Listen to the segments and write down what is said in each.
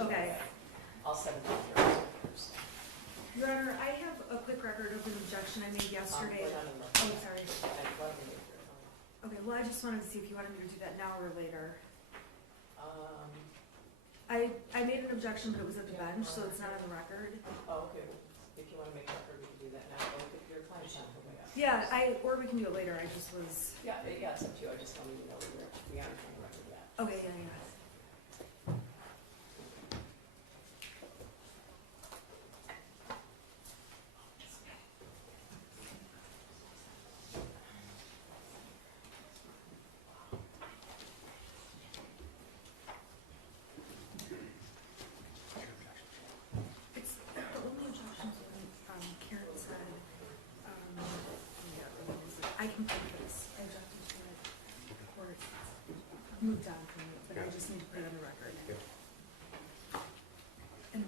Okay. All 17 jurors. Your Honor, I have a quick record of an objection I made yesterday. Oh, sorry. Okay, well, I just wanted to see if you wanted me to do that now or later. I made an objection, but it was at the bench, so it's not on the record. Oh, okay. If you want to make a record, we can do that now. Or if your client's not coming up. Yeah, or we can do it later. I just was. Yeah, it's up to you. I just don't even know we aren't on the record yet. Okay, yeah. It's the only objection is when Karen said, I can prove this. I objected to it. The court moved on from it, but I just need to put it on the record. And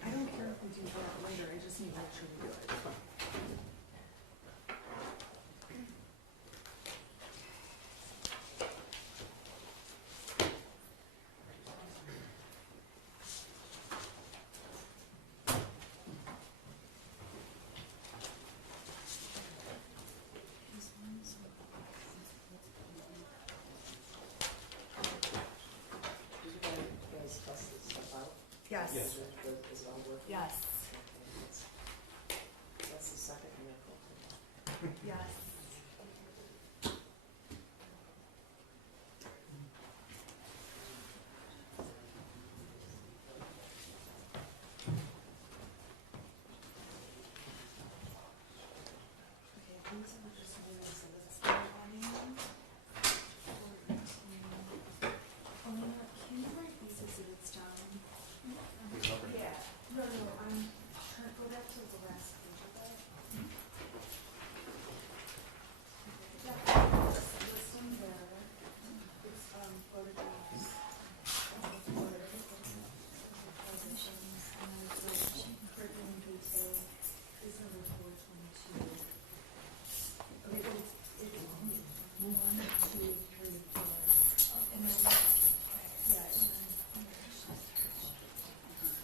I don't care if we do that later. I just need to make sure we do it. Did you guys test this stuff out? Yes. Is it all working? Yes. That's the second medical. Yes. Okay, these are just rules of this volume. Elena, can you write these exhibits down? Yeah. No, I'm trying to go back to the last page of it. Yeah, list them there. It's, photographs. Positions, and there's the curriculum detail. This number 422. Okay, it's 1, 2, 3, 4. And then, yeah, and then,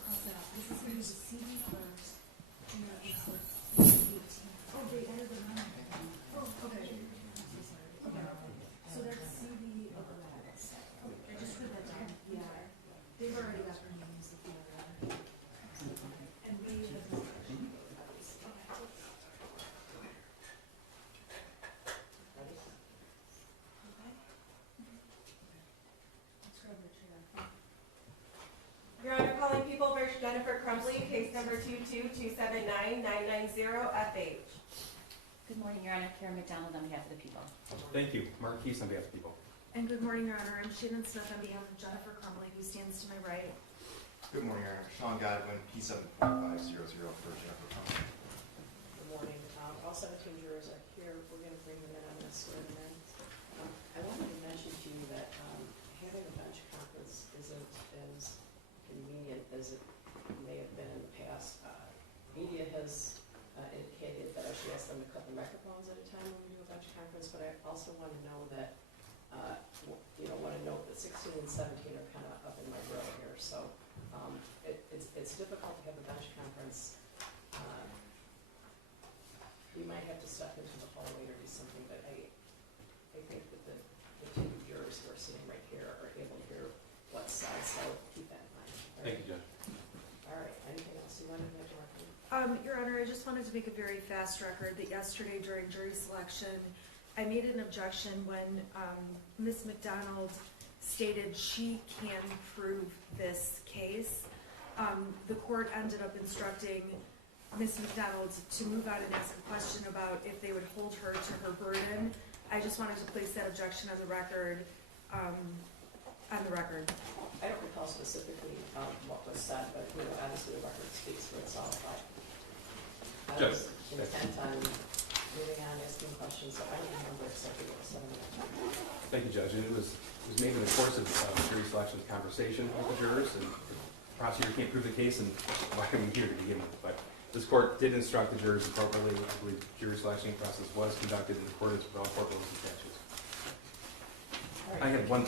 cross that out. This is going to be the CD first, and then it's the 18. Oh, they added the 9. Oh, okay. I'm so sorry. Okay. So that's CD of that. Okay, I just put that down. Yeah. They've already got their names if you know. And we have no question. Your Honor, calling People v. Jennifer Crumbley, case number 222799990FH. Good morning, Your Honor. Karen McDonald on behalf of the people. Thank you. Mark Keese on behalf of the people. And good morning, Your Honor. I'm Shannon Smith on behalf of Jennifer Crumbley, who stands to my right. Good morning, Your Honor. Sean Godwin, P7.500 for Jennifer Crumbley. Good morning. All 17 jurors are here. We're going to bring them in on this swear them in. I wanted to mention to you that having a bench conference isn't as convenient as it may have been in the past. Media has indicated that I should ask them to cut the microphones at a time when we do a bench conference, but I also want to know that, want to note that 16 and 17 are kind of up in my grill here, so it's difficult to have a bench conference. We might have to step into the hallway or do something, but I think that the two jurors who are sitting right here are able to hear what's said, so keep that in mind. All Thank right? you, Judge. All right, anything else you wanted to make, Mark? Your Honor, I just wanted to make a very fast record that yesterday during jury selection, I made an objection when Ms. McDonald stated she can prove this case. The court ended up instructing Ms. McDonald to move out and ask a question about if they would hold her to her burden. I just wanted to place that objection on the record. I don't recall specifically what was said, but obviously the record speaks for itself. I was intent on moving on, asking questions, so I don't remember exactly what was said. Thank you, Judge. And it was made in the course of jury selection conversation with the jurors, and the prosecutor can't prove the case, and why are we here to begin with? But this court did instruct the jurors appropriately. I believe jury selection process was conducted in accordance with all court rules and statutes. All right. I have one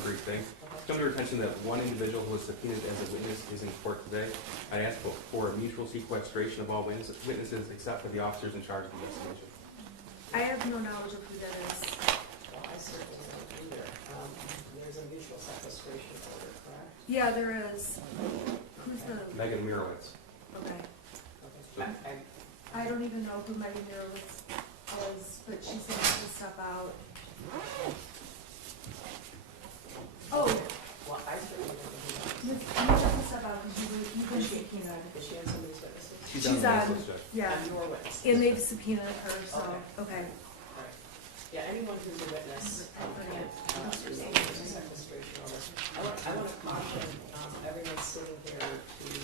brief thing. It's come to your attention that one individual who was subpoenaed as a witness is in court today. I asked for a mutual sequestration of all witnesses except for the officers in charge of the investigation. I have no knowledge of who that is. Well, I certainly don't either. There's a mutual sequestration order, correct? Yeah, there is. Who's the, Megan Mirowitz. okay. Okay. I don't even know who Megan Mirowitz is, but she's going to step out. Oh, Well, I certainly don't know who that is. you have to step out because you've been subpoenaed. Is she on somebody's witnesses? She's She's on on, the list, Judge. yeah, On your witnesses? and they've subpoenaed her, so, okay. Right. Yeah, anyone who's a witness can't remain in a sequestration order. I want to caution everyone sitting here to be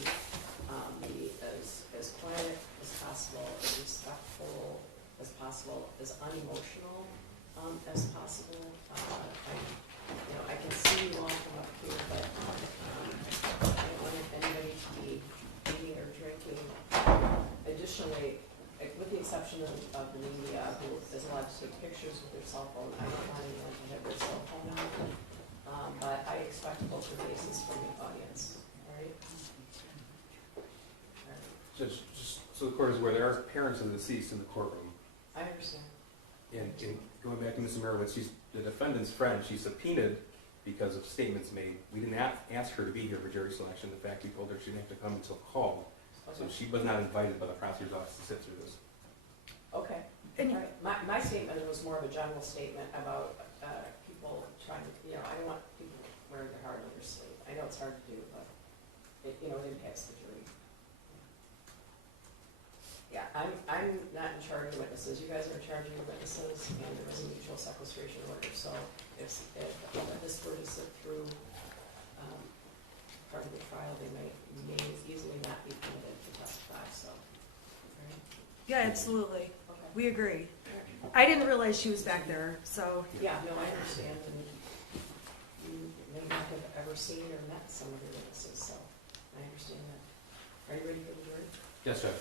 as quiet as possible, as respectful as possible, as unemotional as possible. I can see you all from up here, but I don't want anybody to be eating or drinking. Additionally, with the exception of the media, who is allowed to take pictures with their cell phone, I don't want anyone to have their cell phone out. But I expect poker faces from the audience, all right? All right. Judge, just so the court is aware, there are parents of the deceased in the courtroom. I understand. And going back to Mrs. Mirowitz, she's the defendant's friend. She's subpoenaed because of statements made. We didn't ask her to be here for jury selection. In fact, we told her she didn't have to come until called. So Okay. she was not invited by the prosecutor's office to sit through this. Okay. And All right. My statement was more of a general statement about people trying to, I don't want people wearing their heart on their sleeve. I know it's hard to do, but it impacts the jury. Yeah, I'm not in charge of witnesses. You guys are in charge of your witnesses, and there was a mutual sequestration order. So if this were to sit through part of the trial, they may easily not be permitted to testify. So, all right. yeah, absolutely. Okay. We agree. I didn't realize she was back there, so, Yeah, no, I understand, and you may not have ever seen or met some of your witnesses, so I understand that. Are you ready for the jury? Yes, Judge.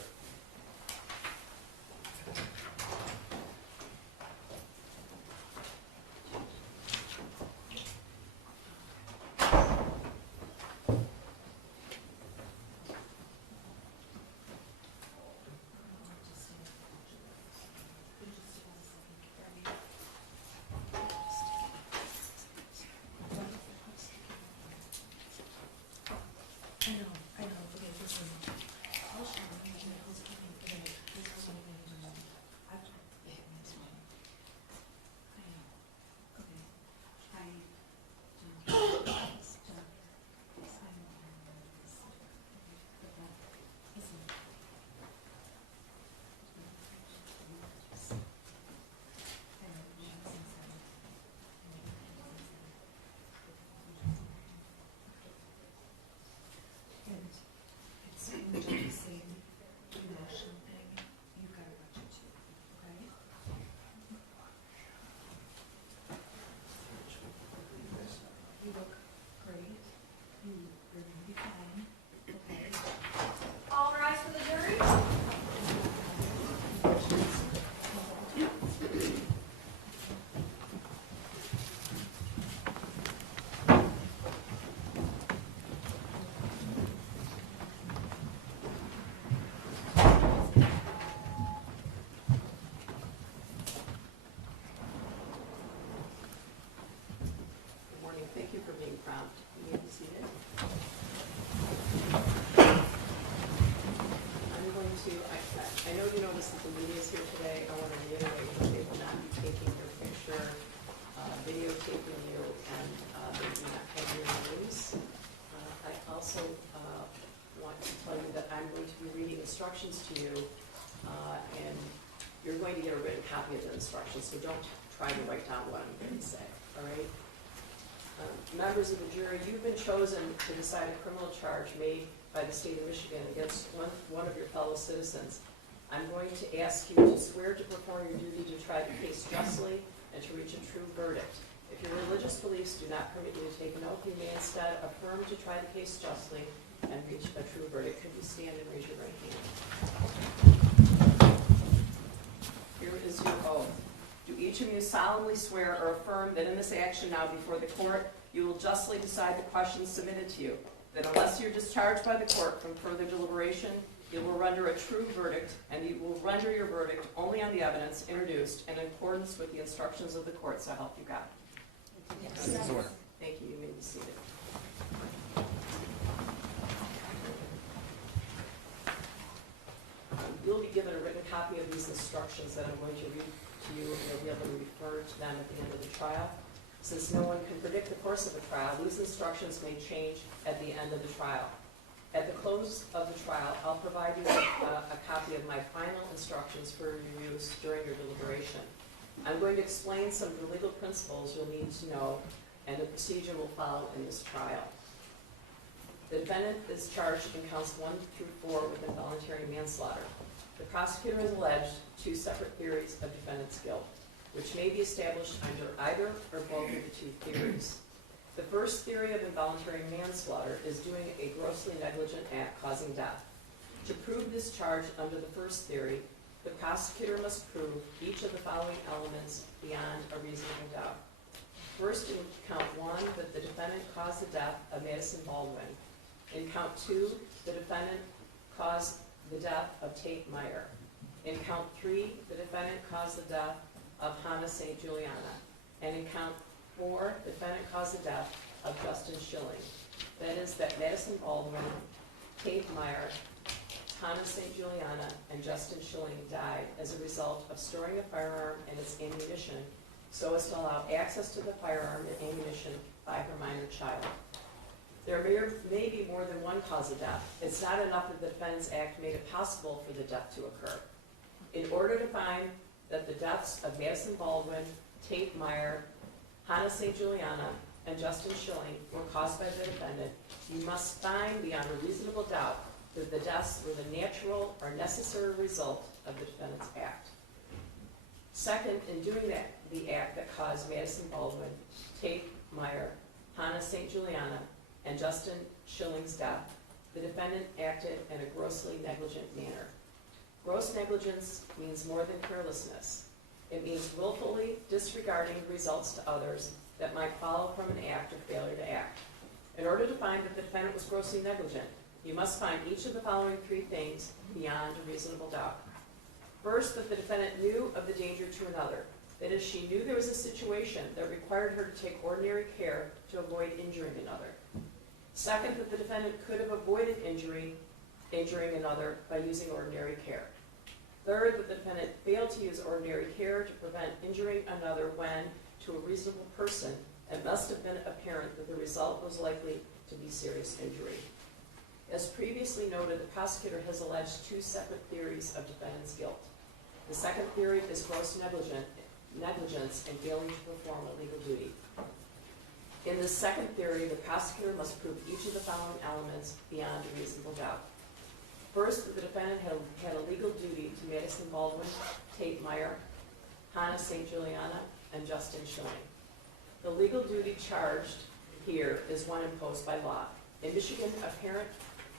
I know, okay, this one. And it's going to be the same emotion thing. You've got to watch it too, okay? You look great. You're going to be fine, okay? All rise for the jury. Good morning, thank you for being prompt. You may be seated. I'm going to, I know you noticed that the media is here today. I want to reiterate that they will not be taking your picture, videotaping you, and they do not have your names. I also want to tell you that I'm going to be reading instructions to you, and you're going to get a written copy of the instructions, so don't try to write down what I'm going to say, all right? Members of the jury, you've been chosen to decide a criminal charge made by the state of Michigan against one of your fellow citizens. I'm going to ask you to swear to perform your duty to try the case justly and to reach a true verdict. If your religious beliefs do not permit you to take an oath, you may instead affirm to try the case justly and reach a true verdict. Could you stand and raise your right hand? Here is your oath. Do Do each of you solemnly swear or affirm that in this action now before the court, you will justly decide the questions submitted to you, that unless you're discharged by the court from further deliberation, you will render a true verdict, and you will render your verdict only on the evidence introduced and in accordance with the instructions of the court, so help you God? Yes. Thank you. You may be seated. You'll be given a written copy of these instructions that I'm going to read to you, and you'll be able to refer to them at the end of the trial. Since no one can predict the course of a trial, these instructions may change at the end of the trial. At the close of the trial, I'll provide you a copy of my final instructions for your use during your deliberation. I'm going to explain some of the legal principles you'll need to know, and the procedure will follow in this trial. The defendant is charged in counts 1 through 4 with involuntary manslaughter. The prosecutor has alleged 2 separate theories of defendant's guilt, which may be established under either or both of the 2 theories. The first theory of involuntary manslaughter is doing a grossly negligent act causing death. To prove this charge under the first theory, the prosecutor must prove each of the following elements beyond a reasonable doubt. First, in count 1, that the defendant caused the death of Madison Baldwin. In count 2, the defendant caused the death of Tate Meyer. In count 3, the defendant caused the death of Hannah St. Juliana. And in count 4, the defendant caused the death of Justin Schilling. That is, that Madison Baldwin, Tate Meyer, Hannah St. Juliana, and Justin Schilling died as a result of storing a firearm and its ammunition so as to allow access to the firearm and ammunition by her minor child. There may be more than one cause of death. It's not enough that the Defendant's Act made it possible for the death to occur. In order to find that the deaths of Madison Baldwin, Tate Meyer, Hannah St. Juliana, and Justin Schilling were caused by the defendant, you must find beyond a reasonable doubt that the deaths were the natural or necessary result of the defendant's act. Second, in doing the act that caused Madison Baldwin, Tate Meyer, Hannah St. Juliana, and Justin Schilling's death, the defendant acted in a grossly negligent manner. Gross negligence means more than carelessness. It means willfully disregarding the results to others that might follow from an act or failure to act. In order to find that the defendant was grossly negligent, you must find each of the following 3 things beyond a reasonable doubt. First, that the defendant knew of the danger to another. That is, she knew there was a situation that required her to take ordinary care to avoid injuring another. Second, that the defendant could have avoided injuring another by using ordinary care. Third, that the defendant failed to use ordinary care to prevent injuring another when, to a reasonable person, it must have been apparent that the result was likely to be serious injury. As previously noted, the prosecutor has alleged 2 separate theories of defendant's guilt. The second theory is gross negligence in failing to perform a legal duty. In the second theory, the prosecutor must prove each of the following elements beyond a reasonable doubt. First, that the defendant had a legal duty to Madison Baldwin, Tate Meyer, Hannah St. Juliana, and Justin Schilling. The legal duty charged here is one imposed by law. In Michigan, a parent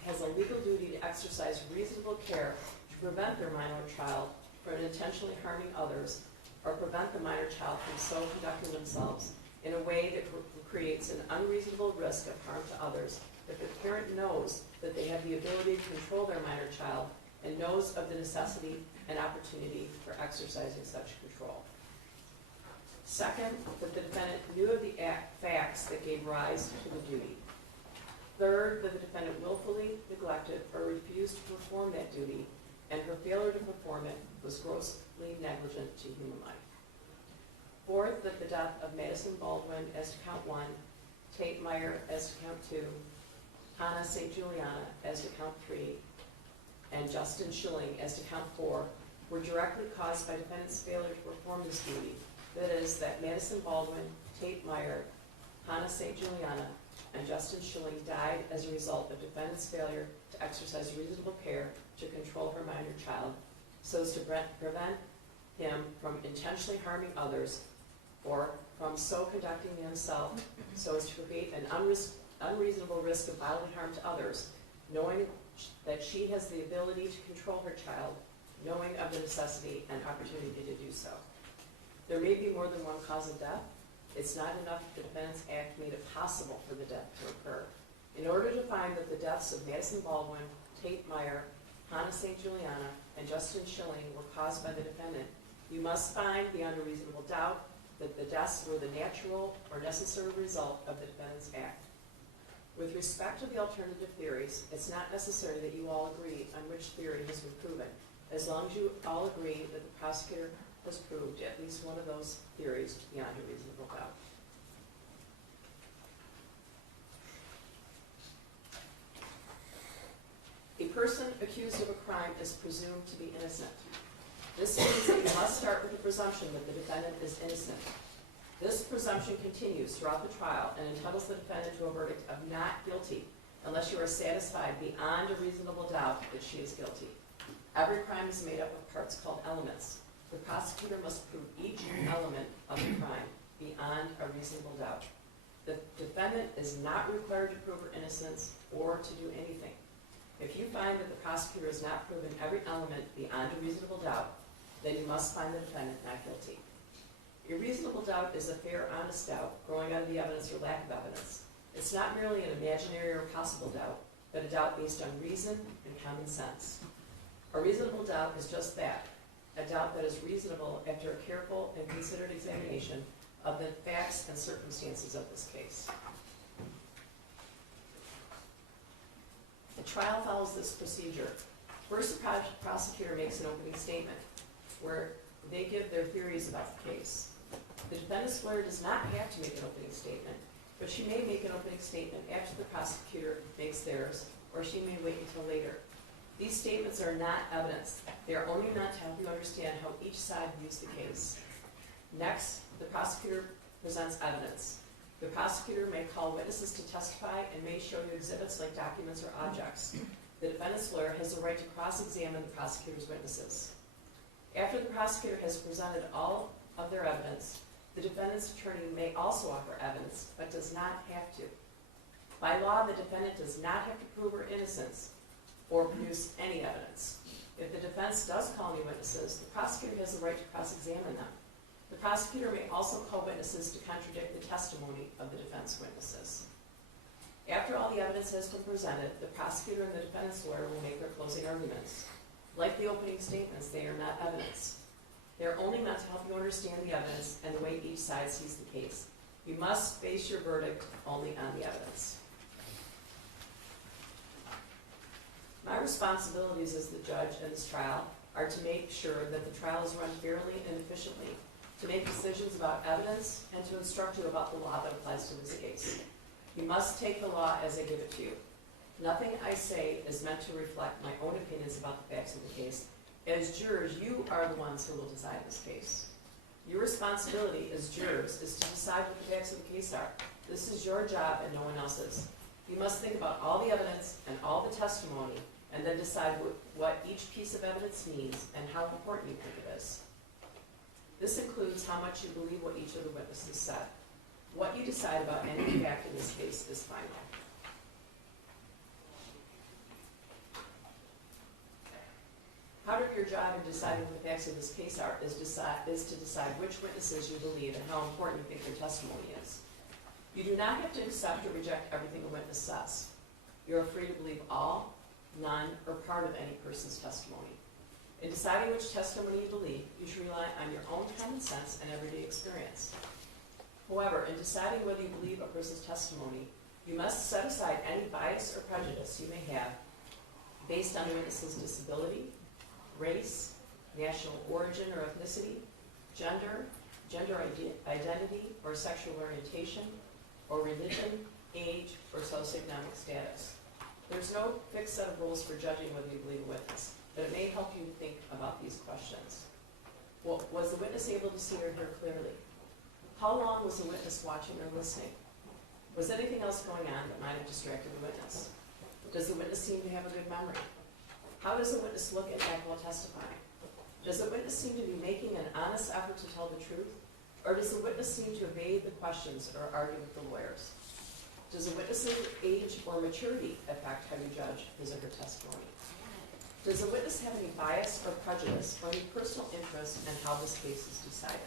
has a legal duty to exercise reasonable care to prevent their minor child from intentionally harming others or prevent the minor child from so conducting themselves in a way that creates an unreasonable risk of harm to others if the parent knows that they have the ability to control their minor child and knows of the necessity and opportunity for exercising such control. Second, that the defendant knew of the facts that gave rise to the duty. Third, that the defendant willfully neglected or refused to perform that duty, and her failure to perform it was grossly negligent to human life. Fourth, that the death of Madison Baldwin as to count 1, Tate Meyer as to count 2, Hannah St. Juliana as to count 3, and Justin Schilling as to count 4 were directly caused by defendant's failure to perform this duty. That is, that Madison Baldwin, Tate Meyer, Hannah St. Juliana, and Justin Schilling died as a result of defendant's failure to exercise reasonable care to control her minor child so as to prevent him from intentionally harming others or from so conducting himself so as to create an unreasonable risk of bodily harm to others, knowing that she has the ability to control her child, knowing of the necessity and opportunity to do so. There may be more than one cause of death. It's not enough if the Defendants Act made it possible for the death to occur. In order to find that the deaths of Madison Baldwin, Tate Meyer, Hannah St. Juliana, and Justin Schilling were caused by the defendant, you must find beyond a reasonable doubt that the deaths were the natural or necessary result of the Defendants Act. With respect to the alternative theories, it's not necessary that you all agree on which theory has been proven, as long as you all agree that the prosecutor has proved at least one of those theories beyond a reasonable doubt. A person accused of a crime is presumed to be innocent. This means that you must start with the presumption that the defendant is innocent. This presumption continues throughout the trial and entitles the defendant to a verdict of not guilty unless you are satisfied beyond a reasonable doubt that she is guilty. Every crime is made up of parts called elements. The prosecutor must prove each element of the crime beyond a reasonable doubt. The defendant is not required to prove her innocence or to do anything. If you find that the prosecutor has not proven every element beyond a reasonable doubt, then you must find the defendant not guilty. A reasonable doubt is a fair, honest doubt growing out of the evidence or lack of evidence. It's not merely an imaginary or possible doubt, but a doubt based on reason and common sense. A reasonable doubt is just that, a doubt that is reasonable after a careful and considered examination of the facts and circumstances of this case. The trial follows this procedure. First, the prosecutor makes an opening statement where they give their theories about the case. The defendant's lawyer does not have to make an opening statement, but she may make an opening statement after the prosecutor makes theirs, or she may wait until later. These statements are not evidence. They are only meant to help you understand how each side views the case. Next, the prosecutor presents evidence. The prosecutor may call witnesses to testify and may show you exhibits like documents or objects. The defendant's lawyer has the right to cross-examine the prosecutor's witnesses. After the prosecutor has presented all of their evidence, the defendant's attorney may also offer evidence, but does not have to. By law, the defendant does not have to prove her innocence or produce any evidence. If the defense does call any witnesses, the prosecutor has the right to cross-examine them. The prosecutor may also call witnesses to contradict the testimony of the defense witnesses. After all the evidence has been presented, the prosecutor and the defendant's lawyer will make their closing arguments. Like the opening statements, they are not evidence. They are only meant to help you understand the evidence and the way each side sees the case. You must base your verdict only on the evidence. My responsibilities as the judge in this trial are to make sure that the trial is run fairly and efficiently, to make decisions about evidence, and to instruct you about the law that applies to this case. You must take the law as I give it to you. Nothing I say is meant to reflect my own opinions about the facts of the case. As jurors, you are the ones who will decide this case. Your responsibility as jurors is to decide what the facts of the case are. This is your job and no one else's. You must think about all the evidence and all the testimony, and then decide what each piece of evidence means and how important you think it is. This includes how much you believe what each of the witnesses said. What you decide about any fact in this case is final. Part of your job in deciding what the facts of this case are is to decide which witnesses you believe and how important you think their testimony is. You do not have to accept or reject everything a witness says. You are free to believe all, none, or part of any person's testimony. In deciding which testimony you believe, you should rely on your own common sense and everyday experience. However, in deciding whether you believe a person's testimony, you must set aside any bias or prejudice you may have based on the witness's disability, race, national origin or ethnicity, gender identity or sexual orientation, or religion, age, or socioeconomic status. There's no fixed set of rules for judging whether you believe a witness, but it may help you think about these questions. Well, was the witness able to see or hear clearly? How long was the witness watching or listening? Was anything else going on that might have distracted the witness? Does the witness seem to have a good memory? How does the witness look and act while testifying? Does the witness seem to be making an honest effort to tell the truth? Or does the witness seem to evade the questions or argue with the lawyers? Does the witness's age or maturity affect how you judge his or her testimony? Does the witness have any bias or prejudice or any personal interest in how this case is decided?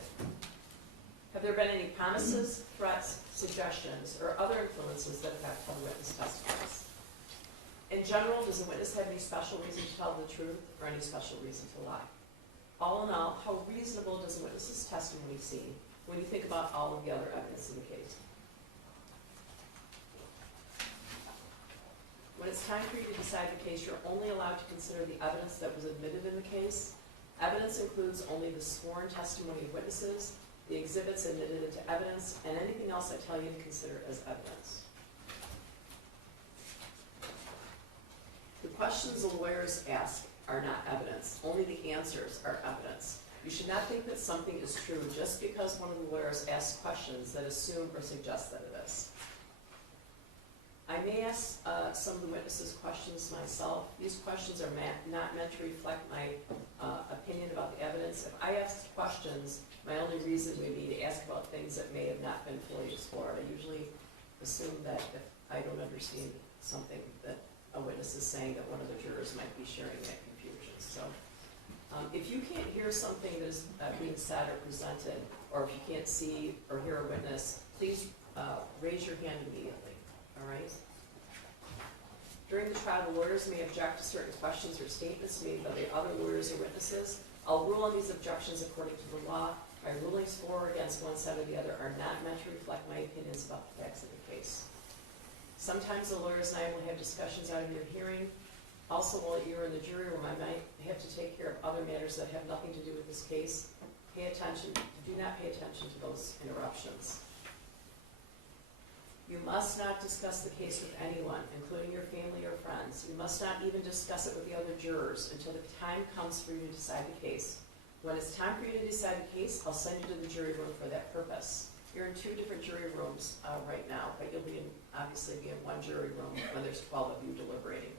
Have there been any promises, threats, suggestions, or other influences that affect how the witness testifies? In general, does the witness have any special reason to tell the truth or any special reason to lie? All in all, how reasonable does the witness's testimony seem when you think about all of the other evidence in the case? When it's time for you to decide the case, you're only allowed to consider the evidence that was admitted in the case. Evidence includes only the sworn testimony of witnesses, the exhibits admitted into evidence, and anything else I tell you to consider as evidence. The questions the lawyers ask are not evidence. Only the answers are evidence. You should not think that something is true just because one of the lawyers asks questions that assume or suggest that it is. I may ask some of the witnesses questions myself. These questions are not meant to reflect my opinion about the evidence. If I ask questions, my only reason would be to ask about things that may have not been fully explored. I usually assume that if I don't understand something that a witness is saying, that one of the jurors might be sharing that confusion. So if you can't hear something that is being said or presented, or if you can't see or hear a witness, please raise your hand immediately. All right? During the trial, the lawyers may object to certain questions or statements made by the other lawyers or witnesses. I'll rule on these objections according to the law. My rulings for or against one side or the other are not meant to reflect my opinions about the facts of the case. Sometimes the lawyers and I will have discussions out of your hearing. Also, while you're in the jury room, I might have to take care of other matters that have nothing to do with this case. Do not pay attention to those interruptions. You must not discuss the case with anyone, including your family or friends. You must not even discuss it with the other jurors until the time comes for you to decide the case. When it's time for you to decide the case, I'll send you to the jury room for that purpose. You're in 2 different jury rooms right now, but you'll obviously be in one jury room when there's 12 of you deliberating.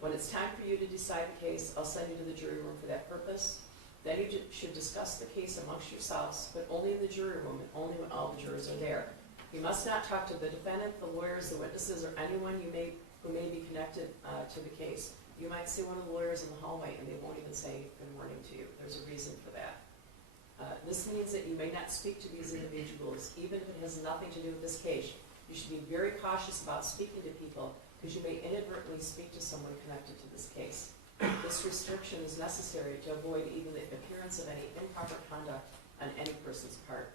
When it's time for you to decide the case, I'll send you to the jury room for that purpose. Then you should discuss the case amongst yourselves, but only in the jury room and only when all the jurors are there. You must not talk to the defendant, the lawyers, the witnesses, or anyone who may be connected to the case. You might see one of the lawyers in the hallway and they won't even say good morning to you. There's a reason for that. This means that you may not speak to these individuals, even if it has nothing to do with this case. You should be very cautious about speaking to people because you may inadvertently speak to someone connected to this case. This restriction is necessary to avoid even the appearance of any improper conduct on any person's part.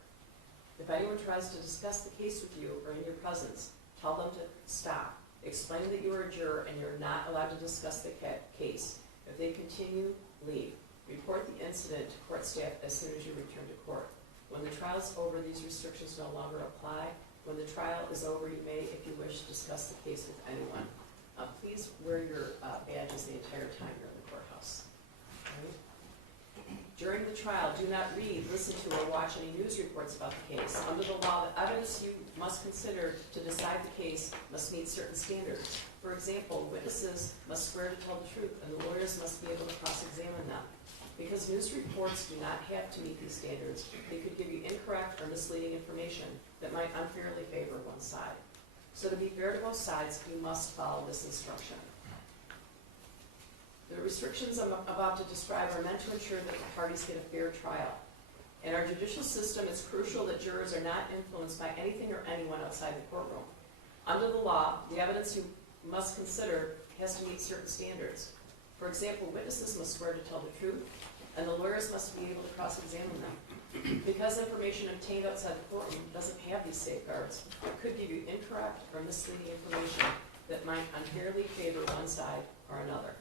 If anyone tries to discuss the case with you or in your presence, tell them to stop. Explain that you are a juror and you're not allowed to discuss the case. If they continue, leave. Report the incident to court staff as soon as you return to court. When the trial is over, these restrictions no longer apply. When the trial is over, you may, if you wish, discuss the case with anyone. Please wear your badges the entire time you're in the courthouse. Right? During the trial, do not read, listen to, or watch any news reports about the case. Under the law, the evidence you must consider to decide the case must meet certain standards. For example, witnesses must swear to tell the truth, and the lawyers must be able to cross-examine them. Because news reports do not have to meet these standards, they could give you incorrect or misleading information that might unfairly favor one side. So to be fair to both sides, you must follow this instruction. The restrictions I'm about to describe are meant to ensure that the parties get a fair trial. In our judicial system, it's crucial that jurors are not influenced by anything or anyone outside the courtroom. Under the law, the evidence you must consider has to meet certain standards. For example, witnesses must swear to tell the truth, and the lawyers must be able to cross-examine them. Because information obtained outside the courtroom doesn't have these safeguards, it could give you incorrect or misleading information that might unfairly favor one side or another.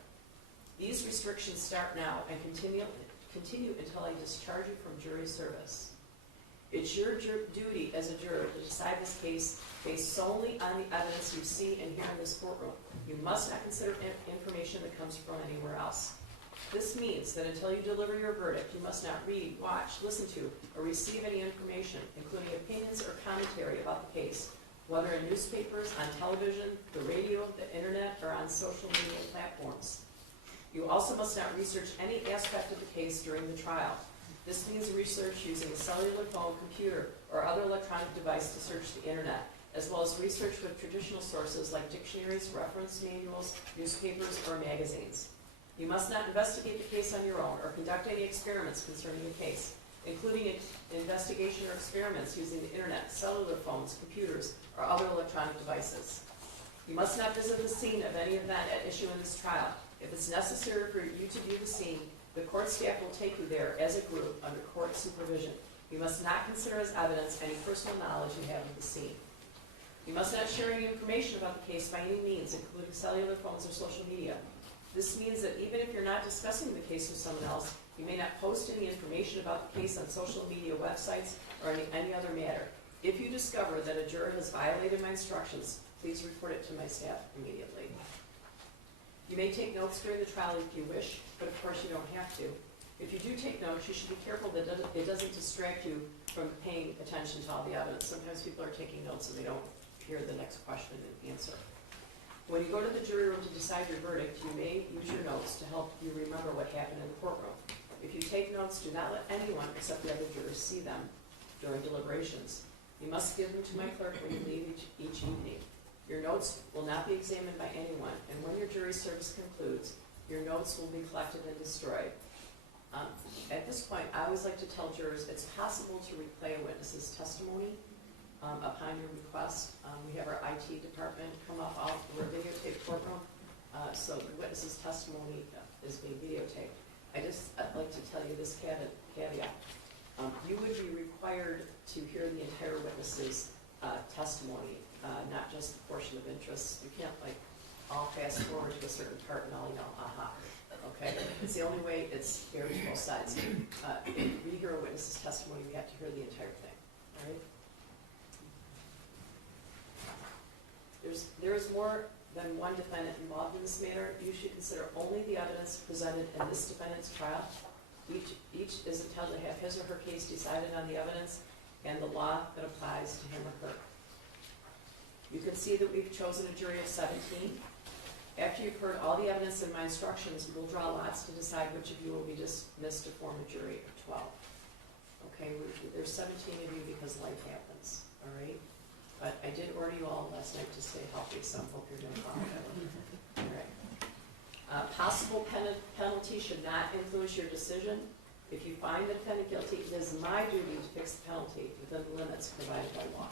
These restrictions start now and continue until I discharge you from jury service. It's your duty as a juror to decide this case based solely on the evidence you see and hear in this courtroom. You must not consider information that comes from anywhere else. This means that until you deliver your verdict, you must not read, watch, listen to, or receive any information, including opinions or commentary about the case, whether in newspapers, on television, the radio, the internet, or on social media platforms. You also must not research any aspect of the case during the trial. This means research using a cellular phone, computer, or other electronic device to search the internet, as well as research with traditional sources like dictionaries, reference manuals, newspapers, or magazines. You must not investigate the case on your own or conduct any experiments concerning the case. including investigation or experiments using the internet, cellular phones, computers, or other electronic devices. You must not visit the scene of any event at issue in this trial. If it's necessary for you to view the scene, the court staff will take you there as a group under court supervision. You must not consider as evidence any personal knowledge you have of the scene. You must not share any information about the case by any means, including cellular phones or social media. This means that even if you're not discussing the case with someone else, you may not post any information about the case on social media websites or any other matter. If you discover that a juror has violated my instructions, please report it to my staff immediately. You may take notes during the trial if you wish, but of course you don't have to. If you do take notes, you should be careful that it doesn't distract you from paying attention to all the evidence. Sometimes people are taking notes and they don't hear the next question and answer. When you go to the jury room to decide your verdict, you may use your notes to help you remember what happened in the courtroom. If you take notes, do not let anyone except the other jurors see them during deliberations. You must give them to my clerk when you leave each evening. Your notes will not be examined by anyone, and when your jury service concludes, your notes will be collected and destroyed. At this point, I always like to tell jurors it's possible to replay a witness's testimony upon your request. We have our IT department come up off our videotape courtroom, so the witness's testimony is being videotaped. I'd like to tell you this caveat. You would be required to hear the entire witness's testimony, not just the portion of interest. You can't all fast forward to a certain part and all yell, aha. Okay? It's the only way it's fair to both sides. If we hear a witness's testimony, we have to hear the entire thing. All right? There is more than one defendant involved in this matter. You should consider only the evidence presented in this defendant's trial. Each is entitled to have his or her case decided on the evidence and the law that applies to him or her. You can see that we've chosen a jury of 17. After you've heard all the evidence in my instructions, we'll draw lots to decide which of you will be dismissed to form a jury of 12. Okay, there's 17 of you because life happens, all right? But I did order you all last night to stay healthy, so I hope you're doing fine. All right. Possible penalty should not influence your decision. If you find the defendant guilty, it is my duty to fix the penalty within the limits provided by law.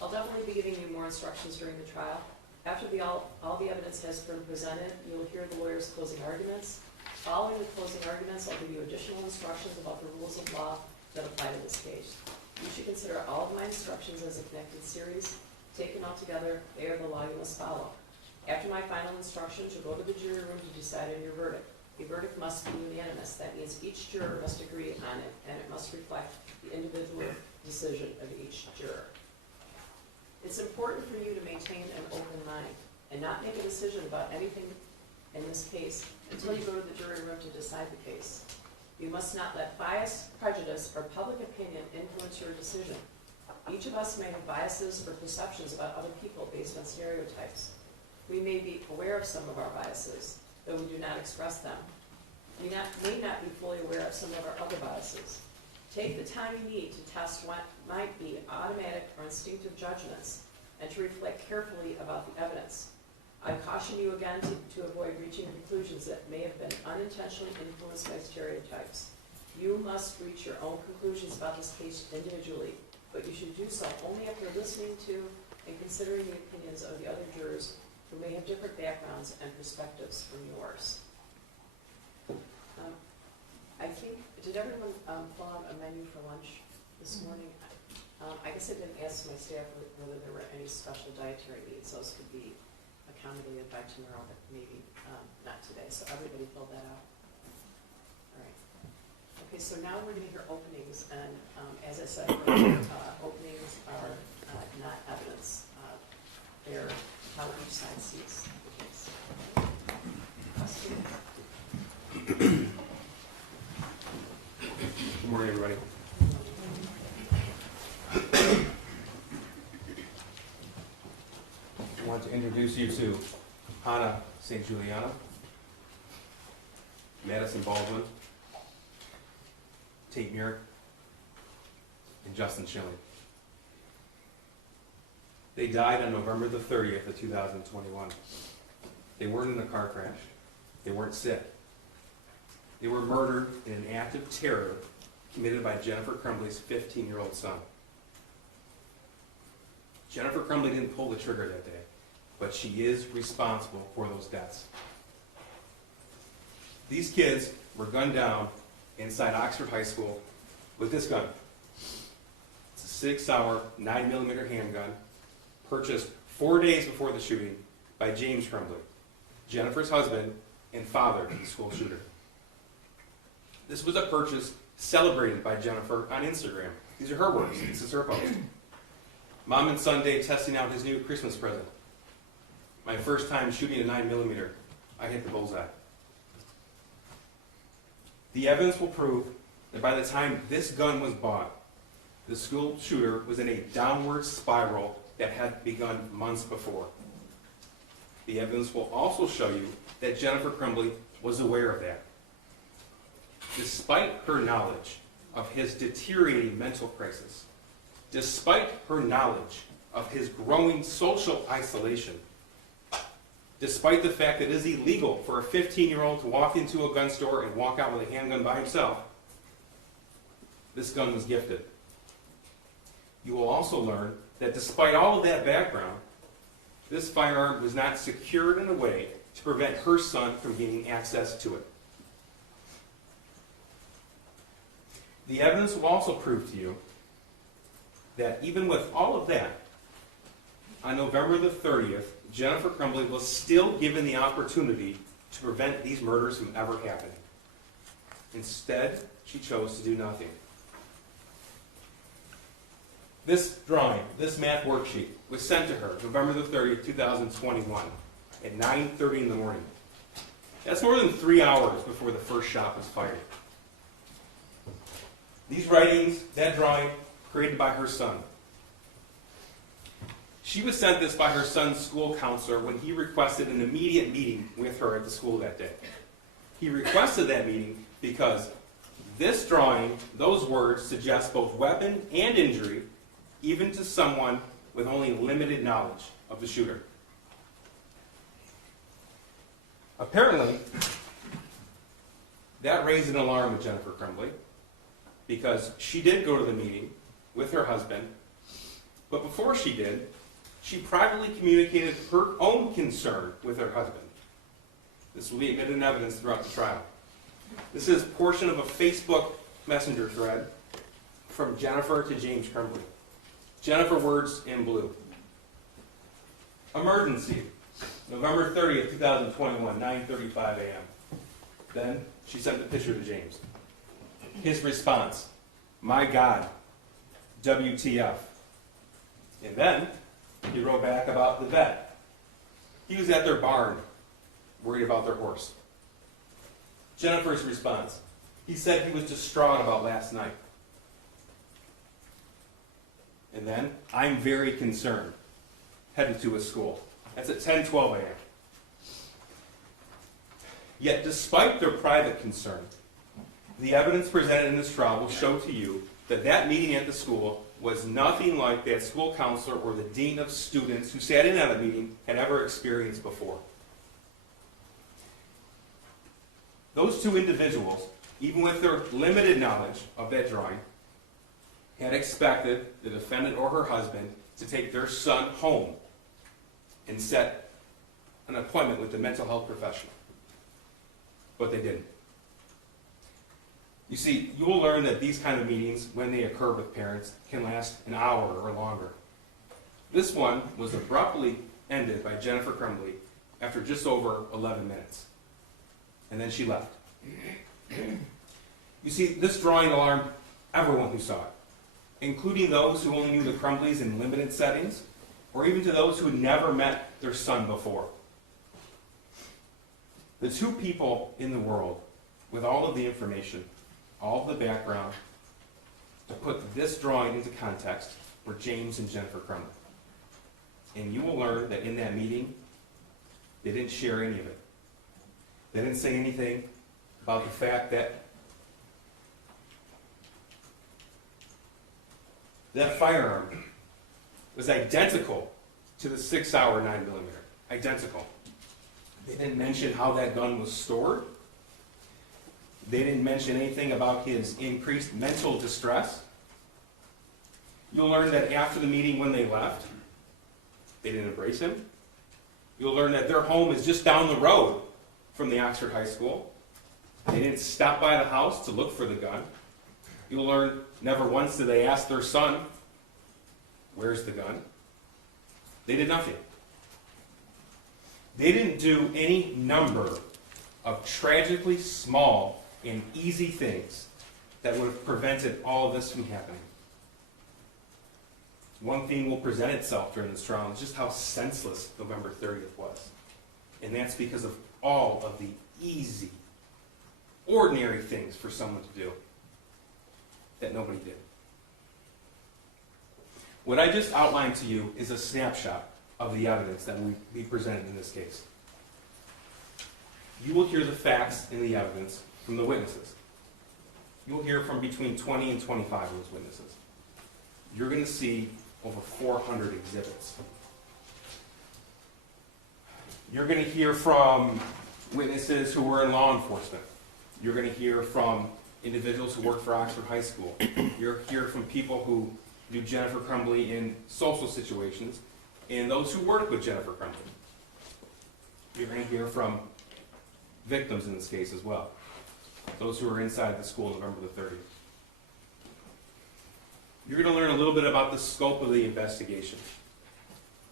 I'll definitely be giving you more instructions during the trial. After all the evidence has been presented, you'll hear the lawyer's closing arguments. Following the closing arguments, I'll give you additional instructions about the rules of law that apply to this case. You should consider all of my instructions as a connected series. Taken all together, they are the law you must follow. After my final instructions, you'll go to the jury room to decide on your verdict. A verdict must be unanimous. That means each juror must agree on it, and it must reflect the individual decision of each juror. It's important for you to maintain an open mind and not make a decision about anything in this case until you go to the jury room to decide the case. You must not let bias, prejudice, or public opinion influence your decision. Each of us may have biases or perceptions about other people based on stereotypes. We may be aware of some of our biases, though we do not express them. We may not be fully aware of some of our other biases. Take the time you need to test what might be automatic or instinctive judgments and to reflect carefully about the evidence. I caution you again to avoid reaching conclusions that may have been unintentionally influenced by stereotypes. You must reach your own conclusions about this case individually, but you should do so only after listening to and considering the opinions of the other jurors who may have different backgrounds and perspectives from yours. I think, did everyone fill out a menu for lunch this morning? I guess I didn't ask my staff whether there were any special dietary needs. Those could be accommodated by tomorrow, but maybe not today. So everybody filled that out? All right. Okay, so now we're going to hear openings. And as I said earlier, openings are not evidence. They're how each side sees the case. Good morning, everybody. I want to introduce you to Hannah St. Juliana, Madison Baldwin, Tate Muir, and Justin Schilling. They died on November the 30th of 2021. They weren't in a car crash. They weren't sick. They were murdered in an act of terror committed by Jennifer Crumbley's 15-year-old son. Jennifer Crumbley didn't pull the trigger that day, but she is responsible for those deaths. These kids were gunned down inside Oxford High School with this gun. It's a 6-hour 9mm handgun purchased 4 days before the shooting by James Crumbley, Jennifer's husband and father of the school shooter. This was a purchase celebrated by Jennifer on Instagram. These are her words. This is her post. Mom and son Dave testing out his new Christmas present. My first time shooting a 9mm. I hit the bullseye. The evidence will prove that by the time this gun was bought, the school shooter was in a downward spiral that had begun months before. The evidence will also show you that Jennifer Crumbley was aware of that. Despite her knowledge of his deteriorating mental crisis, despite her knowledge of his growing social isolation, despite the fact that it is illegal for a 15-year-old to walk into a gun store and walk out with a handgun by himself, this gun was gifted. You will also learn that despite all of that background, this firearm was not secured in a way to prevent her son from gaining access to it. The evidence will also prove to you that even with all of that, on November the 30th, Jennifer Crumbley was still given the opportunity to prevent these murders from ever happening. Instead, she chose to do nothing. This drawing, this math worksheet, was sent to her November the 30th, 2021 at 9:30 in the morning. That's more than 3 hours before the first shot was fired. These writings, that drawing, created by her son. She was sent this by her son's school counselor when he requested an immediate meeting with her at the school that day. He requested that meeting because this drawing, those words, suggest both weapon and injury, even to someone with only limited knowledge of the shooter. Apparently, that raised an alarm with Jennifer Crumbley because she did go to the meeting with her husband, but before she did, she privately communicated her own concern with her husband. This will be admitted in evidence throughout the trial. This is a portion of a Facebook messenger thread from Jennifer to James Crumbley. Jennifer, words in blue. Emergency, November 30th, 2021, 9:35 a.m. Then she sent the picture to James. His response, my God, WTF. And then he wrote back about the vet. He was at their barn, worried about their horse. Jennifer's response, he said he was distraught about last night. And then, I'm very concerned, headed to his school. That's at 10:12 a.m. Yet despite their private concern, the evidence presented in this trial will show to you that that meeting at the school was nothing like that school counselor or the dean of students who sat in on the meeting had ever experienced before. Those two individuals, even with their limited knowledge of that drawing, had expected the defendant or her husband to take their son home and set an appointment with a mental health professional. But they didn't. You see, you will learn that these kind of meetings, when they occur with parents, can last an hour or longer. This one was abruptly ended by Jennifer Crumbley after just over 11 minutes. And then she left. You see, this drawing alarmed everyone who saw it, including those who only knew the Crumbleys in limited settings, or even to those who had never met their son before. The two people in the world with all of the information, all of the background, to put this drawing into context were James and Jennifer Crumbley. And you will learn that in that meeting, they didn't share any of it. They didn't say anything about the fact that that firearm was identical to the 6-hour 9mm. Identical. They didn't mention how that gun was stored. They didn't mention anything about his increased mental distress. You'll learn that after the meeting when they left, they didn't embrace him. You'll learn that their home is just down the road from the Oxford High School. They didn't stop by the house to look for the gun. You'll learn never once did they ask their son, where's the gun? They did nothing. They didn't do any number of tragically small and easy things that would have prevented all of this from happening. One theme will present itself during this trial is just how senseless November 30th was. And that's because of all of the easy, ordinary things for someone to do that nobody did. What I just outlined to you is a snapshot of the evidence that will be presented in this case. You will hear the facts and the evidence from the witnesses. You will hear from between 20 and 25 of those witnesses. You're going to see over 400 exhibits. You're going to hear from witnesses who were in law enforcement. You're going to hear from individuals who work for Oxford High School. You'll hear from people who do Jennifer Crumbley in social situations, and those who work with Jennifer Crumbley. You're going to hear from victims in this case as well, those who are inside the school November the 30th. You're going to learn a little bit about the scope of the investigation.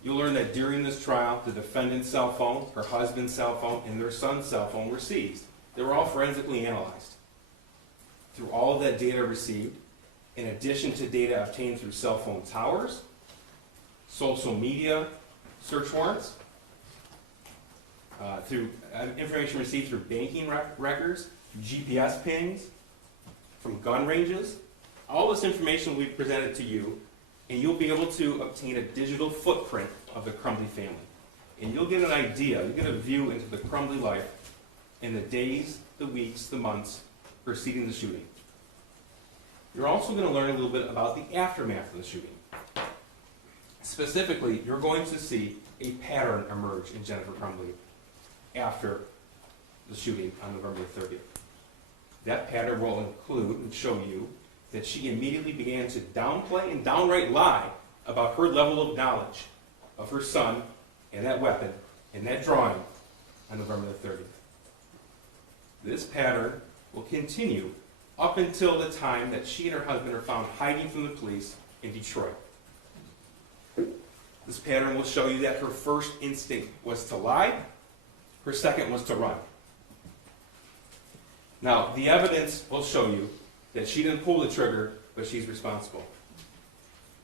You'll learn that during this trial, the defendant's cell phone, her husband's cell phone, and their son's cell phone were seized. They were all forensically analyzed. Through all of that data received, in addition to data obtained through cell phone towers, social media search warrants, through information received through banking records, GPS pings, from gun ranges, all this information will be presented to you, and you'll be able to obtain a digital footprint of the Crumbley family. And you'll get an idea, you'll get a view into the Crumbley life in the days, the weeks, the months preceding the shooting. You're also going to learn a little bit about the aftermath of the shooting. Specifically, you're going to see a pattern emerge in Jennifer Crumbley after the shooting on November 30th. That pattern will include and show you that she immediately began to downplay and downright lie about her level of knowledge of her son and that weapon and that drawing on November the 30th. This pattern will continue up until the time that she and her husband are found hiding from the police in Detroit. This pattern will show you that her first instinct was to lie, her second was to run. Now, the evidence will show you that she didn't pull the trigger, but she's responsible.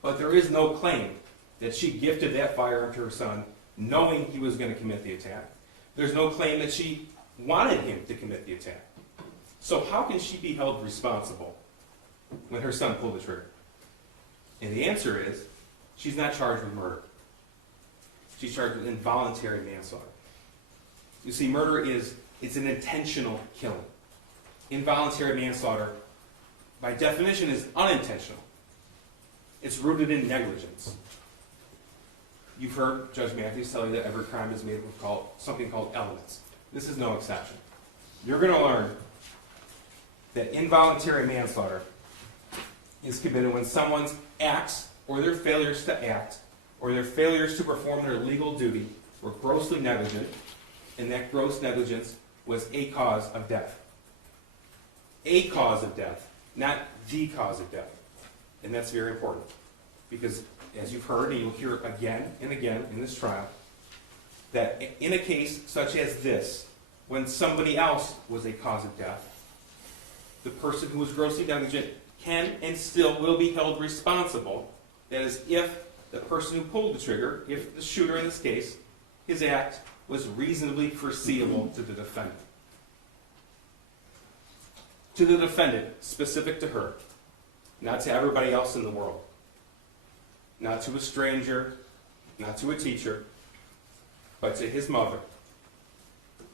But there is no claim that she gifted that firearm to her son knowing he was going to commit the attack. There's no claim that she wanted him to commit the attack. So how can she be held responsible when her son pulled the trigger? And the answer is, she's not charged with murder. She's charged with involuntary manslaughter. You see, murder it's an intentional killing. Involuntary manslaughter, by definition, is unintentional. It's rooted in negligence. You've heard Judge Matthews tell you that every crime is made with something called elements. This is no exception. You're going to learn that involuntary manslaughter is committed when someone's acts or their failures to act or their failures to perform their legal duty were grossly negligent, and that gross negligence was a cause of death. A cause of death, not the cause of death. And that's very important because, as you've heard, and you'll hear again and again in this trial, that in a case such as this, when somebody else was a cause of death, the person who was grossly negligent can and still will be held responsible. That is, if the person who pulled the trigger, if the shooter in this case, his act was reasonably foreseeable to the defendant. To the defendant, specific to her, not to everybody else in the world, not to a stranger, not to a teacher, but to his mother,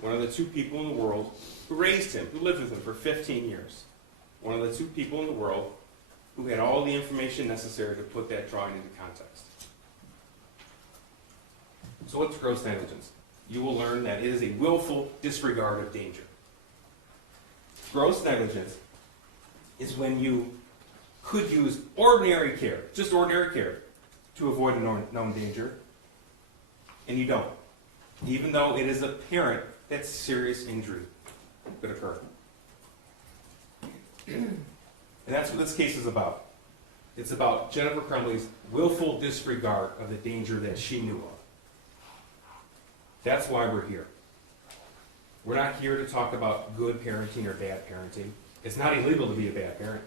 one of the two people in the world who raised him, who lived with him for 15 years, one of the two people in the world who had all the information necessary to put that drawing into context. So what's gross negligence? You will learn that it is a willful disregard of danger. Gross negligence is when you could use ordinary care, just ordinary care, to avoid a known danger, and you don't, even though it is apparent that serious injury could occur. And that's what this case is about. It's about Jennifer Crumbley's willful disregard of the danger that she knew of. That's why we're here. We're not here to talk about good parenting or bad parenting. It's not illegal to be a bad parent.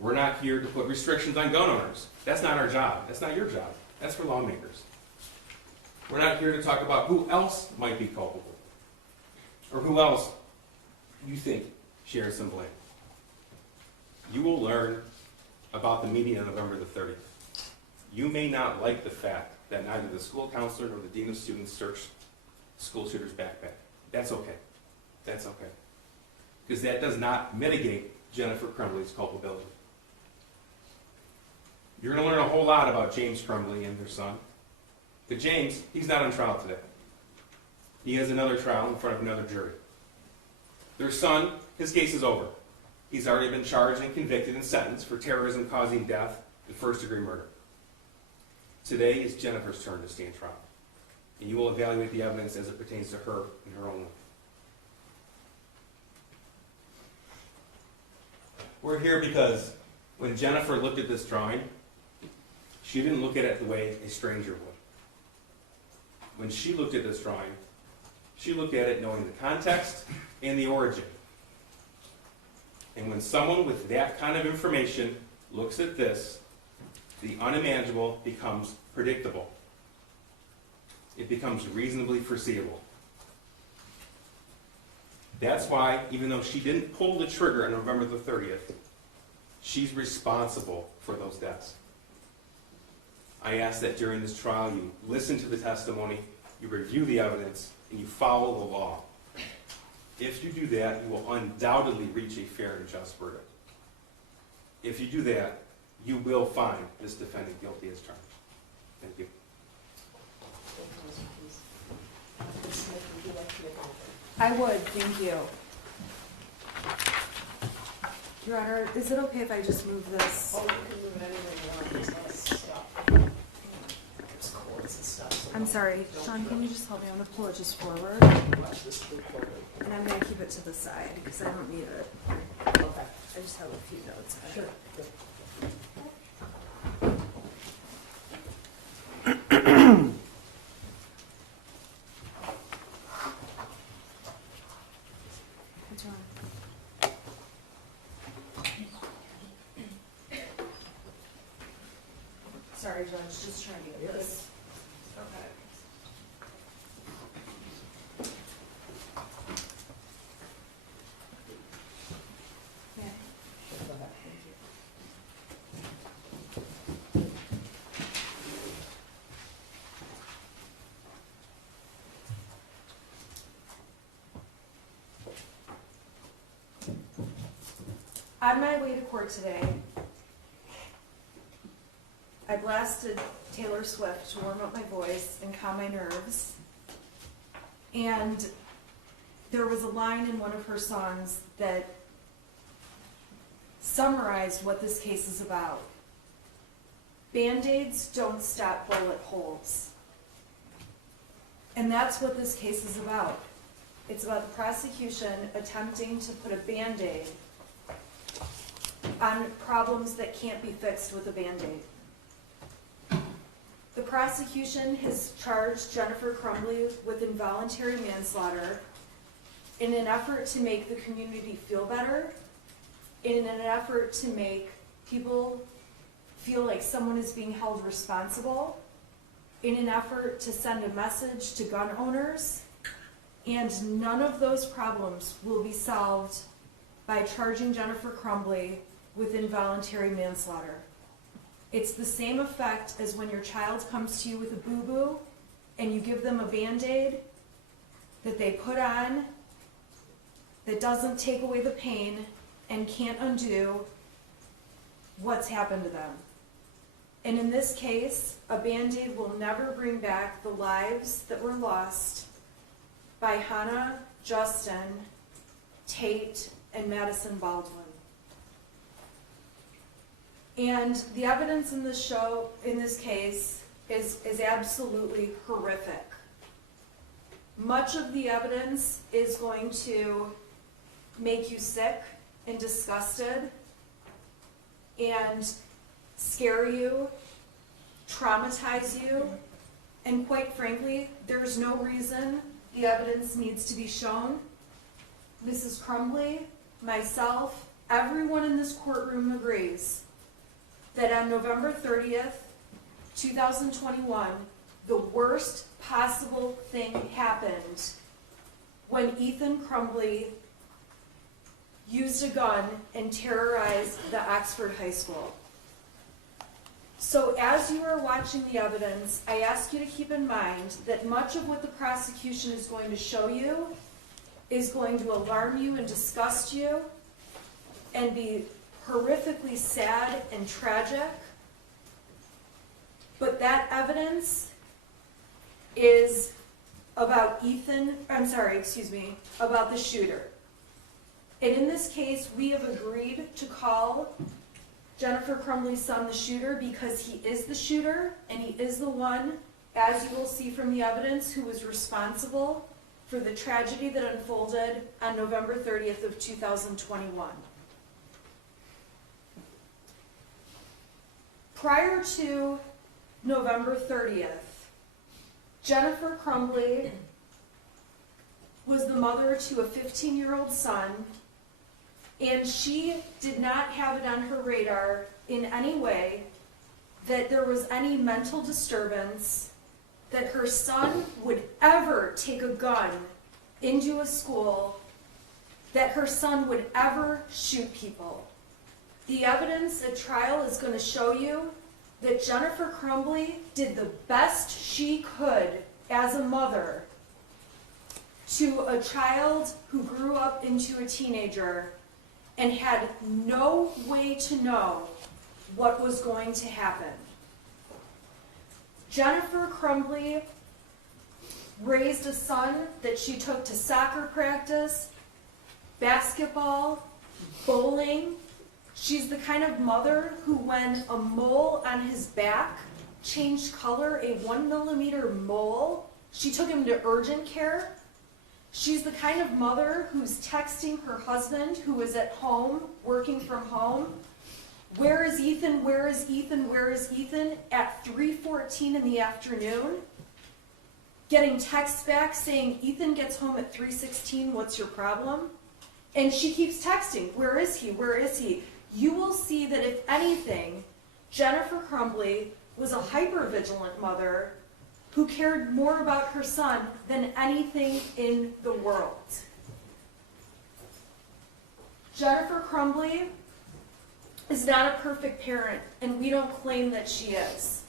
We're not here to put restrictions on gun owners. That's not our job. That's not your job. That's for lawmakers. We're not here to talk about who else might be culpable or who else you think shares some blame. You will learn about the meeting on November the 30th. You may not like the fact that neither the school counselor nor the dean of students searched the school shooter's backpack. That's okay. That's okay. Because that does not mitigate Jennifer Crumbley's culpability. You're going to learn a whole lot about James Crumbley and their son. But James, he's not on trial today. He has another trial in front of another jury. Their son, his case is over. He's already been charged and convicted and sentenced for terrorism causing death and first-degree murder. Today is Jennifer's turn to stand trial. And you will evaluate the evidence as it pertains to her and her own life. We're here because when Jennifer looked at this drawing, she didn't look at it the way a stranger would. When she looked at this drawing, she looked at it knowing the context and the origin. And when someone with that kind of information looks at this, the unimaginable becomes predictable. It becomes reasonably foreseeable. That's why, even though she didn't pull the trigger on November the 30th, she's responsible for those deaths. I ask that during this trial you listen to the testimony, you review the evidence, and you follow the law. If you do that, you will undoubtedly reach a fair and just verdict. If you do that, you will find this defendant guilty as charged. Thank you. Ms. Smith, would you like to make a motion? I would, thank you. Your Honor, is it okay if I just move this? Oh, you can move it anywhere you want, there's less stuff. There's cords and stuff. So I'm sorry, don't Sean, can rush. you just help me? I'm gonna pull it just forward, Rush this through quickly. and I'm gonna keep it to the side, because I don't need it. Okay. I just have a few notes. Sure. Good. What's wrong? Sorry, Judge, just trying to get this. Okay. Yeah. Go ahead. Thank you. On my way to court today, I blasted Taylor Swift to warm up my voice and calm my nerves. And there was a line in one of her songs that summarized what this case is about. Band-Aids don't stop bullet holes. And that's what this case is about. It's about the prosecution attempting to put a Band-Aid on problems that can't be fixed with a Band-Aid. The prosecution has charged Jennifer Crumbley with involuntary manslaughter in an effort to make the community feel better, in an effort to make people feel like someone is being held responsible, in an effort to send a message to gun owners, and none of those problems will be solved by charging Jennifer Crumbley with involuntary manslaughter. It's the same effect as when your child comes to you with a boo-boo and you give them a Band-Aid that they put on that doesn't take away the pain and can't undo what's happened to them. And in this case, a Band-Aid will never bring back the lives that were lost by Hannah, Justin, Tate, and Madison Baldwin. And the evidence in this case is absolutely horrific. Much of the evidence is going to make you sick and disgusted and scare you, traumatize you, and quite frankly, there's no reason the evidence needs to be shown. Mrs. Crumbley, myself, everyone in this courtroom agrees that on November 30th, 2021, the worst possible thing happened when Ethan Crumbley used a gun and terrorized the Oxford High School. So as you are watching the evidence, I ask you to keep in mind that much of what the prosecution is going to show you is going to alarm you and disgust you and be horrifically sad and tragic. But that evidence is about about the shooter. And in this case, we have agreed to call Jennifer Crumbley's son the shooter because he is the shooter and he is the one, as you will see from the evidence, who was responsible for the tragedy that unfolded on November 30th of 2021. Prior to November 30th, Jennifer Crumbley was the mother to a 15-year-old son, and she did not have it on her radar in any way that there was any mental disturbance, that her son would ever take a gun into a school, that her son would ever shoot people. The evidence at trial is going to show you that Jennifer Crumbley did the best she could as a mother to a child who grew up into a teenager and had no way to know what was going to happen. Jennifer Crumbley raised a son that she took to soccer practice, basketball, bowling. She's the kind of mother who, when a mole on his back changed color, a 1 millimeter mole, she took him to urgent care. She's the kind of mother who's texting her husband, who is at home, working from home, "Where is Ethan? Where is Ethan? Where is Ethan?" at 3:14 in the afternoon, getting texts back saying, "Ethan gets home at 3:16, what's your problem?" And she keeps texting, "Where is he? Where is he?" You will see that if anything, Jennifer Crumbley was a hyper-vigilant mother who cared more about her son than anything in the world. Jennifer Crumbley is not a perfect parent, and we don't claim that she is.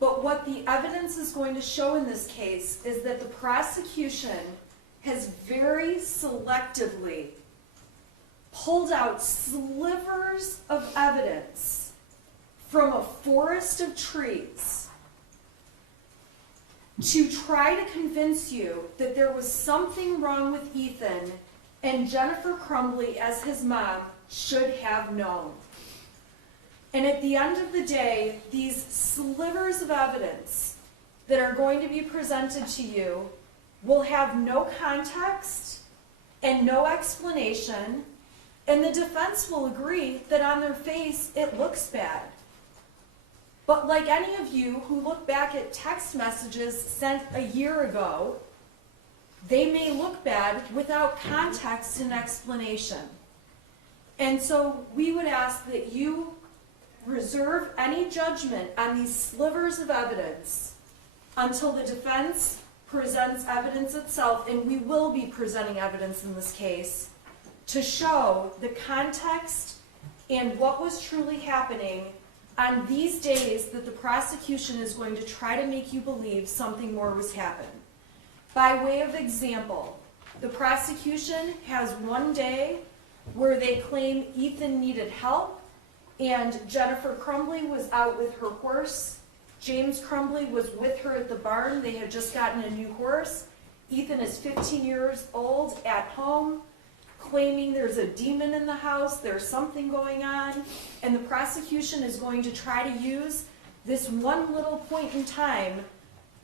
But what the evidence is going to show in this case is that the prosecution has very selectively pulled out slivers of evidence from a forest of trees to try to convince you that there was something wrong with Ethan and Jennifer Crumbley, as his mom, should have known. And at the end of the day, these slivers of evidence that are going to be presented to you will have no context and no explanation, and the defense will agree that on their face it looks bad. But like any of you who look back at text messages sent a year ago, they may look bad without context and explanation. And so we would ask that you reserve any judgment on these slivers of evidence until the defense presents evidence itself, and we will be presenting evidence in this case, to show the context and what was truly happening on these days that the prosecution is going to try to make you believe something more was happened. By way of example, the prosecution has one day where they claim Ethan needed help and Jennifer Crumbley was out with her horse. James Crumbley was with her at the barn. They had just gotten a new horse. Ethan is 15 years old at home, claiming there's a demon in the house, there's something going on, and the prosecution is going to try to use this one little point in time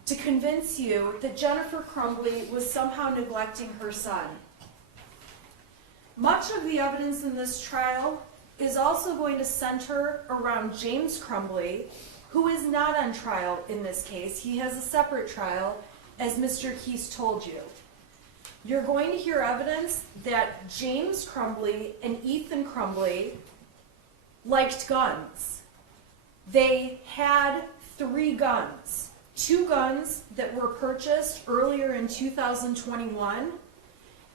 to convince you that Jennifer Crumbley was somehow neglecting her son. Much of the evidence in this trial is also going to center around James Crumbley, who is not on trial in this case. He has a separate trial, as Mr. Keese told you. You're going to hear evidence that James Crumbley and Ethan Crumbley liked guns. They had 3 guns. 2 guns that were purchased earlier in 2021,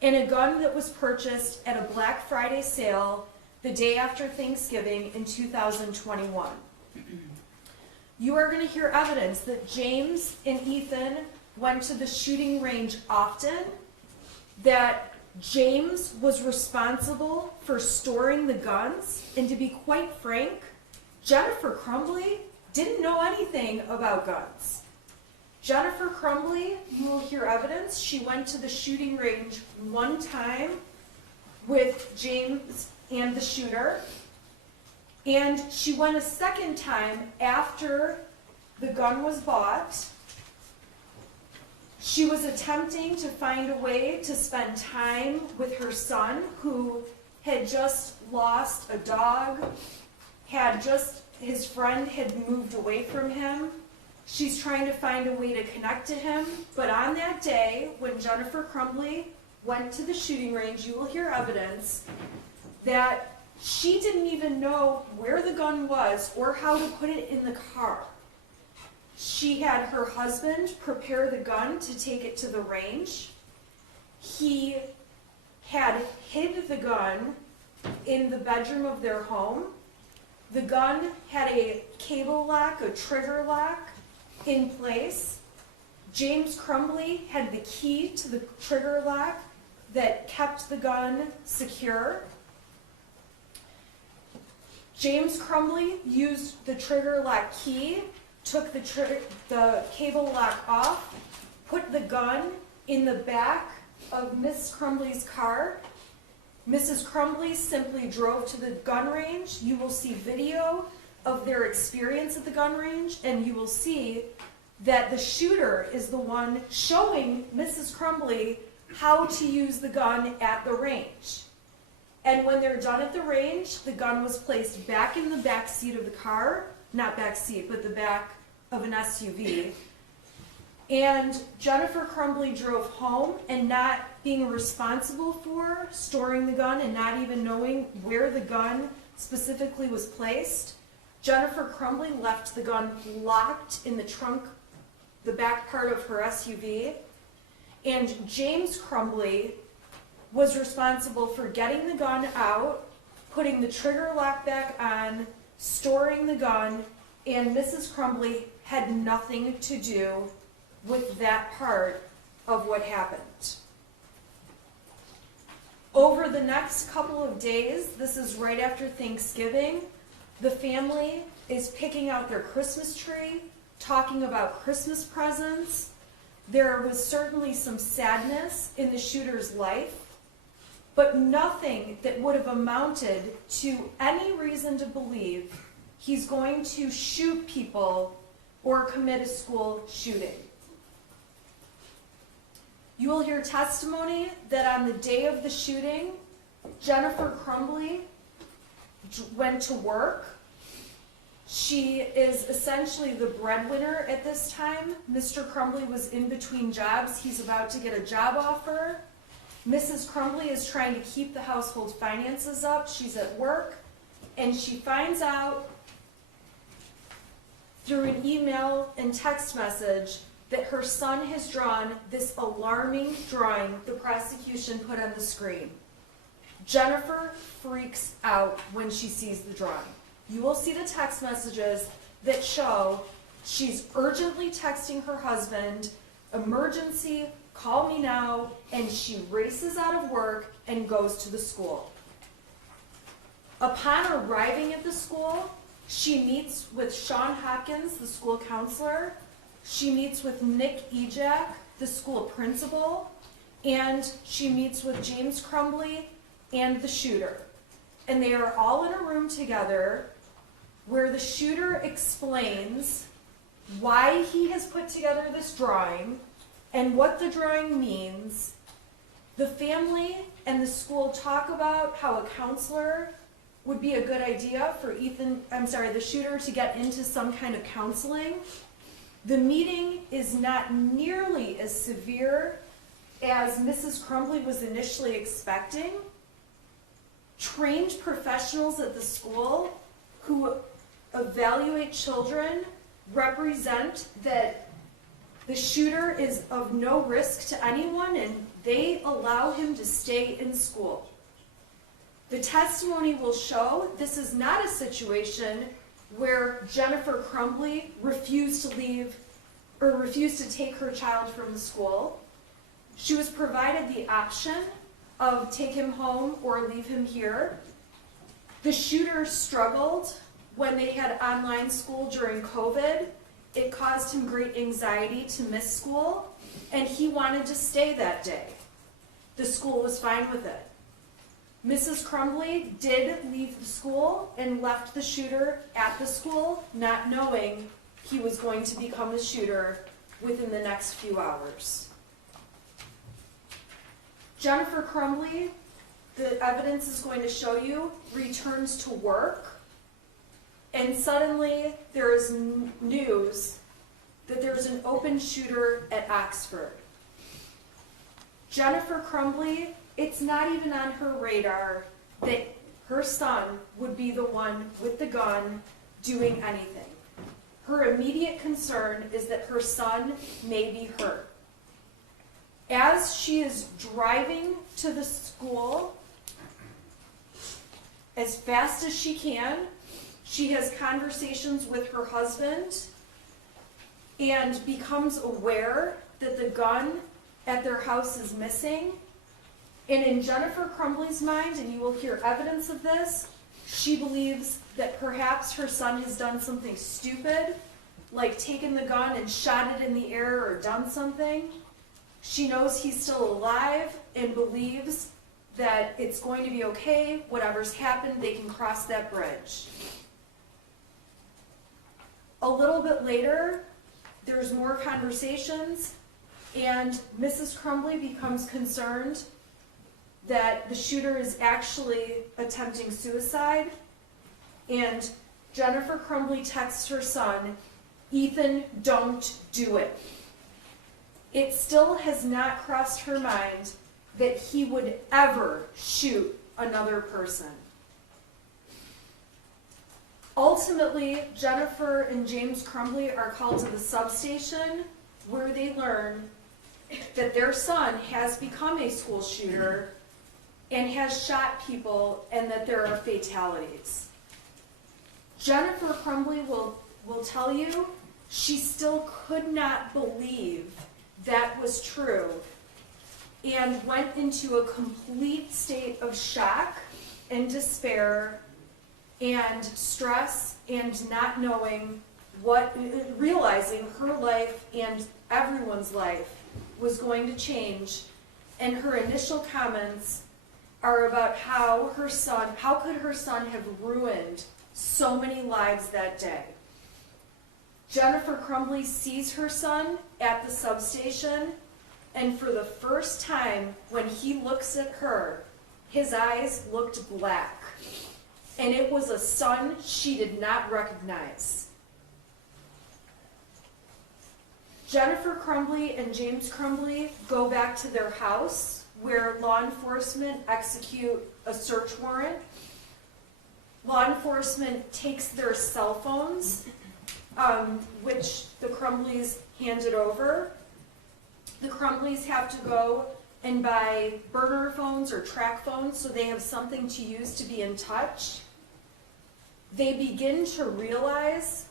and a gun that was purchased at a Black Friday sale the day after Thanksgiving in 2021. You are going to hear evidence that James and Ethan went to the shooting range often, that James was responsible for storing the guns, and to be quite frank, Jennifer Crumbley didn't know anything about guns. Jennifer Crumbley, you will hear evidence, she went to the shooting range one time with James and the shooter, and she went a second time after the gun was bought. She was attempting to find a way to spend time with her son, who had just lost a dog, his friend had moved away from him. She's trying to find a way to connect to him, but on that day, when Jennifer Crumbley went to the shooting range, you will hear evidence that she didn't even know where the gun was or how to put it in the car. She had her husband prepare the gun to take it to the range. He had hid the gun in the bedroom of their home. The gun had a cable lock, a trigger lock in place. James Crumbley had the key to the trigger lock that kept the gun secure. James Crumbley used the trigger lock key, took the cable lock off, put the gun in the back of Miss Crumbley's car. Mrs. Crumbley simply drove to the gun range. You will see video of their experience at the gun range, and you will see that the shooter is the one showing Mrs. Crumbley how to use the gun at the range. And when they're done at the range, the gun was placed back in the back seat of the car, not back seat, but the back of an SUV. And Jennifer Crumbley drove home, and not being responsible for storing the gun and not even knowing where the gun specifically was placed, Jennifer Crumbley left the gun locked in the trunk, the back part of her SUV, and James Crumbley was responsible for getting the gun out, putting the trigger lock back on, storing the gun, and Mrs. Crumbley had nothing to do with that part of what happened. Over the next couple of days, this is right after Thanksgiving, the family is picking out their Christmas tree, talking about Christmas presents. There was certainly some sadness in the shooter's life, but nothing that would have amounted to any reason to believe he's going to shoot people or commit a school shooting. You will hear testimony that on the day of the shooting, Jennifer Crumbley went to work. She is essentially the breadwinner at this time. Mr. Crumbley was in between jobs. He's about to get a job offer. Mrs. Crumbley is trying to keep the household finances up. She's at work, and she finds out through an email and text message that her son has drawn this alarming drawing the prosecution put on the screen. Jennifer freaks out when she sees the drawing. You will see the text messages that show she's urgently texting her husband, emergency, call me now, and she races out of work and goes to the school. Upon arriving at the school, she meets with Sean Hopkins, the school counselor. She meets with Nick Ejak, the school principal, and she meets with James Crumbley and the shooter. And they are all in a room together where the shooter explains why he has put together this drawing and what the drawing means. The family and the school talk about how a counselor would be a good idea for the shooter to get into some kind of counseling. The meeting is not nearly as severe as Mrs. Crumbley was initially expecting. Trained professionals at the school who evaluate children represent that the shooter is of no risk to anyone and they allow him to stay in school. The testimony will show this is not a situation where Jennifer Crumbley refused to leave or refused to take her child from the school. She was provided the option of take him home or leave him here. The shooter struggled when they had online school during COVID. It caused him great anxiety to miss school, and he wanted to stay that day. The school was fine with it. Mrs. Crumbley did leave the school and left the shooter at the school, not knowing he was going to become the shooter within the next few hours. Jennifer Crumbley, the evidence is going to show you, returns to work, and suddenly there is news that there's an open shooter at Oxford. Jennifer Crumbley, it's not even on her radar that her son would be the one with the gun doing anything. Her immediate concern is that her son may be hurt. As she is driving to the school as fast as she can, she has conversations with her husband and becomes aware that the gun at their house is missing. And in Jennifer Crumbley's mind, and you will hear evidence of this, she believes that perhaps her son has done something stupid, like taken the gun and shot it in the air or done something. She knows he's still alive and believes that it's going to be okay. Whatever's happened, they can cross that bridge. A little bit later, there's more conversations, and Mrs. Crumbley becomes concerned that the shooter is actually attempting suicide. And Jennifer Crumbley texts her son, "Ethan, don't do it." It still has not crossed her mind that he would ever shoot another person. Ultimately, Jennifer and James Crumbley are called to the substation where they learn that their son has become a school shooter and has shot people and that there are fatalities. Jennifer Crumbley will tell you she still could not believe that was true and went into a complete state of shock and despair and stress and not knowing realizing her life and everyone's life was going to change. And her initial comments are about how could her son have ruined so many lives that day. Jennifer Crumbley sees her son at the substation, and for the first time when he looks at her, his eyes looked black. And it was a son she did not recognize. Jennifer Crumbley and James Crumbley go back to their house where law enforcement execute a search warrant. Law enforcement takes their cell phones, which the Crumbleys handed over. The Crumbleys have to go and buy burner phones or track phones so they have something to use to be in touch. They begin to realize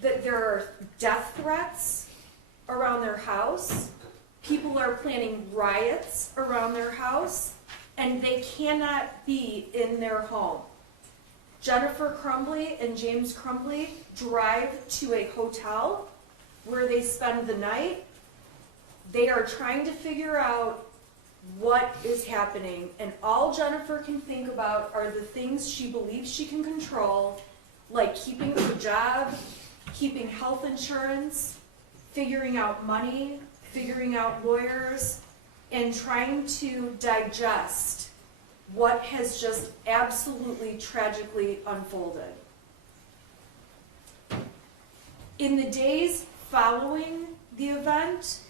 that there are death threats around their house. People are planning riots around their house, and they cannot be in their home. Jennifer Crumbley and James Crumbley drive to a hotel where they spend the night. They are trying to figure out what is happening, and all Jennifer can think about are the things she believes she can control, like keeping her job, keeping health insurance, figuring out money, figuring out lawyers, and trying to digest what has just absolutely tragically unfolded. In the days following the event,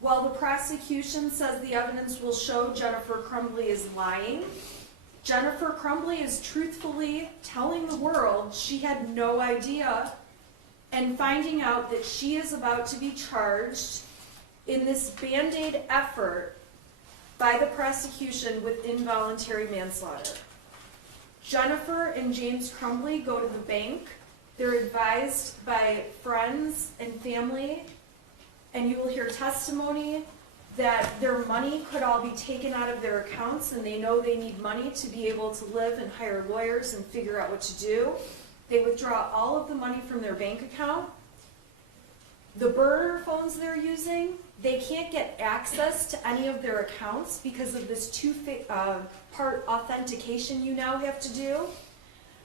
while the prosecution says the evidence will show Jennifer Crumbley is lying, Jennifer Crumbley is truthfully telling the world she had no idea, and finding out that she is about to be charged in this Band-Aid effort by the prosecution with involuntary manslaughter. Jennifer and James Crumbley go to the bank. They're advised by friends and family, and you will hear testimony that their money could all be taken out of their accounts, and they know they need money to be able to live and hire lawyers and figure out what to do. They withdraw all of the money from their bank account. The burner phones they're using, they can't get access to any of their accounts because of this two-part authentication you now have to do.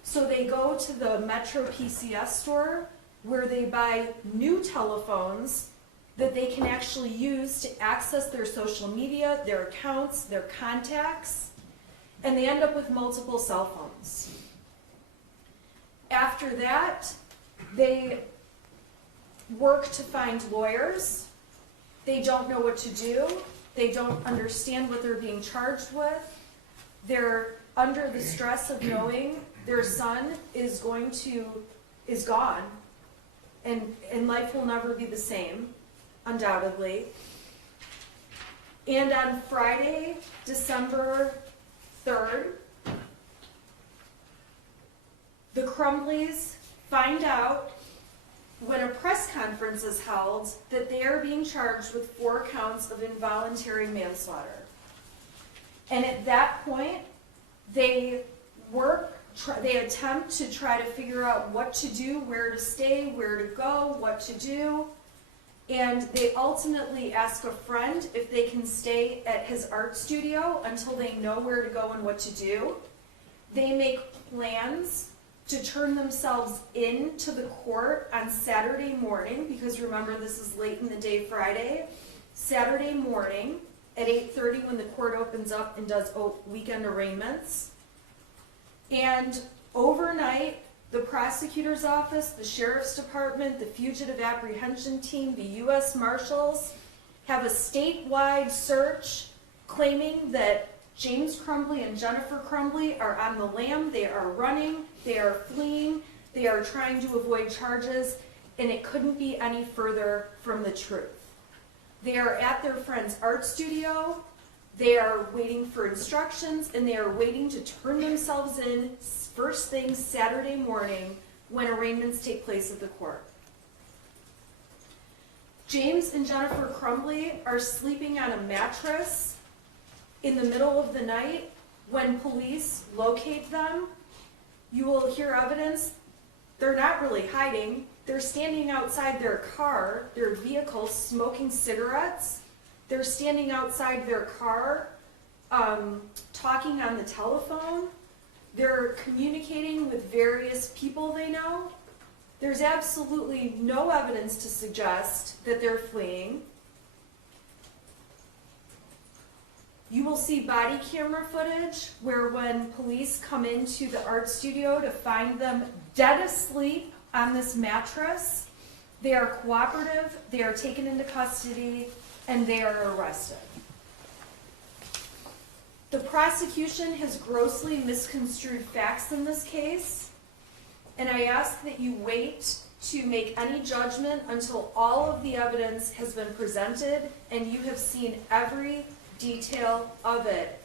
So they go to the Metro PCS store where they buy new telephones that they can actually use to access their social media, their accounts, their contacts, and they end up with multiple cell phones. After that, they work to find lawyers. They don't know what to do. They don't understand what they're being charged with. They're under the stress of knowing their son is gone, and life will never be the same, undoubtedly. And on Friday, December 3rd, the Crumbleys find out when a press conference is held that they are being charged with 4 counts of involuntary manslaughter. And at that point, they attempt to try to figure out what to do, where to stay, where to go, what to do. And they ultimately ask a friend if they can stay at his art studio until they know where to go and what to do. They make plans to turn themselves into the court on Saturday morning, because remember, this is late in the day Friday. Saturday morning at 8:30 when the court opens up and does weekend arraignments. And overnight, the prosecutor's office, the sheriff's department, the fugitive apprehension team, the U.S. Marshals have a statewide search claiming that James Crumbley and Jennifer Crumbley are on the lam, they are running, they are fleeing, they are trying to avoid charges, and it couldn't be any further from the truth. They are at their friend's art studio, they are waiting for instructions, and they are waiting to turn themselves in first thing Saturday morning when arraignments take place at the court. James and Jennifer Crumbley are sleeping on a mattress in the middle of the night. When police locate them, you will hear evidence. They're not really hiding. They're standing outside their car, their vehicle, smoking cigarettes. They're standing outside their car, talking on the telephone. They're communicating with various people they know. There's absolutely no evidence to suggest that they're fleeing. You will see body camera footage where when police come into the art studio to find them dead asleep on this mattress, they are cooperative, they are taken into custody, and they are arrested. The prosecution has grossly misconstrued facts in this case, and I ask that you wait to make any judgment until all of the evidence has been presented and you have seen every detail of it,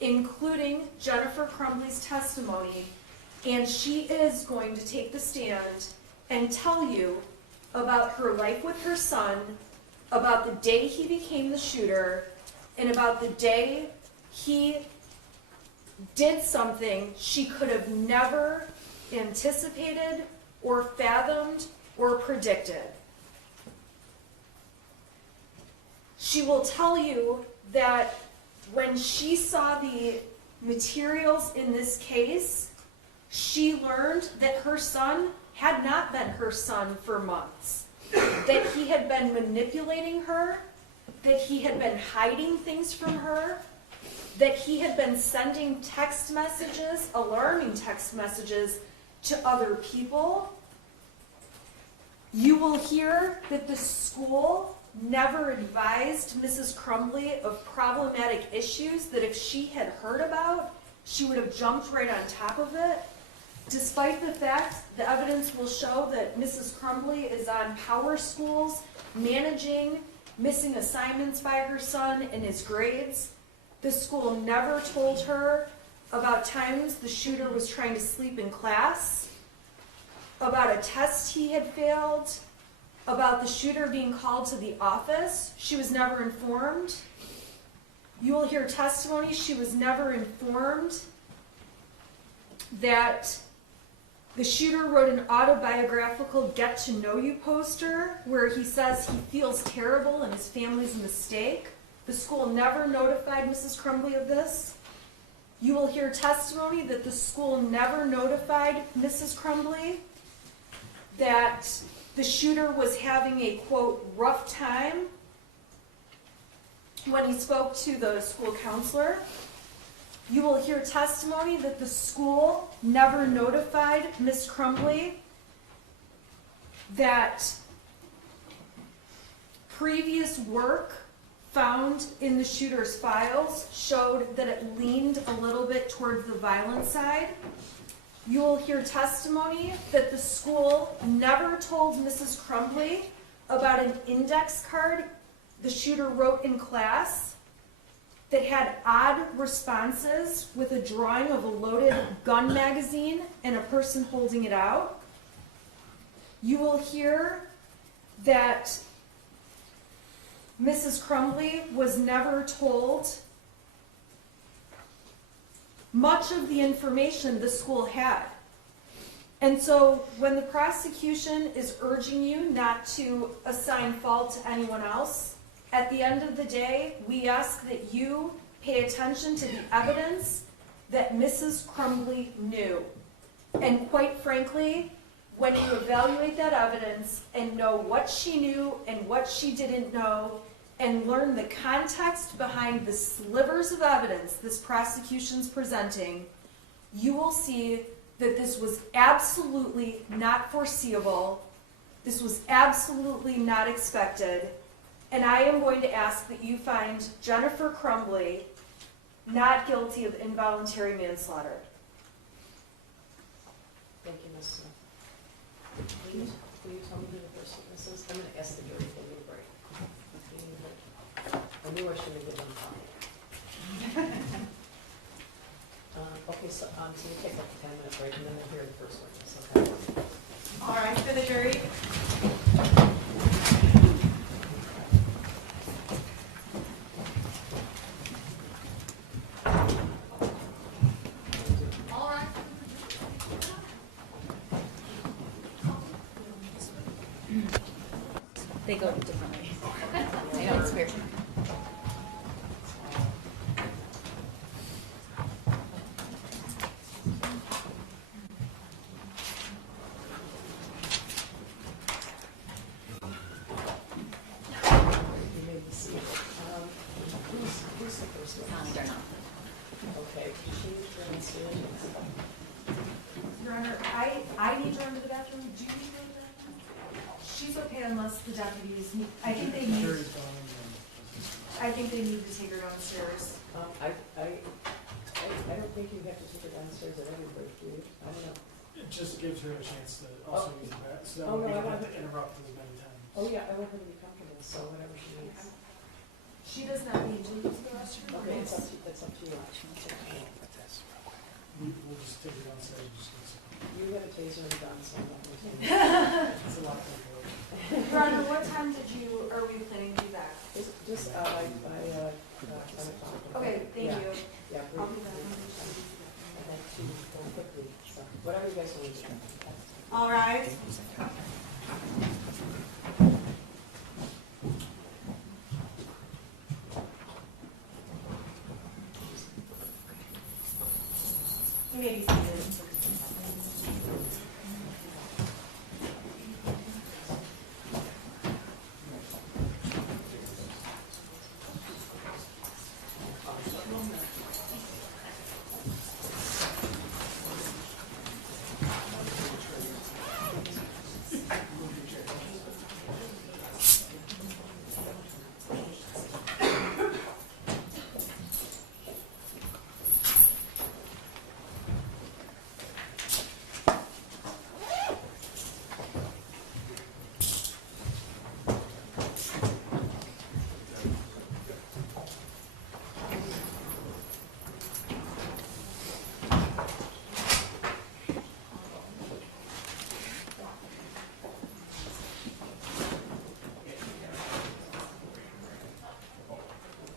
including Jennifer Crumbley's testimony, and she is going to take the stand and tell you about her life with her son, about the day he became the shooter, and about the day he did something she could have never anticipated or fathomed or predicted. She will tell you that when she saw the materials in this case, she learned that her son had not been her son for months, that he had been manipulating her, that he had been hiding things from her, that he had been sending text messages, alarming text messages, to other people. You will hear that the school never advised Mrs. Crumbley of problematic issues that if she had heard about, she would have jumped right on top of it. Despite the fact, the evidence will show that Mrs. Crumbley is on power schools, managing missing assignments by her son and his grades. The school never told her about times the shooter was trying to sleep in class, about a test he had failed, about the shooter being called to the office. She was never informed. You will hear testimony she was never informed that the shooter wrote an autobiographical get-to-know-you poster where he says he feels terrible and his family's a mistake. The school never notified Mrs. Crumbley of this. You will hear testimony that the school never notified Mrs. Crumbley that the shooter was having a, quote, rough time when he spoke to the school counselor. You will hear testimony that the school never notified Ms. Crumbley that previous work found in the shooter's files showed that it leaned a little bit towards the violent side. You will hear testimony that the school never told Mrs. Crumbley about an index card the shooter wrote in class that had odd responses with a drawing of a loaded gun magazine and a person holding it out. You will hear that Mrs. Crumbley was never told much of the information the school had. And so when the prosecution is urging you not to assign fault to anyone else, at the end of the day, we ask that you pay attention to the evidence that Mrs. Crumbley knew. And quite frankly, when you evaluate that evidence and know what she knew and what she didn't know, and learn the context behind the slivers of evidence this prosecution's presenting, you will see that this was absolutely not foreseeable, this was absolutely not expected, and I am going to ask that you find Jennifer Crumbley not guilty of involuntary manslaughter. Thank you, Ms. Smith. Will you tell me who the first witness is? I'm going to ask the jury if they need a break. I knew I shouldn't have given them time. Okay, so you take like a 10-minute break and then we'll hear the first witness, okay? All right, for the jury. All right. They go differently. I know, it's weird. You may be seated. Who's the first witness? They're not. Okay, can she demonstrate? Your Honor, I need to run to the bathroom. Do you need to go to the bathroom? She's okay unless the deputies need, I think they need to take her downstairs. I don't think you have to take her downstairs at every break, do you? I don't know. It just gives her a chance to also use the bathroom, so Oh, no, we I don't have want- to interrupt as many times. Oh, yeah, I want her to be comfortable, so whatever she needs. She does not need to use the restroom. Okay, it's up to you. We'll just take her downstairs and just get some. You have a taser and gun, so I'm not going to. It's a lot of fun. Your Honor, what time are we planning to be back? Just, by 10 o'clock. Okay, thank Yeah. you. Yeah, I'll we be back. I had to go quickly, so whatever you guys want to do. All right.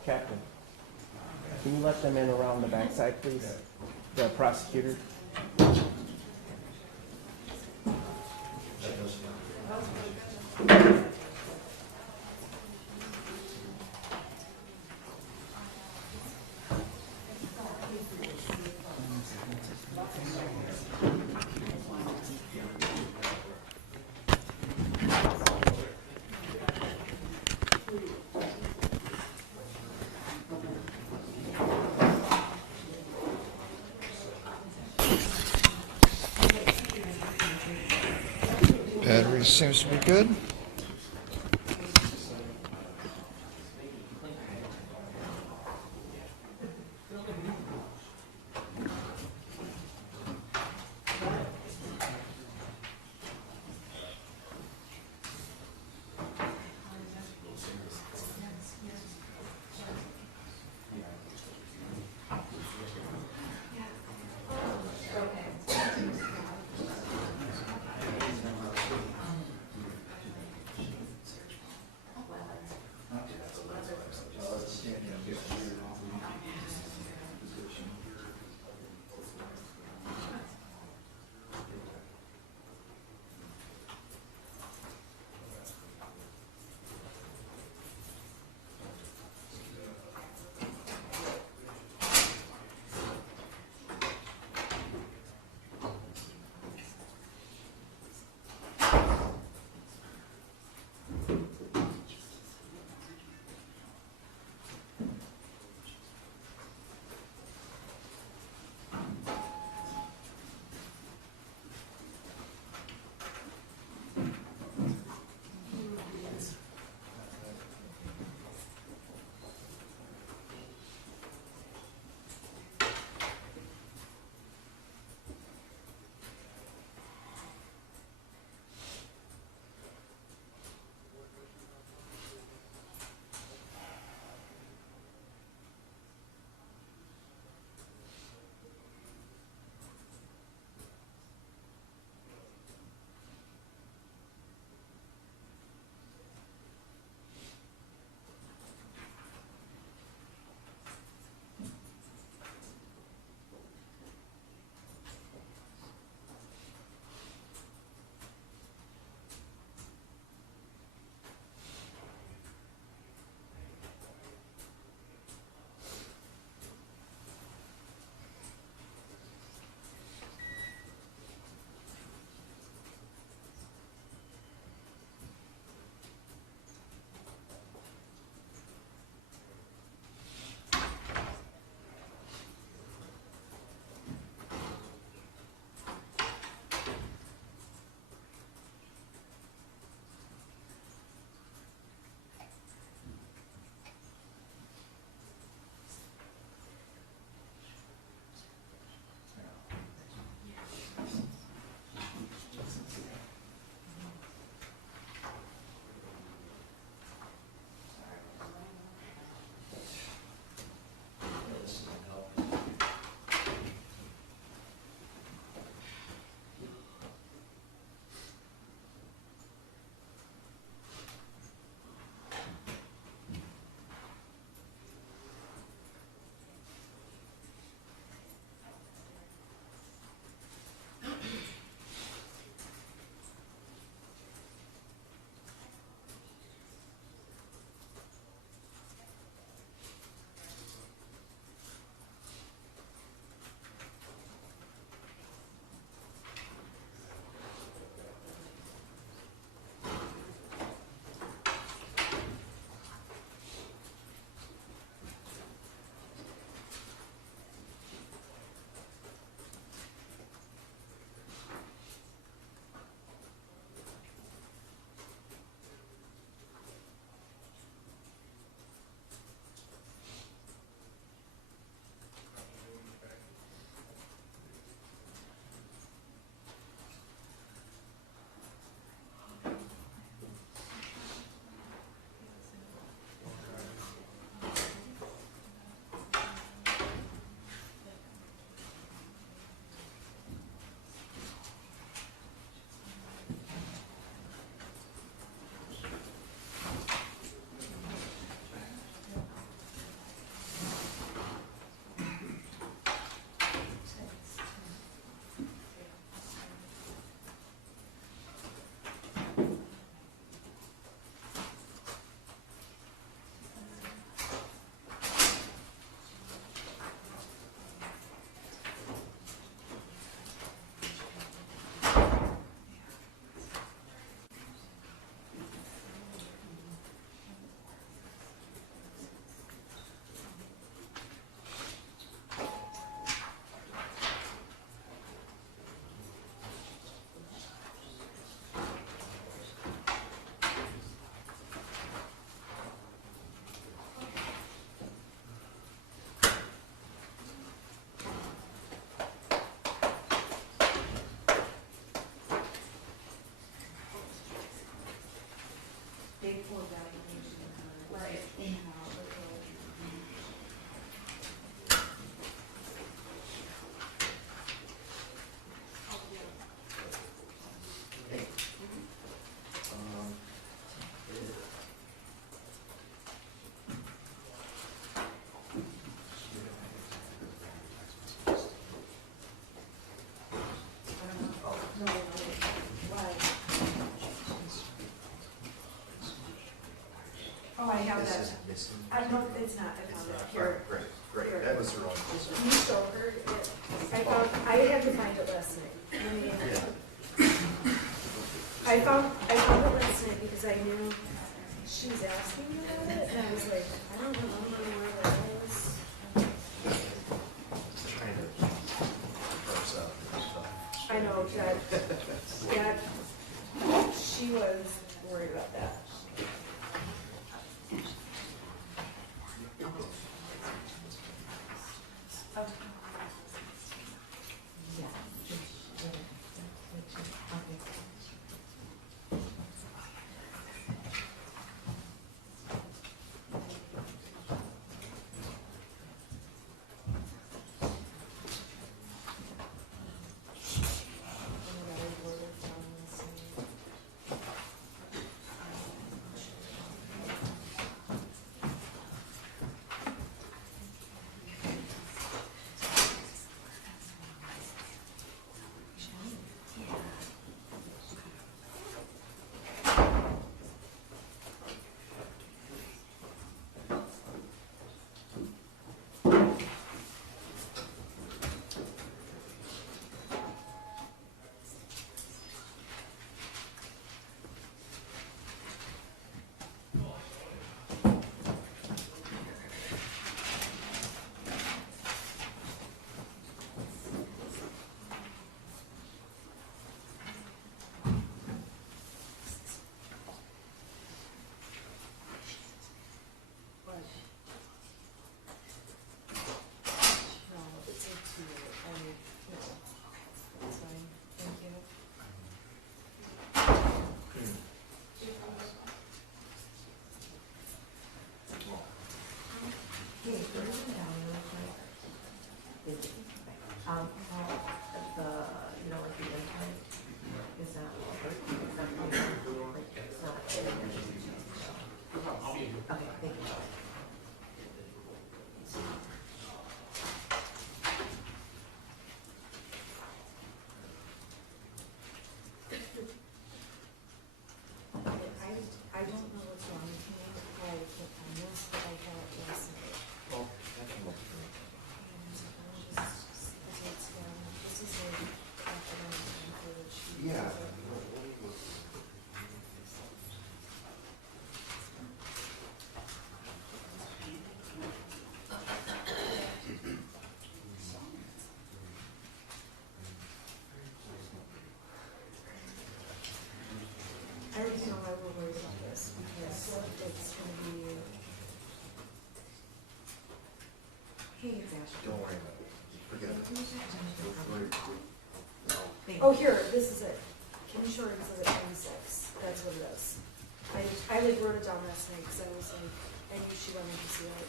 Captain, can you let them in around the backside, please? The prosecutor. Battery seems to be good. for evaluation. Right. Oh, I have This that. is missing. No, it's not, I found it, here. Great, Here. that was the wrong. You show her, I had to find it last night. Yeah. I found it last night because I knew she was asking me about it, and I was like, I don't remember where that was. Just trying to parse out this stuff. I know that she was worried about that. I don't know what's wrong with me, I can't find this, but I had it last night. Well, that came up for me. This is like academic info that she. Yeah. I already know I will worry about this because it's gonna be. Hey, Don't worry about it. Forget it. oh, here, this is it. Can you show her exhibit 26? That's what it is. I like wrote it down last night because I was like, I knew she wanted to see it.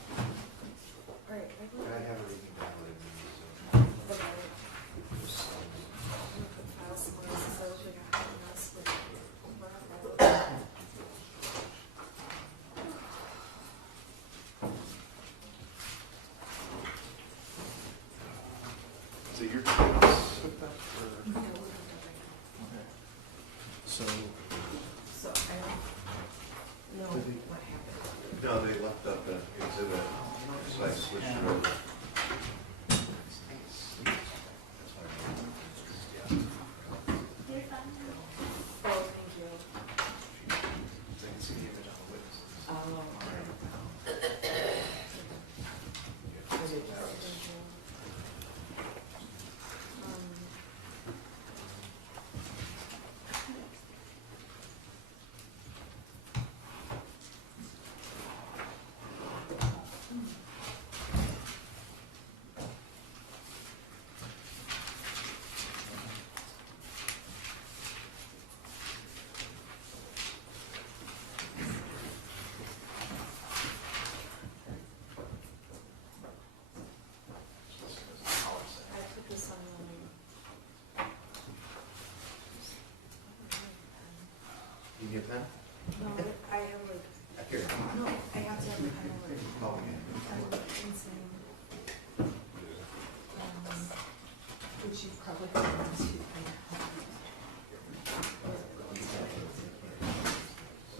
All right, I But wrote I it. have a reading downloaded. Okay. File supplies, so we got something else with- So your kids hooked up or? Okay. So. So I don't know Did he- what happened. No, they left up an exhibit, so I switched it over. Oh, thank you. They can see the image on the witnesses. Oh, a pen? No, I have like, Up here. no, I have to have a pen over. Oh, okay. I'm insane. Which you've probably heard of too.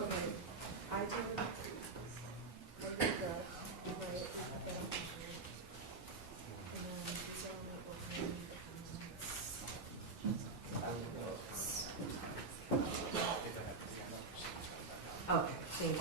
Okay, I took a breath, right, and then these are my opening comments. Okay, thank you.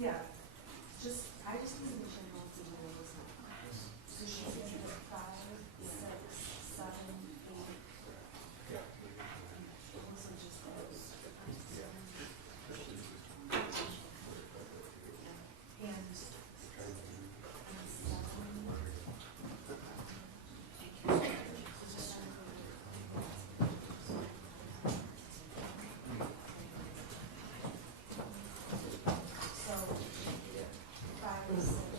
Yeah, I just need to make sure no one's in there this time. So she's gonna get 5, 6, 7, 8. Those are just those. And 5, 6.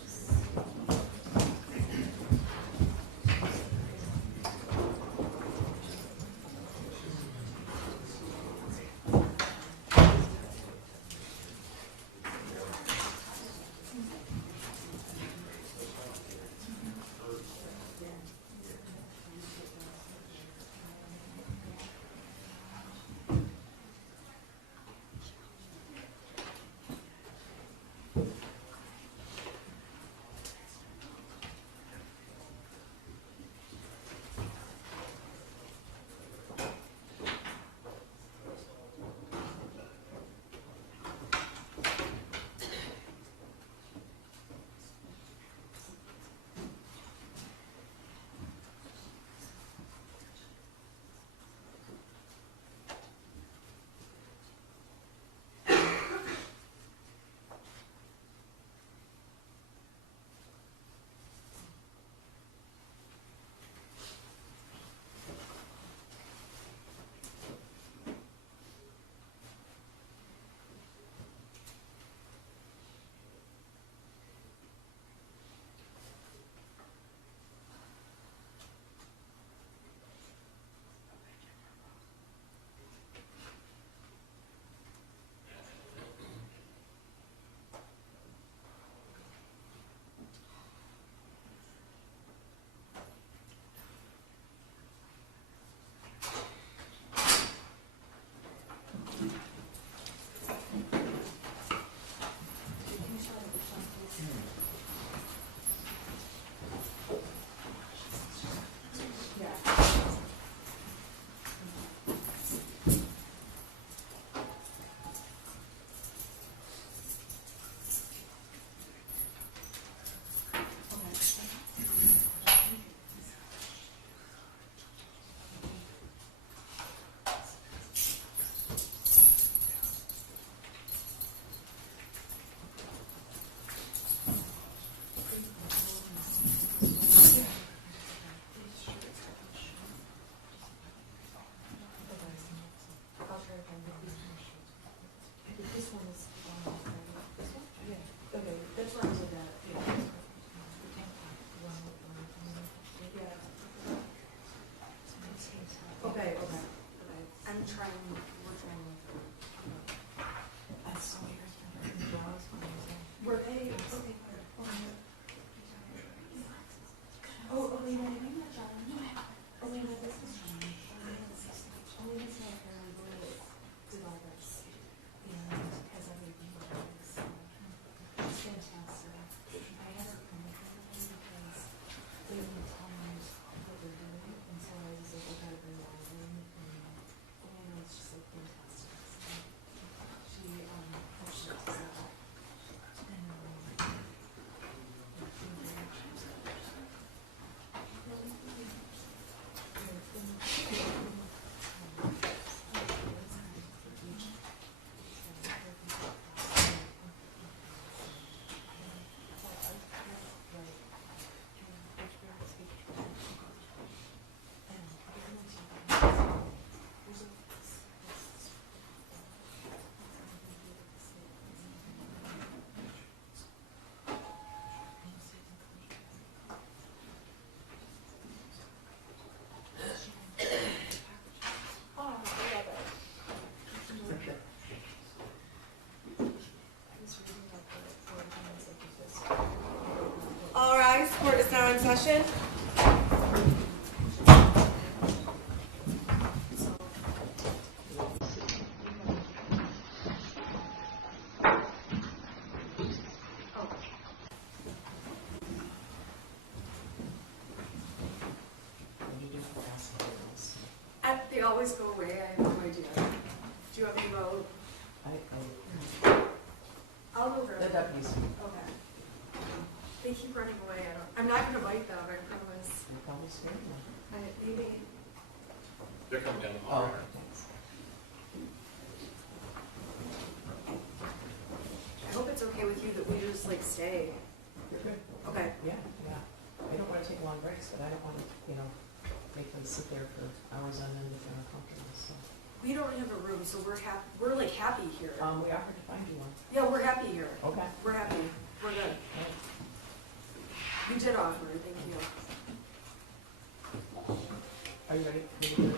session. What do you do for assholes? They always go away, I have no idea. Do you want me to go? I'll go The grab it. W's, Okay. They keep running away, I'm not gonna bite them, I promise. you're probably scared of them. Maybe. They're coming down the Oh, hall. thanks. I hope it's okay with you that we just like stay. You're good. Okay. Yeah, yeah. I don't want to take long breaks, but I don't want to, make them sit there for hours on end if they're uncomfortable, so. We don't have a room, so we're like happy here. We offered to find you one. Yeah, we're happy here. Okay. We're happy. We're good. You did offer, thank you. Are you ready? Yeah, okay.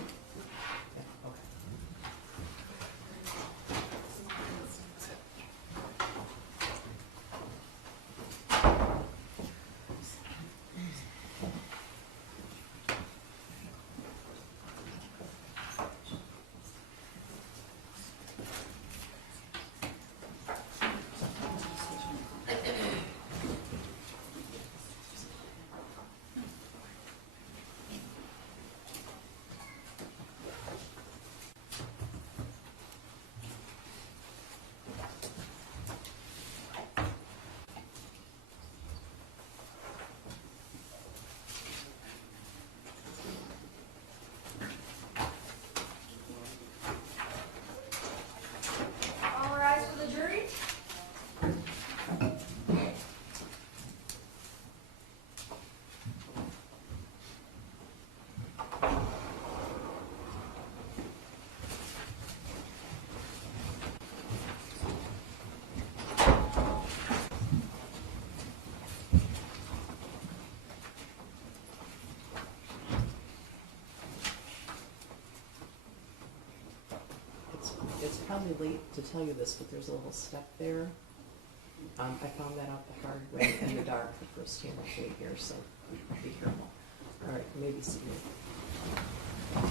All rise for the jury. It's probably late to tell you this, but there's a little step there. I found that out the hard way in the dark the first time I came here, so be careful. All right, maybe see you.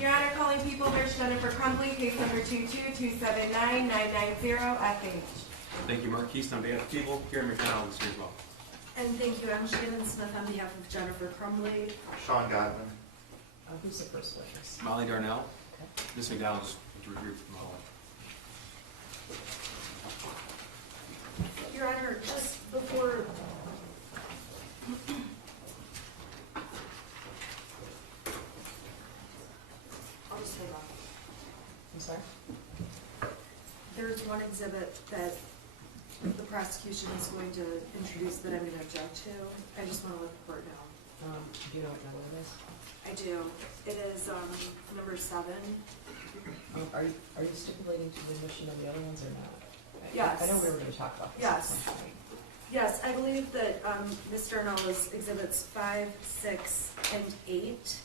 Your Honor, calling people versus Jennifer Crumbley, case number 222799990 FH. Thank you, Marquise, on behalf of the people. Karen McDonald is here as well. And thank you, I'm Shannon Smith on behalf of Jennifer Crumbley. Sean Godwin. Who's the first witness? Molly Darnell. Okay. Ms. McDonald just reviewed from Molly. Your Honor, just before. I'll just hold on. I'm sorry? There's one exhibit that the prosecution is going to introduce that I'm going to object to. I just want to let the court know. Do you know what number it is? I do. It is number 7. Are you stipulating to the admission of the other ones or not? Yes. I know we were going to talk about this. Yes. at some point. Yes, I believe that Ms. Darnell's exhibits 5, 6, and 8,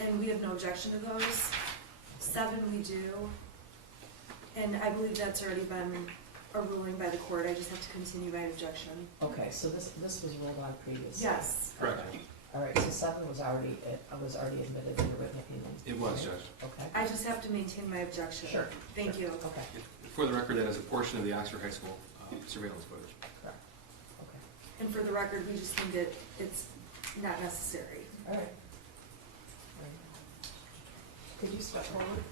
and we have no objection to those. 7 we do, and I believe that's already been a ruling by the court. I just have to continue my objection. Okay, so this was ruled on previously? Yes. Correct. Okay. All right, so 7 was already admitted in the written opinion? It was, right? Judge. Okay. I just have to maintain my objection. Sure. Thank sure. you. Okay, For the record, that is a portion of the Oxford High School surveillance footage. correct. Okay, And for the record, we just think that it's not necessary. all right. All right. Could you step forward?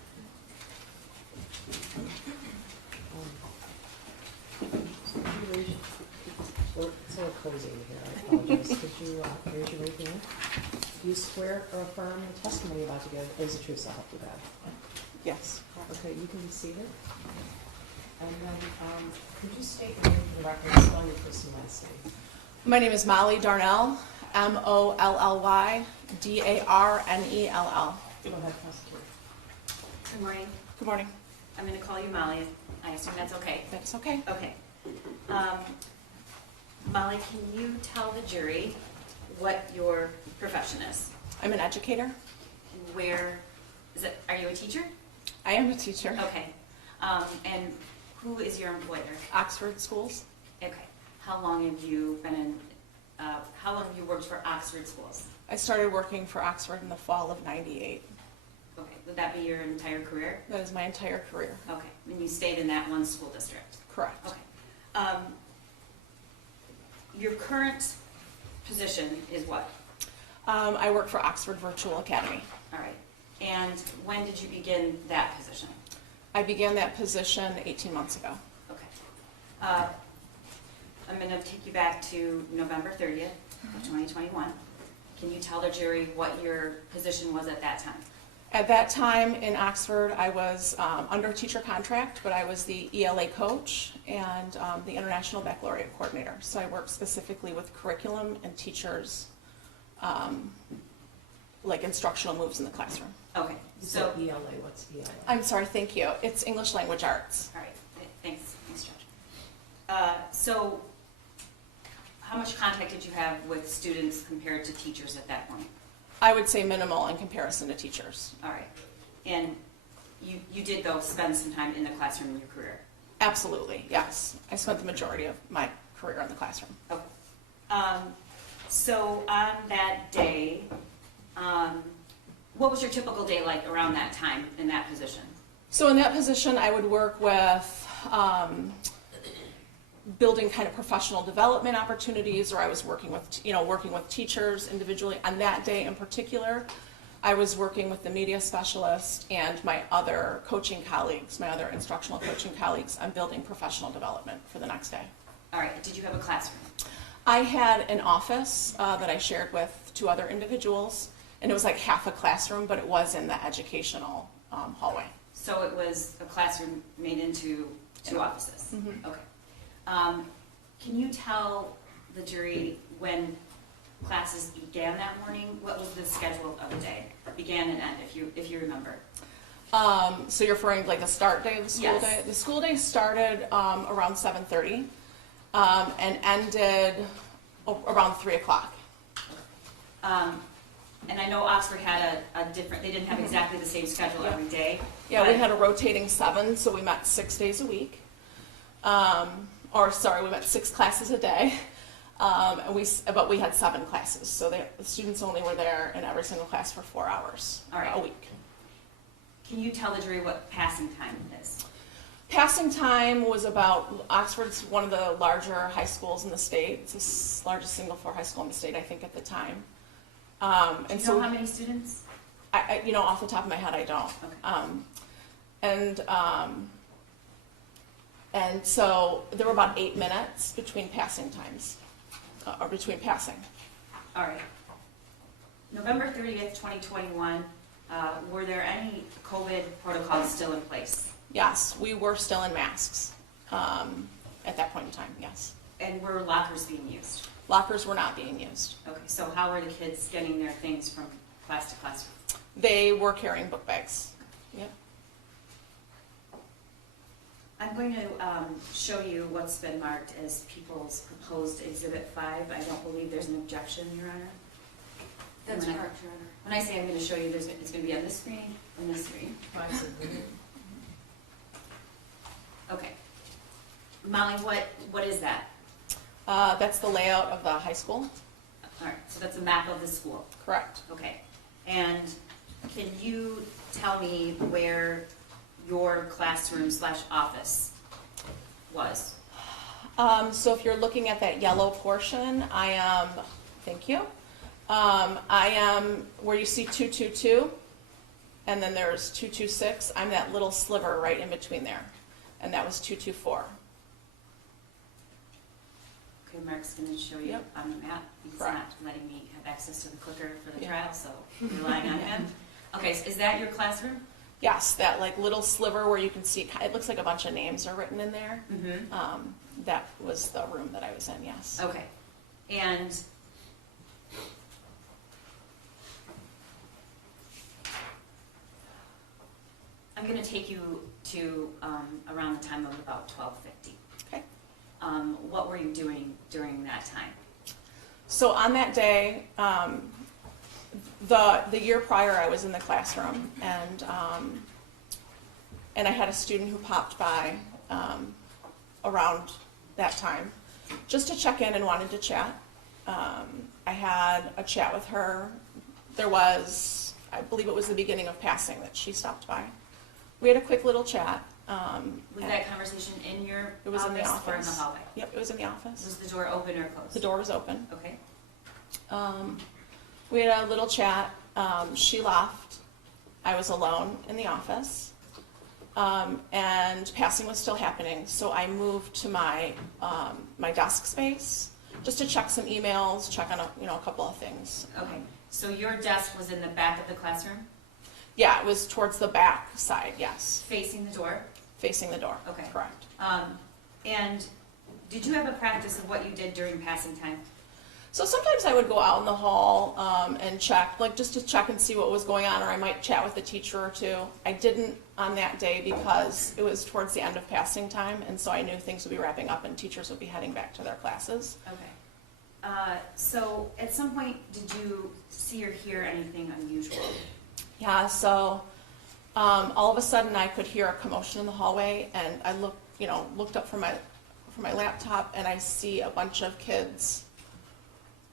So could you raise, it's a little cozy in here, I apologize. Could you raise your right hand? Do you swear or affirm the testimony you're about to give is the truth, so help you God? Yes. Okay, you can be seated. And then, could you state your name for the record, and spell your first and last name? My name is Molly Darnell, Mollydarnell. Go ahead, prosecutor. Good morning. Good morning. I'm going to call you Molly. I assume that's okay. That's okay. Okay. Molly, can you tell the jury what your profession is? I'm an educator. Where Are you a teacher? I am a teacher. Okay. And who is your employer? Oxford Schools. Okay. How long have you been in, how long have you worked for Oxford Schools? I started working for Oxford in the fall of '98. Okay. Would that be your entire career? That is my entire career. Okay. And you stayed in that one school district? Correct. Okay. Your current position is what? I work for Oxford Virtual Academy. All right. And when did you begin that position? I began that position 18 months ago. Okay. I'm going to take you back to November 30th of 2021. Can you tell the jury what your position was at that time? At that time in Oxford, I was under teacher contract, but I was the ELA coach and the International Baccalaureate Coordinator. So I worked specifically with curriculum and teachers, like instructional moves in the classroom. Okay. So ELA, what's ELA? I'm sorry, thank you. It's English Language Arts. All right. Thanks, Judge. So how much contact did you have with students compared to teachers at that point? I would say minimal in comparison to teachers. All right. And you did, though, spend some time in the classroom in your career? Absolutely, yes. I spent the majority of my career in the classroom. Okay. So on that day, what was your typical day like around that time in that position? So in that position, I would work with building kind of professional development opportunities, or I was working with teachers individually. On that day in particular, I was working with the media specialist and my other coaching colleagues, my other instructional coaching colleagues, on building professional development for the next day. All right. Did you have a classroom? I had an office that I shared with two other individuals, and it was like half a classroom, but it was in the educational hallway. So it was a classroom made into two offices? Mhm. Okay. Can you tell the jury when classes began that morning? What was the schedule of the day? Began and end, if you remember. So you're referring to like the start day of the school Yes. day? The school day started around 7:30 and ended around 3 o'clock. And I know Oxford had a different, they didn't have exactly the same schedule Yeah. every day. Yeah, we but- had a rotating 7, so we met 6 days a week. We met 6 classes a day. But we had 7 classes, so the students only were there in every single class for 4 hours All right. a week. Can you tell the jury what passing time is? Passing time was about, Oxford's one of the larger high schools in the state. It's the largest single-floor high school in the state, I think, at the time. Do And you so know how many students? I off the top of my head, I don't. Okay. And so there were about 8 minutes between passing times, or between passing. All right. November 30th, 2021, were there any COVID protocols still in place? Yes, we were still in masks at that point in time, yes. And were lockers being used? Lockers were not being used. Okay, so how were the kids getting their things from class to class? They were carrying book bags. Yep. I'm going to show you what's been marked as people's proposed Exhibit 5. I don't believe there's an objection, Your Honor. That's When I- correct, Your Honor. When I say I'm going to show you, it's going to be on this screen and this screen. Okay. Molly, what is that? That's the layout of the high school. All right, so that's a map of the school. Correct. Okay. And can you tell me where your classroom/office was? So if you're looking at that yellow portion, I am, thank you. I am where you see 222, and then there's 226. I'm that little sliver right in between there, and that was 224. Okay, Mark's going to show you Yep. on the map. He's Correct. not letting me have access to the clicker for the Yeah. trial, so I'm relying on him. Okay, so is that your classroom? Yes, that like little sliver where you can see, it looks like a bunch of names are written in there. Mm-hmm. That was the room that I was in, yes. Okay. And I'm going to take you to around the time of about 12:50. Okay. What were you doing during that time? So on that day, The year prior, I was in the classroom, and I had a student who popped by around that time just to check in and wanted to chat. I had a chat with her. There was, I believe it was the beginning of passing that she stopped by. We had a quick little chat. Was that conversation in your It was in the office or in the office. hallway? Yep, it was in the office. Was the door open or closed? The door was open. Okay. We had a little chat. She left. I was alone in the office. And passing was still happening, so I moved to my my desk space just to check some emails, check on a couple of things. Okay. So your desk was in the back of the classroom, Yeah, it was towards the back side, yes, facing the door? facing the door. Okay. Correct. And did you have a practice of what you did during passing time? So sometimes I would go out in the hall and check, like just to check and see what was going on, or I might chat with a teacher or two. I didn't on that day because it was towards the end of passing time, and so I knew things would be wrapping up and teachers would be heading back to their classes. Okay. So at some point, did you see or hear anything unusual? Yeah, so all of a sudden I could hear a commotion in the hallway, and I looked up from my laptop, and I see a bunch of kids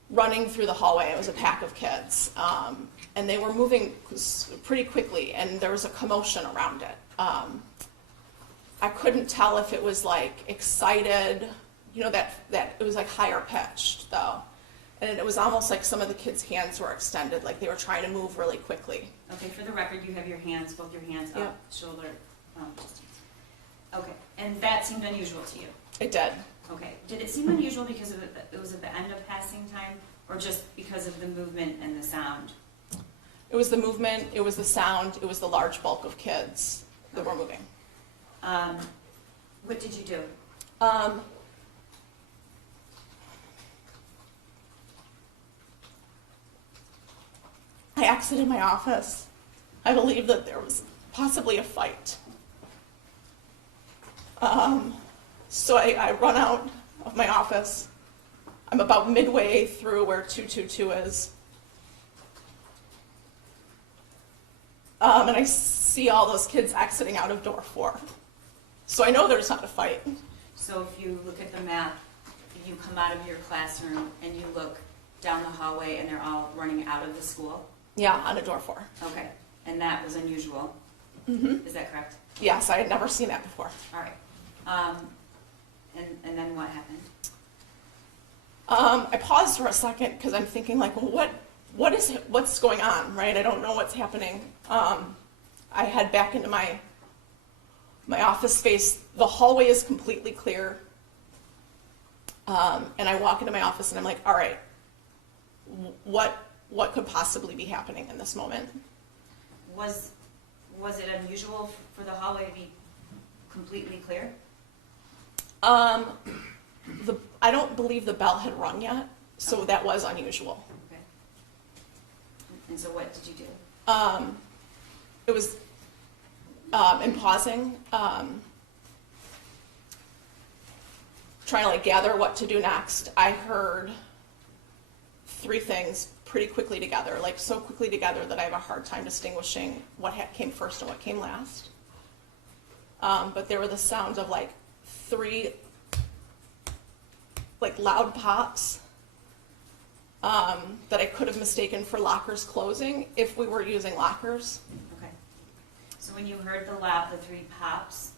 running through the hallway. It was a pack of kids, and they were moving pretty quickly, and there was a commotion around it. I couldn't tell if it was like excited, that it was like higher pitched though, and it was almost like some of the kids' hands were extended, like they were trying to move really quickly. Okay, for the record, you have your hands, both your hands up, Yep. shoulder distance. Okay, and that seemed unusual to you? It did. Okay, did it seem unusual because it was at the end of passing time, or just because of the movement and the sound? It was the movement, it was the sound, it was the large bulk of kids that were moving. What did you do? I exited my office. I believe that there was possibly a fight. So I run out of my office. I'm about midway through where 222 is. And I see all those kids exiting out of door 4. So I know there's not a fight. So if you look at the map, you come out of your classroom and you look down the hallway and they're all running out of the school? Yeah, on a door 4. Okay, and that was unusual? Mm-hmm. Is that correct? Yes, I had never seen that before. All right. And then what happened? I paused for a second because I'm thinking like, well, what's going on, right? I don't know what's happening. I head back into my office space. The hallway is completely clear. And I walk into my office and I'm like, all right, what could possibly be happening in this moment? Was it unusual for the hallway to be completely clear? I don't believe the bell had rung yet, so that was unusual. Okay. And so what did you do? It was in pausing, trying to like gather what to do next. I heard 3 things pretty quickly together, like so quickly together that I have a hard time distinguishing what came first and what came last. But there were the sounds of like 3 like loud pops that I could have mistaken for lockers closing if we were using lockers. Okay. So when you heard the 3 pops,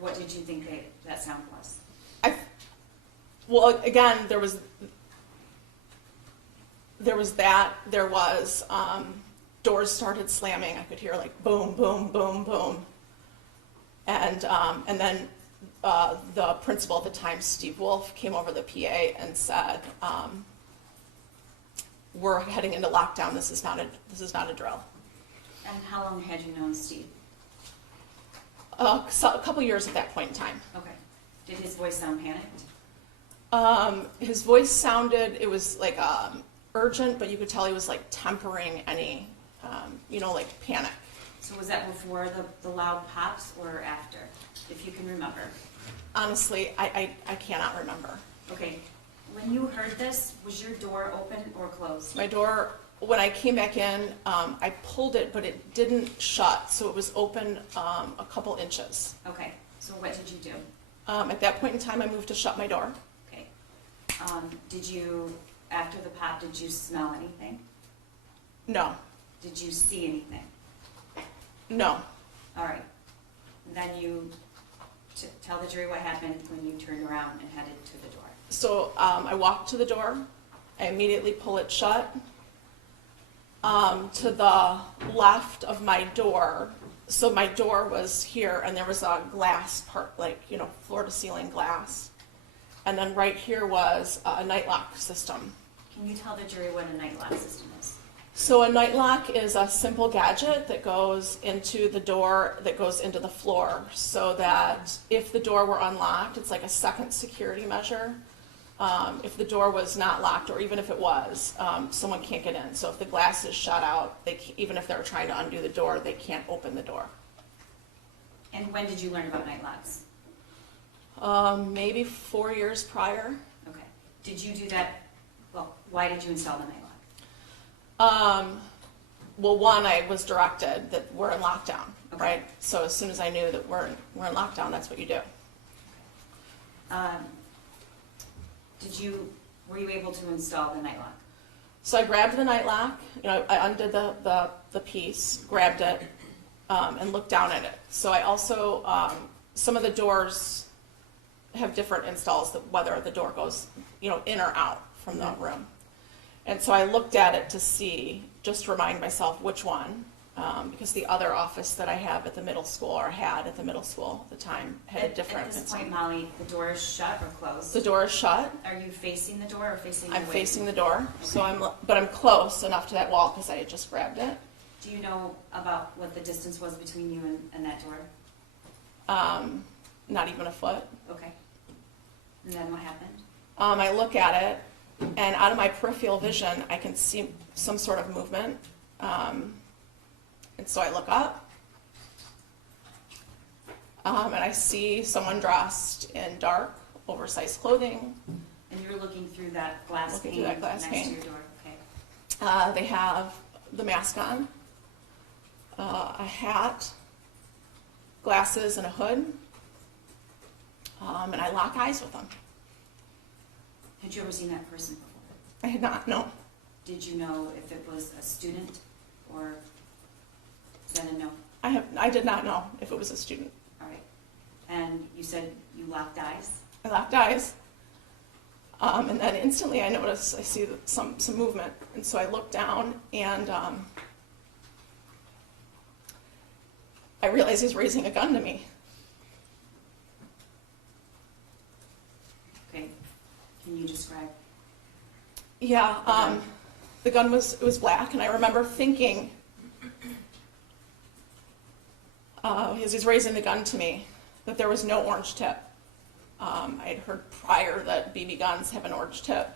what did you think that sound was? Well, again, there was that. There was doors started slamming. I could hear like boom, boom, boom, boom, and then the principal at the time, Steve Wolf, came over the PA and said, "We're heading into lockdown. This is not a drill." And how long had you known Steve? So a couple years at that point in time. Okay. Did his voice sound panicked? His voice sounded, it was like urgent, but you could tell he was like tempering any, like panic. So was that before the loud pops or after, if you can remember? Honestly, I cannot remember. Okay. When you heard this, was your door open or closed? My door when I came back in, I pulled it, but it didn't shut, so it was open a couple inches. Okay, so what did you do? At that point in time, I moved to shut my door. Okay. Did you, after the pop, did you smell anything? No, Did you see anything? no. All right. Then you tell the jury what happened when you turned around and headed to the door. So I walked to the door. I immediately pull it shut. To the left of my door, so my door was here, and there was a glass part, like, you know, floor to ceiling glass. And then right here was a night lock system. Can you tell the jury what a night lock system is? So a night lock is a simple gadget that goes into the door, that goes into the floor, so that if the door were unlocked, it's like a second security measure. If the door was not locked, or even if it was, someone can't get in. So if the glass is shut out, even if they're trying to undo the door, they can't open the door. And when did you learn about night locks? Maybe 4 years prior. Okay. Did you do that? Well, why did you install the night lock? Well, one, I was directed that we're in lockdown, Okay. right? So as soon as I knew that we're in lockdown, that's what you do. Were you able to install the night lock? So I grabbed the night lock, you know, I undid the piece, grabbed it, and looked down at it. So I also, some of the doors have different installs, that whether the door goes, you know, in or out from the room. And so I looked at it to see, just to remind myself which one, because the other office that I have at the middle school, or had at the middle school at the time, had a different At this install. point, Molly, the door is shut or closed? The door is shut. Are you facing the door or facing I'm away? facing the door, so I'm close enough to that wall because I had just grabbed it. Do you know about what the distance was between you and that door? Not even a foot. Okay. And then what happened? I look at it, and out of my peripheral vision, I can see some sort of movement. And so I look up, and I see someone dressed in dark, oversized clothing. And you're looking through that glass Looking pane through that glass next pane. to your door. Okay. They have the mask on, a hat, glasses, and a hood. And I lock eyes with them. Had you ever seen that person before? I had not, no. Did you know if it was a student or is that a no? I did not know if it was a student. All right. And you said you locked eyes? I locked eyes. And then instantly I notice, I see some movement. And so I look down, and I realize he's raising a gun to me. Okay. Can you describe? Yeah, the gun was black, and I remember thinking, as he's raising the gun to me, that there was no orange tip. I had heard prior that BB guns have an orange tip.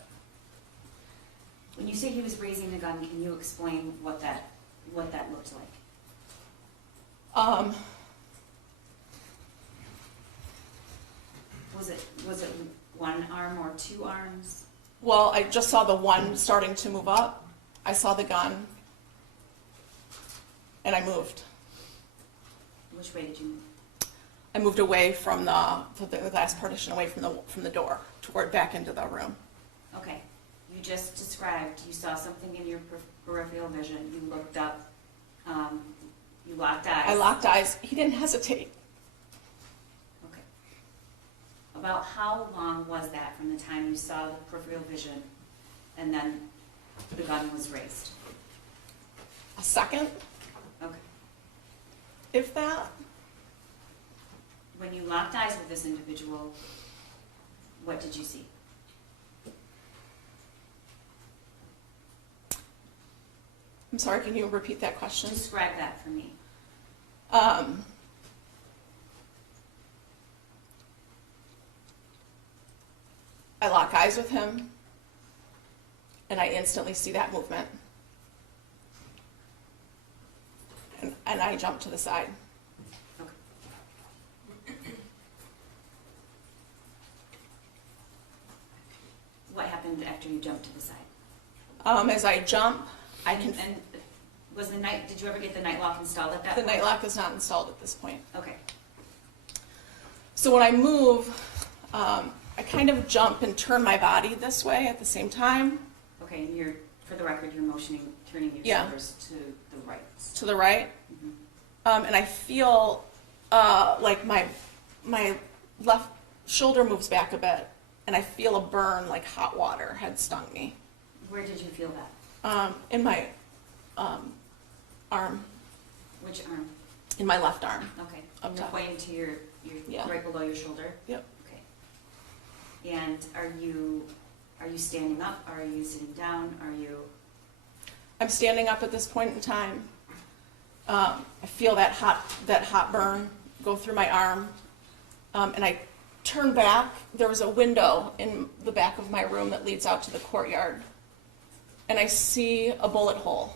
When you say he was raising the gun, can you explain what that looked like? Was it one arm or two arms? Well, I just saw the one starting to move up. I saw the gun, and I moved. Which way did you move? I moved away from the glass partition, away from the door, toward back into the room. Okay. You just described you saw something in your peripheral vision. You looked up. You locked eyes. I locked eyes. He didn't hesitate. Okay. About how long was that from the time you saw the peripheral vision and then the gun was raised? A second, Okay. if that. When you locked eyes with this individual, what did you see? I'm sorry, can you repeat that question? Describe that for me. I lock eyes with him, and I instantly see that movement. And I jump to the side. Okay. What happened after you jumped to the side? As I jump, I can, And was did you ever get the night lock installed at that the point? night lock is not installed at this point. Okay, So when I move, I kind of jump and turn my body this way at the same time, okay, and you're, for the record, you're motioning, turning your Yeah. shoulders to the right. to the right. Mhm. And I feel like my left shoulder moves back a bit, and I feel a burn like hot water had stung me Where did you feel that? in my arm, Which arm? in my left arm. Okay, Up and you're top. pointing to your, Yeah. right below your shoulder? Yep. Okay. And are you standing up? Are you sitting down? Are you, I'm standing up at this point in time. I feel that hot burn go through my arm, and I turn back. There was a window in the back of my room that leads out to the courtyard, and I see a bullet hole.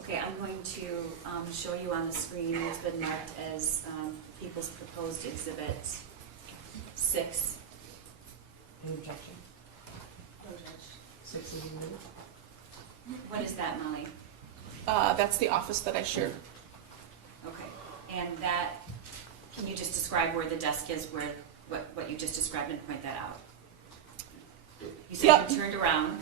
okay, I'm going to show you on the screen, it's been marked as People's Proposed Exhibit 6. Any objection? Six is moved. What is that, Molly? That's the office that I shared. Okay, and that, can you just describe where the desk is, where, what you just described and point that out? You said Yep. you turned around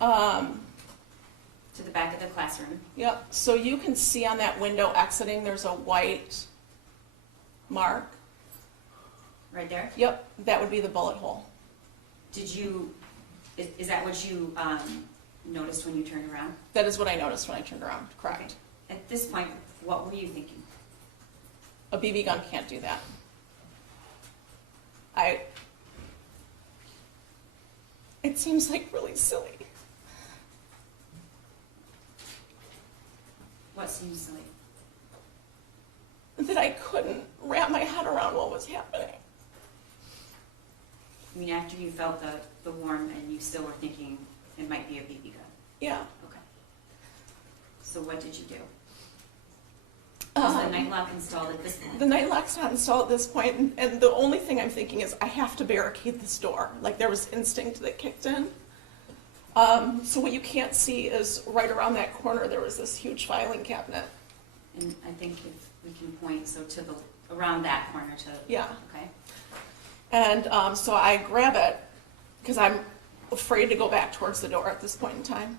to the back of the classroom. Yep, so you can see on that window exiting, there's a white mark. Right there? Yep, that would be the bullet hole. Did you, is that what you noticed when you turned around? That is what I noticed when I turned around, correct. At this point, what were you thinking? A BB gun can't do that. It seems like really silly. What seems silly? That I couldn't wrap my head around what was happening. I mean, after you felt the warmth and you still were thinking it might be a BB gun? Yeah. Okay. So what did you do? Was the night lock installed at this point? The night lock's not installed at this point, and the only thing I'm thinking is I have to barricade this door. Like there was instinct that kicked in. So what you can't see is right around that corner there was this huge filing cabinet. And I think if we can point, so to the, around that corner to, Yeah. okay? And so I grab it because I'm afraid to go back towards the door at this point in time.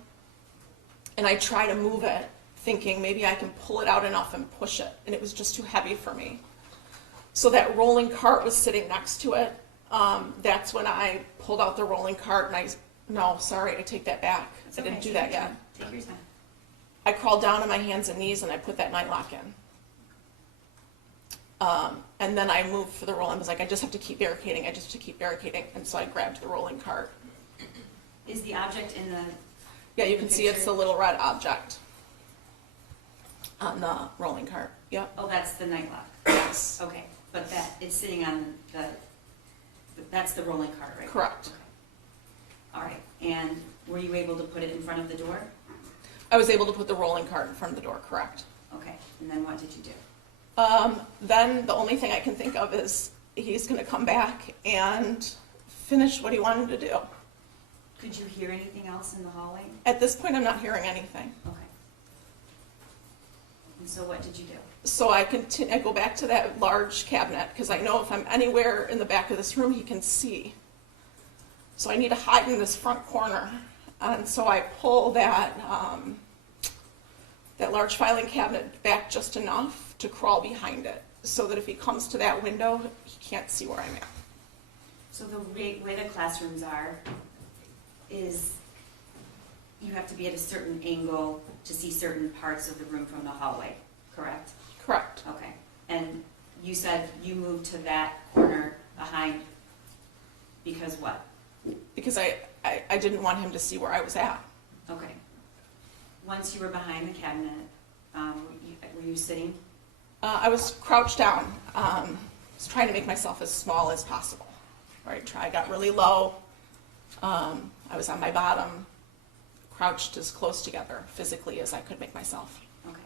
And I try to move it, thinking maybe I can pull it out enough and push it. And it was just too heavy for me. So that rolling cart was sitting next to it. That's when I pulled out the rolling cart and no, sorry, I take that back. It's I okay, didn't do take that your yet. time. Take your time. I crawled down on my hands and knees and I put that night lock in. And then I moved for the roll. I was like, I just have to keep barricading. I just have to keep barricading. And so I grabbed the rolling cart. Is the object in the, Yeah, you can The see it's picture? the little red object on the rolling cart. Yep. oh, that's the night lock? Yes. Okay, but that, it's sitting on that's the rolling cart, right? Correct. Okay. All right, and were you able to put it in front of the door? I was able to put the rolling cart in front of the door. Correct. Okay, and then what did you do? Then the only thing I can think of is he's going to come back and finish what he wanted to do. Could you hear anything else in the hallway? At this point, I'm not hearing anything. Okay. And so what did you do? So I go back to that large cabinet because I know if I'm anywhere in the back of this room, he can see. So I need to hide in this front corner. And so I pull that large filing cabinet back just enough to crawl behind it so that if he comes to that window, he can't see where I'm at. So the way the classrooms are is you have to be at a certain angle to see certain parts of the room from the hallway, correct? Correct. Okay. And you said you moved to that corner behind because what? Because I didn't want him to see where I was at. Okay. Once you were behind the cabinet, were you sitting? I was crouched down. I was trying to make myself as small as possible. Right? I got really low. I was on my bottom, crouched as close together physically as I could make myself. Okay.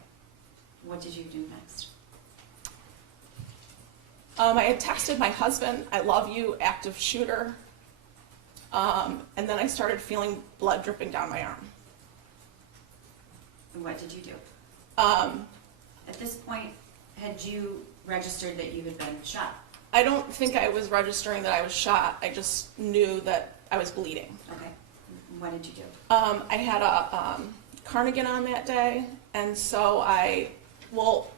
What did you do next? I had texted my husband, "I love you, active shooter." And then I started feeling blood dripping down my arm. And what did you do? Um, At this point, had you registered that you had been shot? I don't think I was registering that I was shot. I just knew that I was bleeding. Okay. What did you do? I had a cardigan on that day, and so well,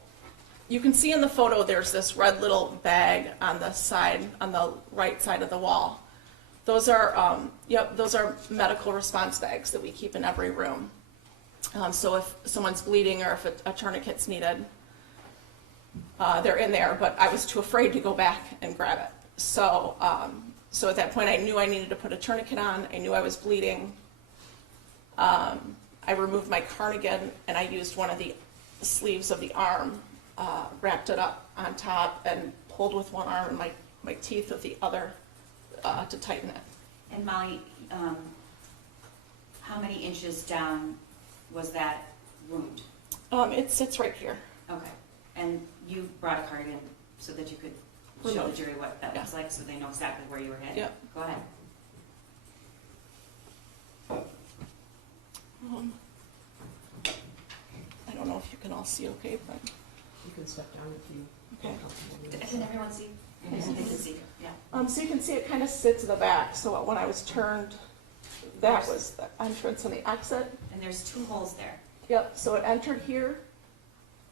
you can see in the photo there's this red little bag on the side, on the right side of the wall. Those are, those are medical response bags that we keep in every room. So if someone's bleeding or if a tourniquet's needed, they're in there, but I was too afraid to go back and grab it. So at that point I knew I needed to put a tourniquet on. I knew I was bleeding. I removed my cardigan and I used one of the sleeves of the arm, wrapped it up on top and pulled with one arm and my teeth with the other to tighten it. And Molly, how many inches down was that wound? It sits right here. Okay. And you brought a cardigan so that you could show the Removed. jury what that looks like so they know exactly where you were hit? Yep. Go ahead. I don't know if you can all see okay, but You can step down if you okay. feel comfortable with it. Can everyone see? They can see, yeah. So you can see it kind of sits in the back. So when I was turned, that was the entrance and the exit. And there's 2 holes there. Yep, so it entered here,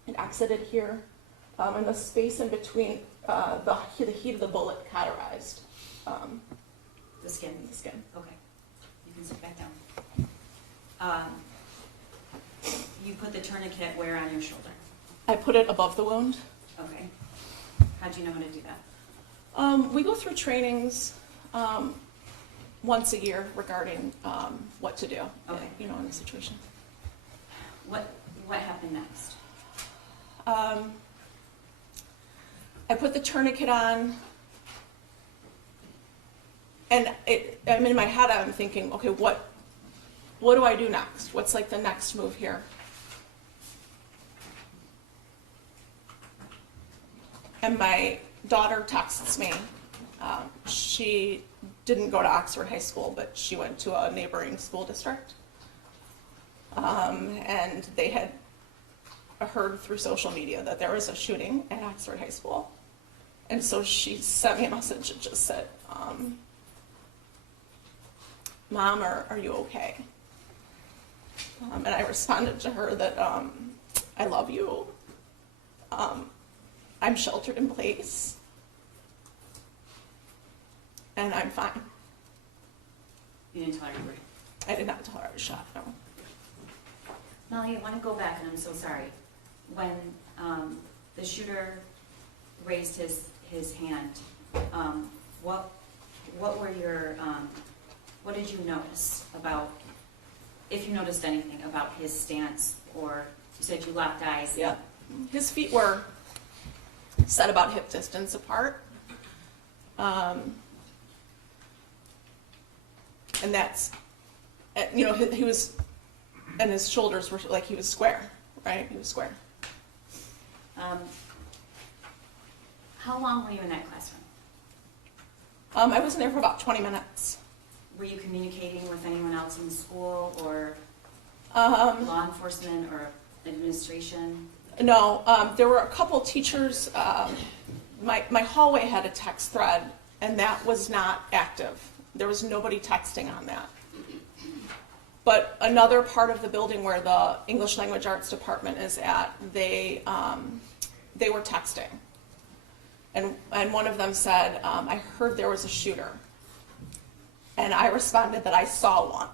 it exited here, and the space in between, the heat of the bullet cauterized The skin. the skin. Okay. You can sit back down. You put the tourniquet where on your shoulder? I put it above the wound. Okay. How'd you know how to do that? We go through trainings once a year regarding what to do, Okay. in a situation. What happened next? I put the tourniquet on, and I'm in my head, I'm thinking, okay, what do I do next? What's like the next move here? And my daughter texts me. She didn't go to Oxford High School, but she went to a neighboring school district. And they had heard through social media that there was a shooting at Oxford High School. And so she sent me a message that just said, Mom, are you okay? And I responded to her that I love you. I'm sheltered in place. And I'm fine. You didn't tell her you were. I did not tell her I was shot, no. Molly, I want to go back, and I'm so sorry. When the shooter raised his hand, what were your what did you notice about, if you noticed anything about his stance, or you said you locked eyes? Yeah. His feet were set about hip distance apart. And that's, he was, and his shoulders were like he was square, right? He was square. How long were you in that classroom? I was in there for about 20 minutes. Were you communicating with anyone else in the school, or Um, law enforcement, or administration? No, there were a couple teachers. My hallway had a text thread, and that was not active. There was nobody texting on that. But another part of the building where the English Language Arts Department is at, they were texting. And one of them said, I heard there was a shooter. And I responded that I saw one.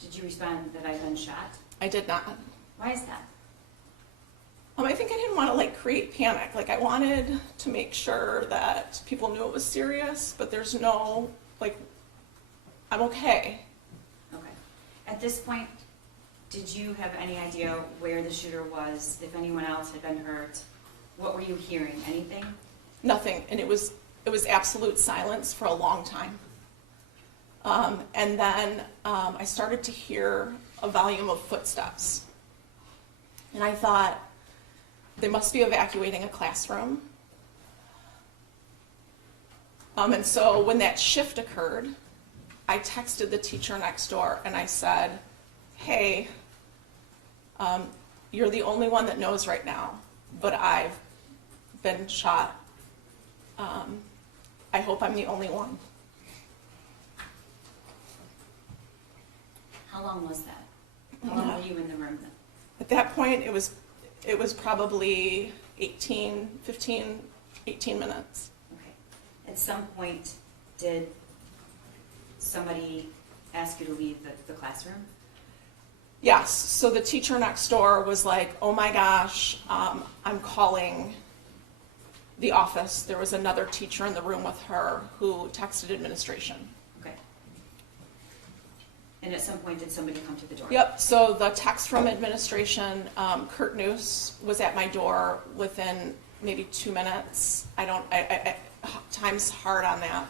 Did you respond that I'd been shot? I did not. Why is that? I think I didn't want to create panic. I wanted to make sure that people knew it was serious, but there's no, I'm okay. Okay. At this point, did you have any idea where the shooter was, if anyone else had been hurt? What were you hearing? Anything? Nothing, and it was absolute silence for a long time. And then I started to hear a volume of footsteps. And I thought, they must be evacuating a classroom. And so when that shift occurred, I texted the teacher next door and I said, hey, You're the only one that knows right now, but I've been shot. I hope I'm the only one. How long was that? How long were you in the room then? At that point, it was probably 15, 18 minutes. Okay. At some point, did somebody ask you to leave the classroom? Yes, so the teacher next door was like, oh my gosh, I'm calling the office. There was another teacher in the room with her who texted administration. Okay. And at some point, did somebody come to the door? Yep, so the text from administration, Kurt Noose was at my door within maybe 2 minutes. Time's hard on that.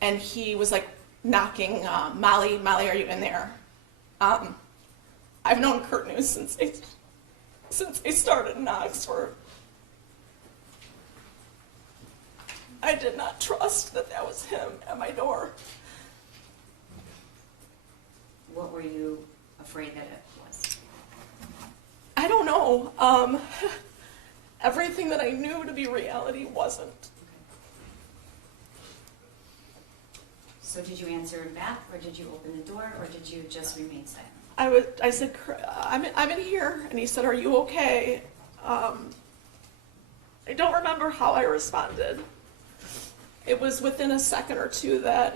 And he was like knocking, Molly, are you in there? I've known Kurt Noose since they started in Oxford. I did not trust that was him at my door. What were you afraid that it was? I don't know. Everything that I knew to be reality wasn't. So did you answer him back, or did you open the door, or did you just remain silent? I said, I'm in here, and he said, are you okay? I don't remember how I responded. It was within a second or two that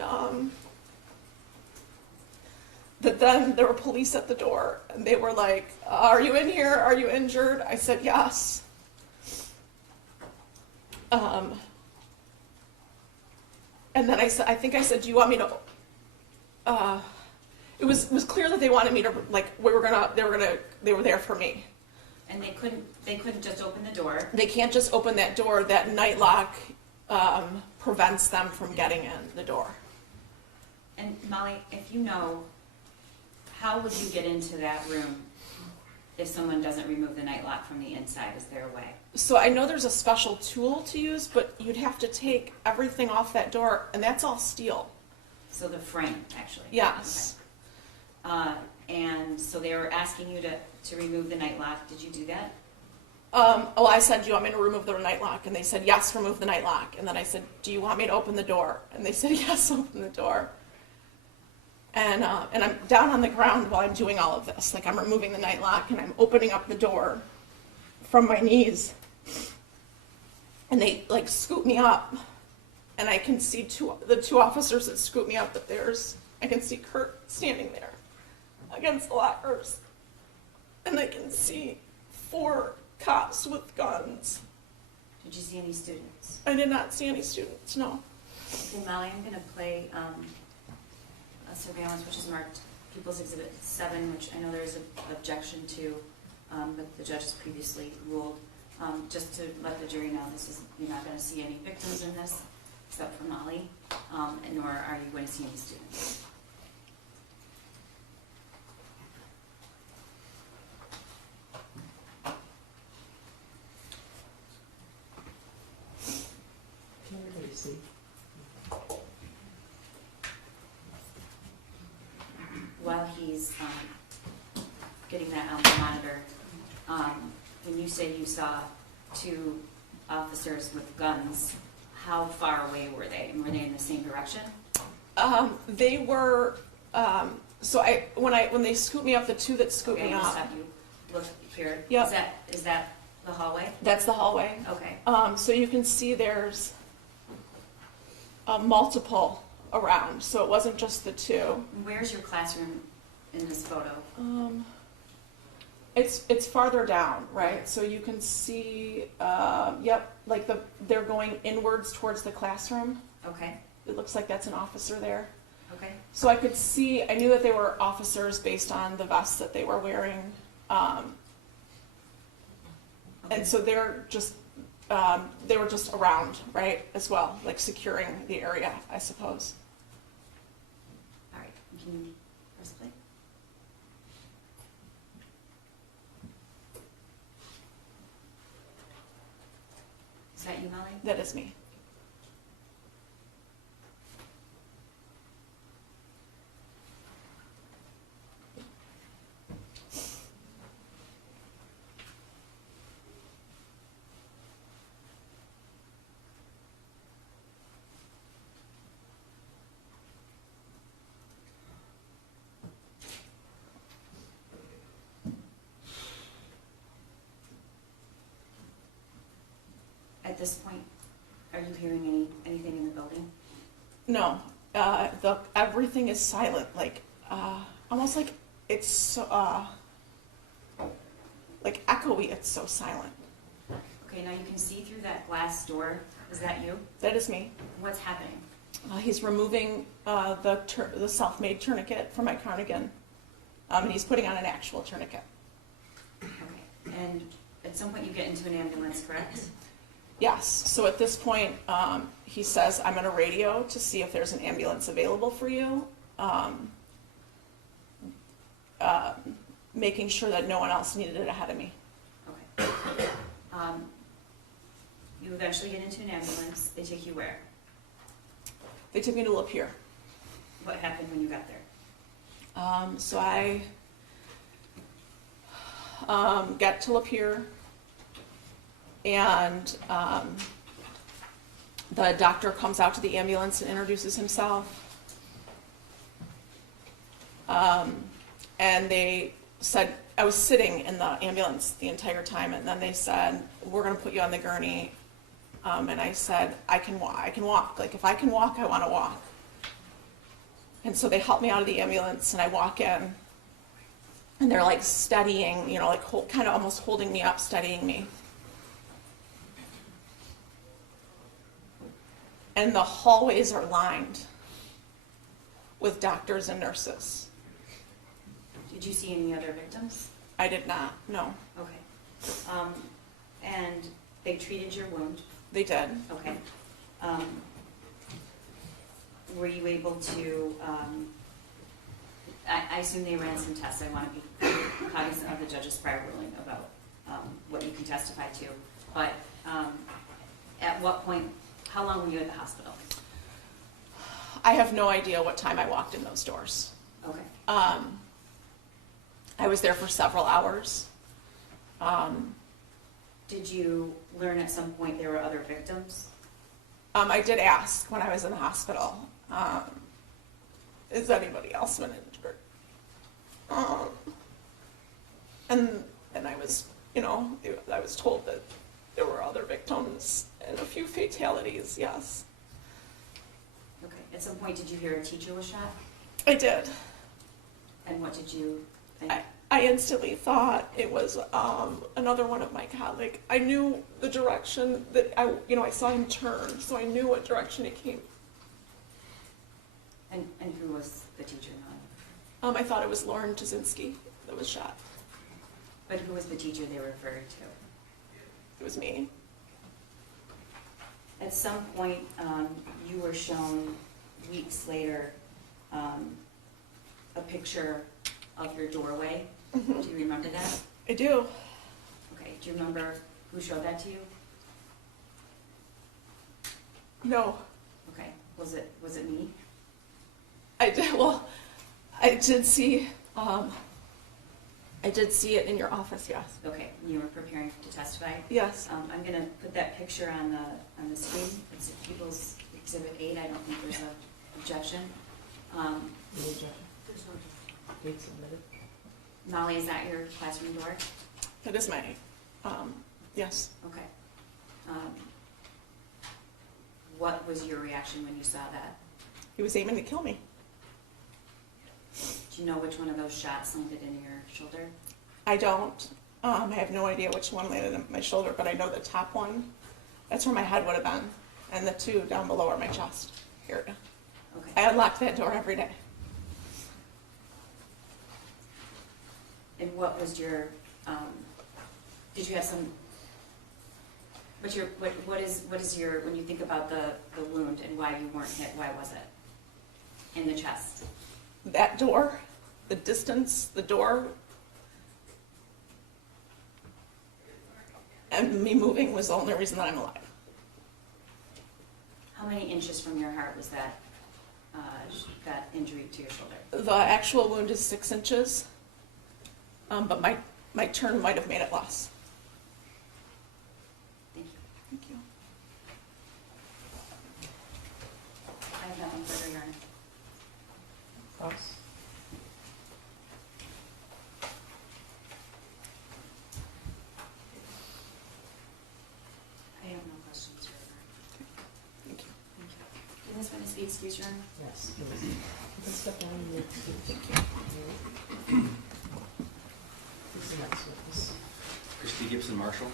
then there were police at the door, and they were like, are you in here? Are you injured? I said, yes. And then I said, do you want me to, it was clear that they wanted me to, like, they were there for me. And they couldn't just open the door. They can't just open that door. That night lock prevents them from getting in the door. And Molly, if you know, how would you get into that room if someone doesn't remove the night lock from the inside? Is there a way? So I know there's a special tool to use, but you'd have to take everything off that door, and that's all steel. So the frame, actually? Yes. Okay. And so they were asking you to remove the night lock. Did you do that? I said, do you want me to remove the night lock? And they said, yes, remove the night lock. And then I said, do you want me to open the door? And they said, yes, open the door. And I'm down on the ground while I'm doing all of this. Like, I'm removing the night lock, and I'm opening up the door from my knees. And they, like, scoop me up. And I can see the two officers that scoop me up, but I can see Kurt standing there against the lockers. And I can see 4 cops with guns. Did you see any students? I did not see any students, no. Okay, Molly, I'm going to play a surveillance, which is marked People's Exhibit 7, which I know there's an objection to, but the judge has previously ruled. Just to let the jury know, you're not going to see any victims in this, except for Molly, and nor are you going to see any students. Can everybody see? While he's getting that on the monitor, when you say you saw 2 officers with guns, how far away were they? And were they in the same direction? They were. When they scooped me up, the 2 that scooped Okay, me I'm gonna up. stop you. Look here. Yep. Is that the hallway? That's the hallway. Okay. So you can see there's multiple around. So it wasn't just the 2. And where's your classroom in this photo? It's farther down, right? So you can see, like they're going inwards towards the classroom. Okay. It looks like that's an officer there. Okay. So I could see, I knew that they were officers based on the vests that they were wearing. And so they were just around, right, as well, like securing the area, I suppose. All right. Can you press play? Is that you, Molly? That is me. At this point, are you hearing anything in the building? No, everything is silent, like, almost like it's so, like echoey, it's so silent. Okay, now you can see through that glass door. Is that you? That is me. What's happening? He's removing the self-made tourniquet from my cardigan, and he's putting on an actual tourniquet. Okay, and at some point you get into an ambulance, correct? Yes, so at this point, he says, I'm on a radio to see if there's an ambulance available for you, making sure that no one else needed it ahead of me. Okay. You eventually get into an ambulance. They take you where? They took me to Lapeer. What happened when you got there? So I got to Lapeer, and the doctor comes out to the ambulance and introduces himself. And they said, I was sitting in the ambulance the entire time, and then they said, we're going to put you on the gurney. And I said, I can walk. Like, if I can walk, I want to walk. And so they helped me out of the ambulance, and I walk in, and they're like steadying, you know, like kind of almost holding me up, steadying me. And the hallways are lined with doctors and nurses. Did you see any other victims? I did not, no. Okay. And they treated your wound. They did. Okay. Were you able to, I assume they ran some tests. I want to be cognizant of the judge's prior ruling about what you can testify to. But at what point, how long were you at the hospital? I have no idea what time I walked in those doors. Okay. I was there for several hours. Did you learn at some point there were other victims? I did ask when I was in the hospital, is anybody else been injured? And I was, you know, I was told that there were other victims and a few fatalities, yes. Okay. At some point, did you hear a teacher was shot? I did. And what did you think? I instantly thought it was another one of my colleagues. I knew the direction that I saw him turn, so I knew what direction he came. And who was the teacher? I thought it was Lauren Jasinski that was shot. But who was the teacher they referred to? It was me. At some point, you were shown weeks later a picture of your doorway. Mm-hmm. Do you remember that? I do. Okay. Do you remember who showed that to you? No. Okay. Was it me? I did. Well, I did see. I did see it in your office. Yes. Okay. You were preparing to testify. Yes. I'm going to put that picture on the screen. It's People's Exhibit 8. I don't think there's an objection. Molly, is that your classroom door? That is my. Yes. Okay. What was your reaction when you saw that? He was aiming to kill me. Do you know which one of those shots landed in your shoulder? I don't. I have no idea which one landed on my shoulder, but I know the top one. That's where my head would have been, and the two down below are my chest area. Okay. I unlock that door every day. And what was your, did you have some, what is your, when you think about the wound and why you weren't hit, why was it? In the chest? That door, the distance, the door, and me moving was the only reason that I'm alive. How many inches from your heart was that, that injury to your shoulder? The actual wound is 6 inches, but my turn might have made it less. Thank you. Thank you. I have nothing further, Your Honor. I have no questions. excused, Your Honor? Yes, please. You can step down and move. Thank you. Who's the next witness? Christy Gibson Marshall.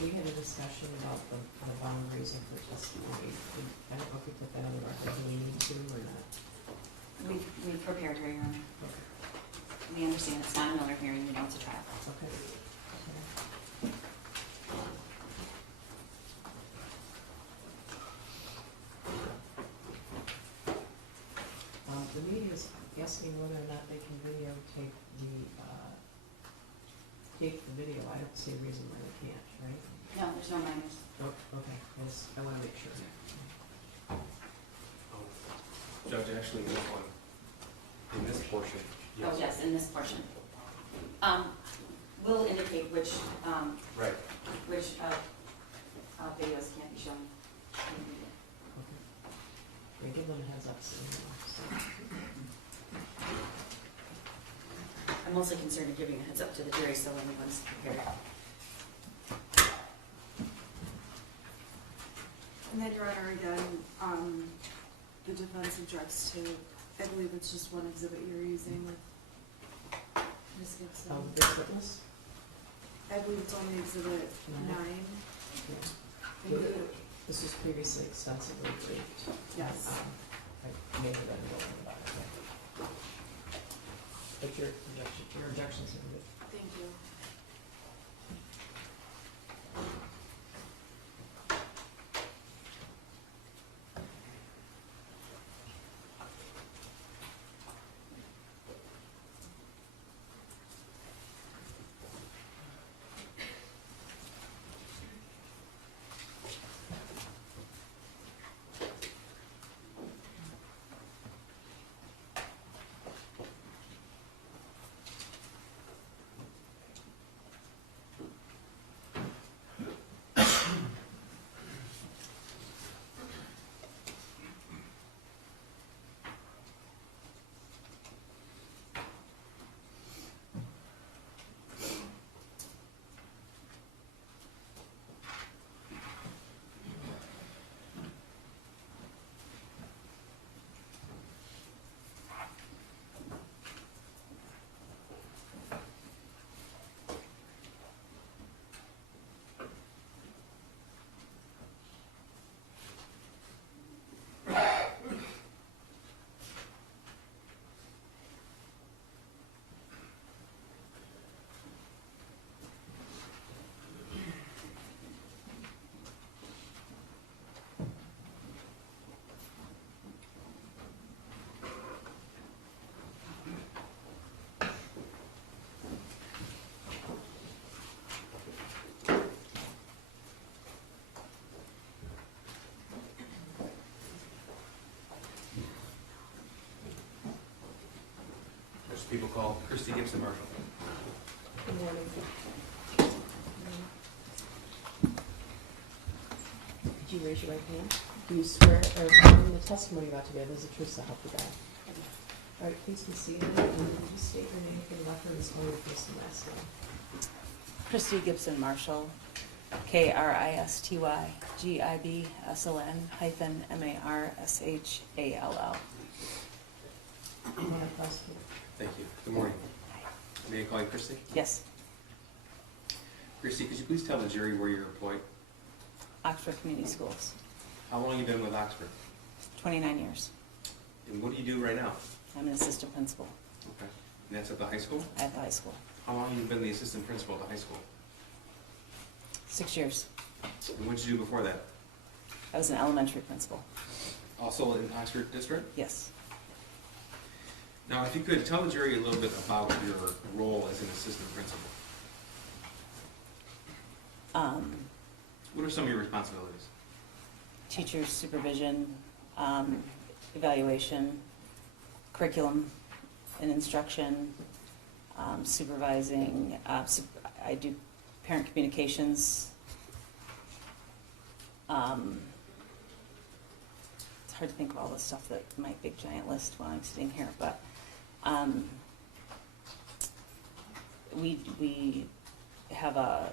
We had a discussion about the boundaries of the testimony. I don't know if we put that on the record. Do we need to or not? We've prepared her, Your Honor. Okay. We understand it's not a Miller hearing, we know it's a trial. Okay. The media is asking whether or not they can videotape the video. I don't see a reason why they can't, right? No, there's no minors. Oh, okay, I want to make sure. Judge, actually, this one, in this portion. Oh, yes, in this portion. We'll indicate which, Right. which videos can't be shown. Okay. Yeah, give them a heads up so they know. I'm mostly concerned in giving a heads up to the jury so everyone's prepared. And then, Your Honor, again, the defense objects to, I believe it's just one exhibit you're using with Ms. Gibson. This witness? I believe it's only exhibit 9. Yeah. Thank you. This was previously extensively briefed. Yes. I made it unwilling about it. But your objections are good. Thank you. There's people called Christy Gibson Marshall. Good morning. Could you raise your right hand? Do you swear or affirm the testimony you're about to give is the truth to help you God? All right, please be seated and would you state your name for the record and spell your first and last name? Christy Gibson Marshall, KRISTYGIBSON-MARSHALL. You want to prosecute? Thank you. Good morning. May I call you Christy? Yes, Christy, could you please tell the jury where you're employed? Oxford Community Schools, How long have you been with Oxford? 29 years. And what do you do right now? I'm an assistant principal Okay. And that's at the high school? at the high school. How long have you been the assistant principal at the high school? 6 years. And what did you do before that? I was an elementary principal. Also in Oxford District? Yes. Now, if you could tell the jury a little bit about your role as an assistant principal. What are some of your responsibilities? Teacher supervision, evaluation, curriculum and instruction, supervising, I do parent communications. It's hard to think of all the stuff that my big giant list while I'm sitting here, but we have a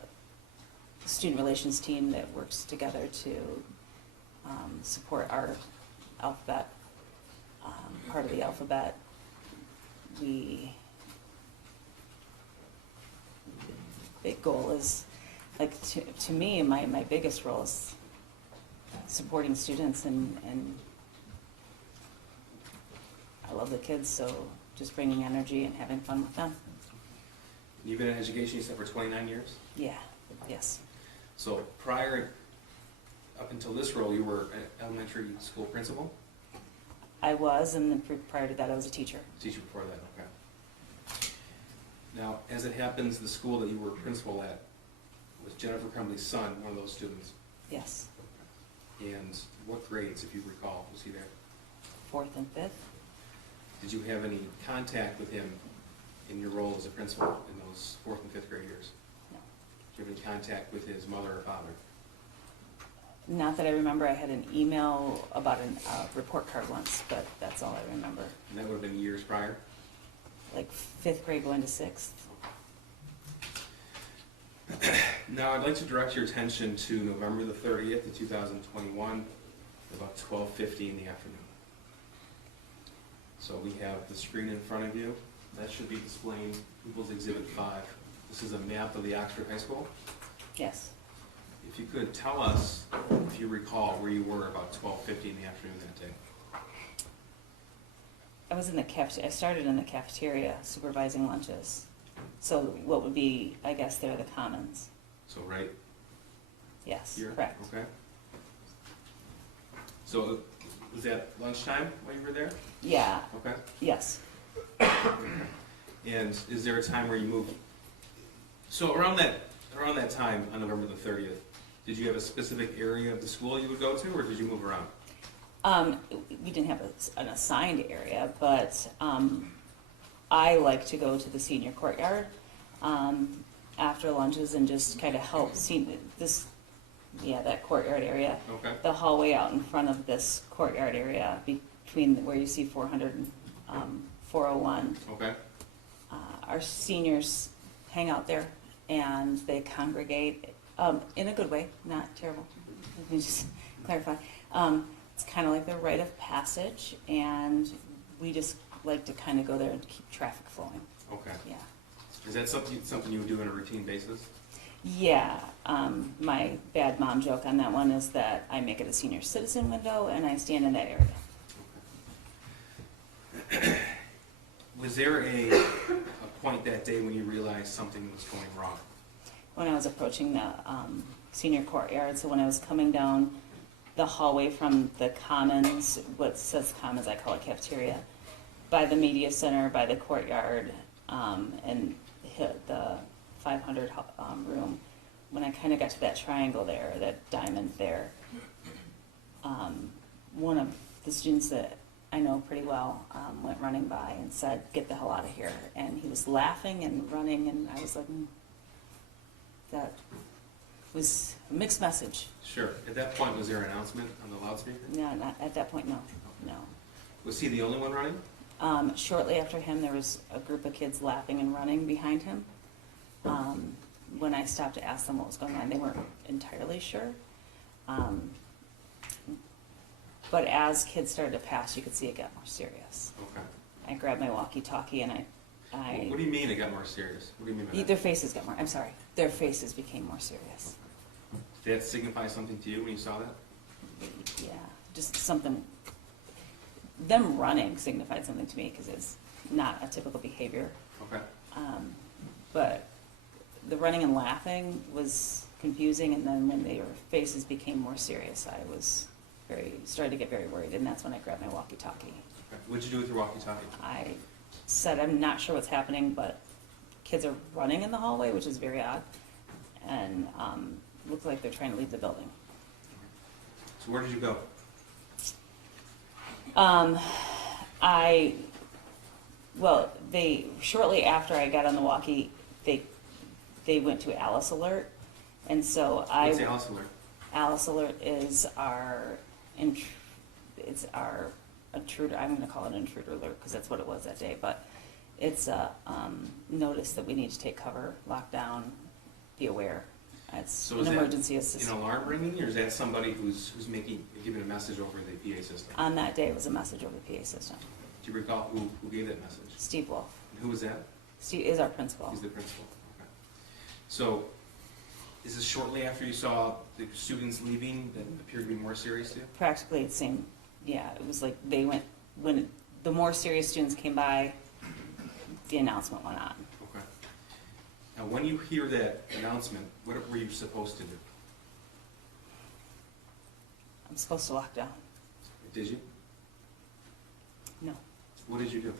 student relations team that works together to support our alphabet, part of the alphabet. Big goal is, like, to me, my biggest role is supporting students, and I love the kids, so just bringing energy and having fun with them. You've been in education, you said, for 29 years? Yeah, yes. So prior, up until this role, you were an elementary school principal? I was, and then prior to that, I was a teacher. Teacher before that, okay. Now, as it happens, the school that you were principal at was Jennifer Crumbley's son, one of those students. Yes, And what grades, if you recall, was he there? 4th and 5th. Did you have any contact with him in your role as a principal in those 4th and 5th grade years? No. Did you have any contact with his mother or father? Not that I remember. I had an email about a report card once, but that's all I remember. And that would have been years prior? Like 5th grade going to 6th. Now, I'd like to direct your attention to November the 30th of 2021, about 12:50 in the afternoon. So we have the screen in front of you. That should be displaying People's Exhibit 5. This is a map of the Oxford High School. Yes. If you could tell us, if you recall, where you were about 12:50 in the afternoon that day. I was in the I started in the cafeteria supervising lunches. So what would be, I guess, there the commons. So right Yes, here? correct. Okay. So was that lunchtime while you were there? Yeah, Okay. yes. And is there a time where you moved? So around that time on November the 30th, did you have a specific area of the school you would go to, or did you move around? We didn't have an assigned area, but I like to go to the senior courtyard after lunches and just kind of help see that courtyard area. Okay. The hallway out in front of this courtyard area between where you see 400 and 401. Okay. Our seniors hang out there and they congregate in a good way, not terrible. Let me just clarify. It's kind of like the rite of passage, and we just like to kind of go there and keep traffic flowing. Okay. Yeah. Is that something you would do on a routine basis? Yeah. My bad mom joke on that one is that I make it a senior citizen window and I stand in that area. Was there a point that day when you realized something was going wrong? When I was approaching the senior courtyard, so when I was coming down the hallway from the commons, what says commons, I call it cafeteria, by the media center, by the courtyard, and hit the 500 room. When I kind of got to that triangle there, that diamond there, one of the students that I know pretty well went running by and said, "Get the hell out of here." And he was laughing and running, and I was like, that was a mixed message. Sure. At that point, was there an announcement on the loudspeaker? No, not at that point, no. Was he the only one running? Shortly after him, there was a group of kids laughing and running behind him. When I stopped to ask them what was going on, they weren't entirely sure. But as kids started to pass, you could see it got more serious. Okay. I grabbed my walkie-talkie and I What do you mean it got more serious? What do you mean by that? their faces got more, I'm sorry, their faces became more serious. Did that signify something to you when you saw that? Yeah, just something, them running signified something to me because it's not a typical behavior. Okay. But the running and laughing was confusing, and then when their faces became more serious, I was started to get very worried, and that's when I grabbed my walkie-talkie. Okay. What'd you do with your walkie-talkie? I said, "I'm not sure what's happening, but kids are running in the hallway," which is very odd, and looked like they're trying to leave the building. So where did you go? They shortly after I got on the walkie, they went to Alice Alert, and so What's the Alice Alert? Alice Alert is our intruder. I'm going to call it intruder alert because that's what it was that day. But It's a notice that we need to take cover, lock down, be aware. It's So an is that emergency an assistance. alarm ringing, or is that somebody who's giving a message over the PA system? On that day, it was a message over the PA system. Do you recall who gave that message? Steve Wolf. And who was that? Steve is our principal. He's the principal. Okay. So, is this shortly after you saw the students leaving that appeared to be more serious to you? Practically the same, yeah, it was like they went, when the more serious students came by, the announcement went on. Okay. Now, when you hear that announcement, what were you supposed to do? I'm supposed to lock down. Did you? No. What did you do?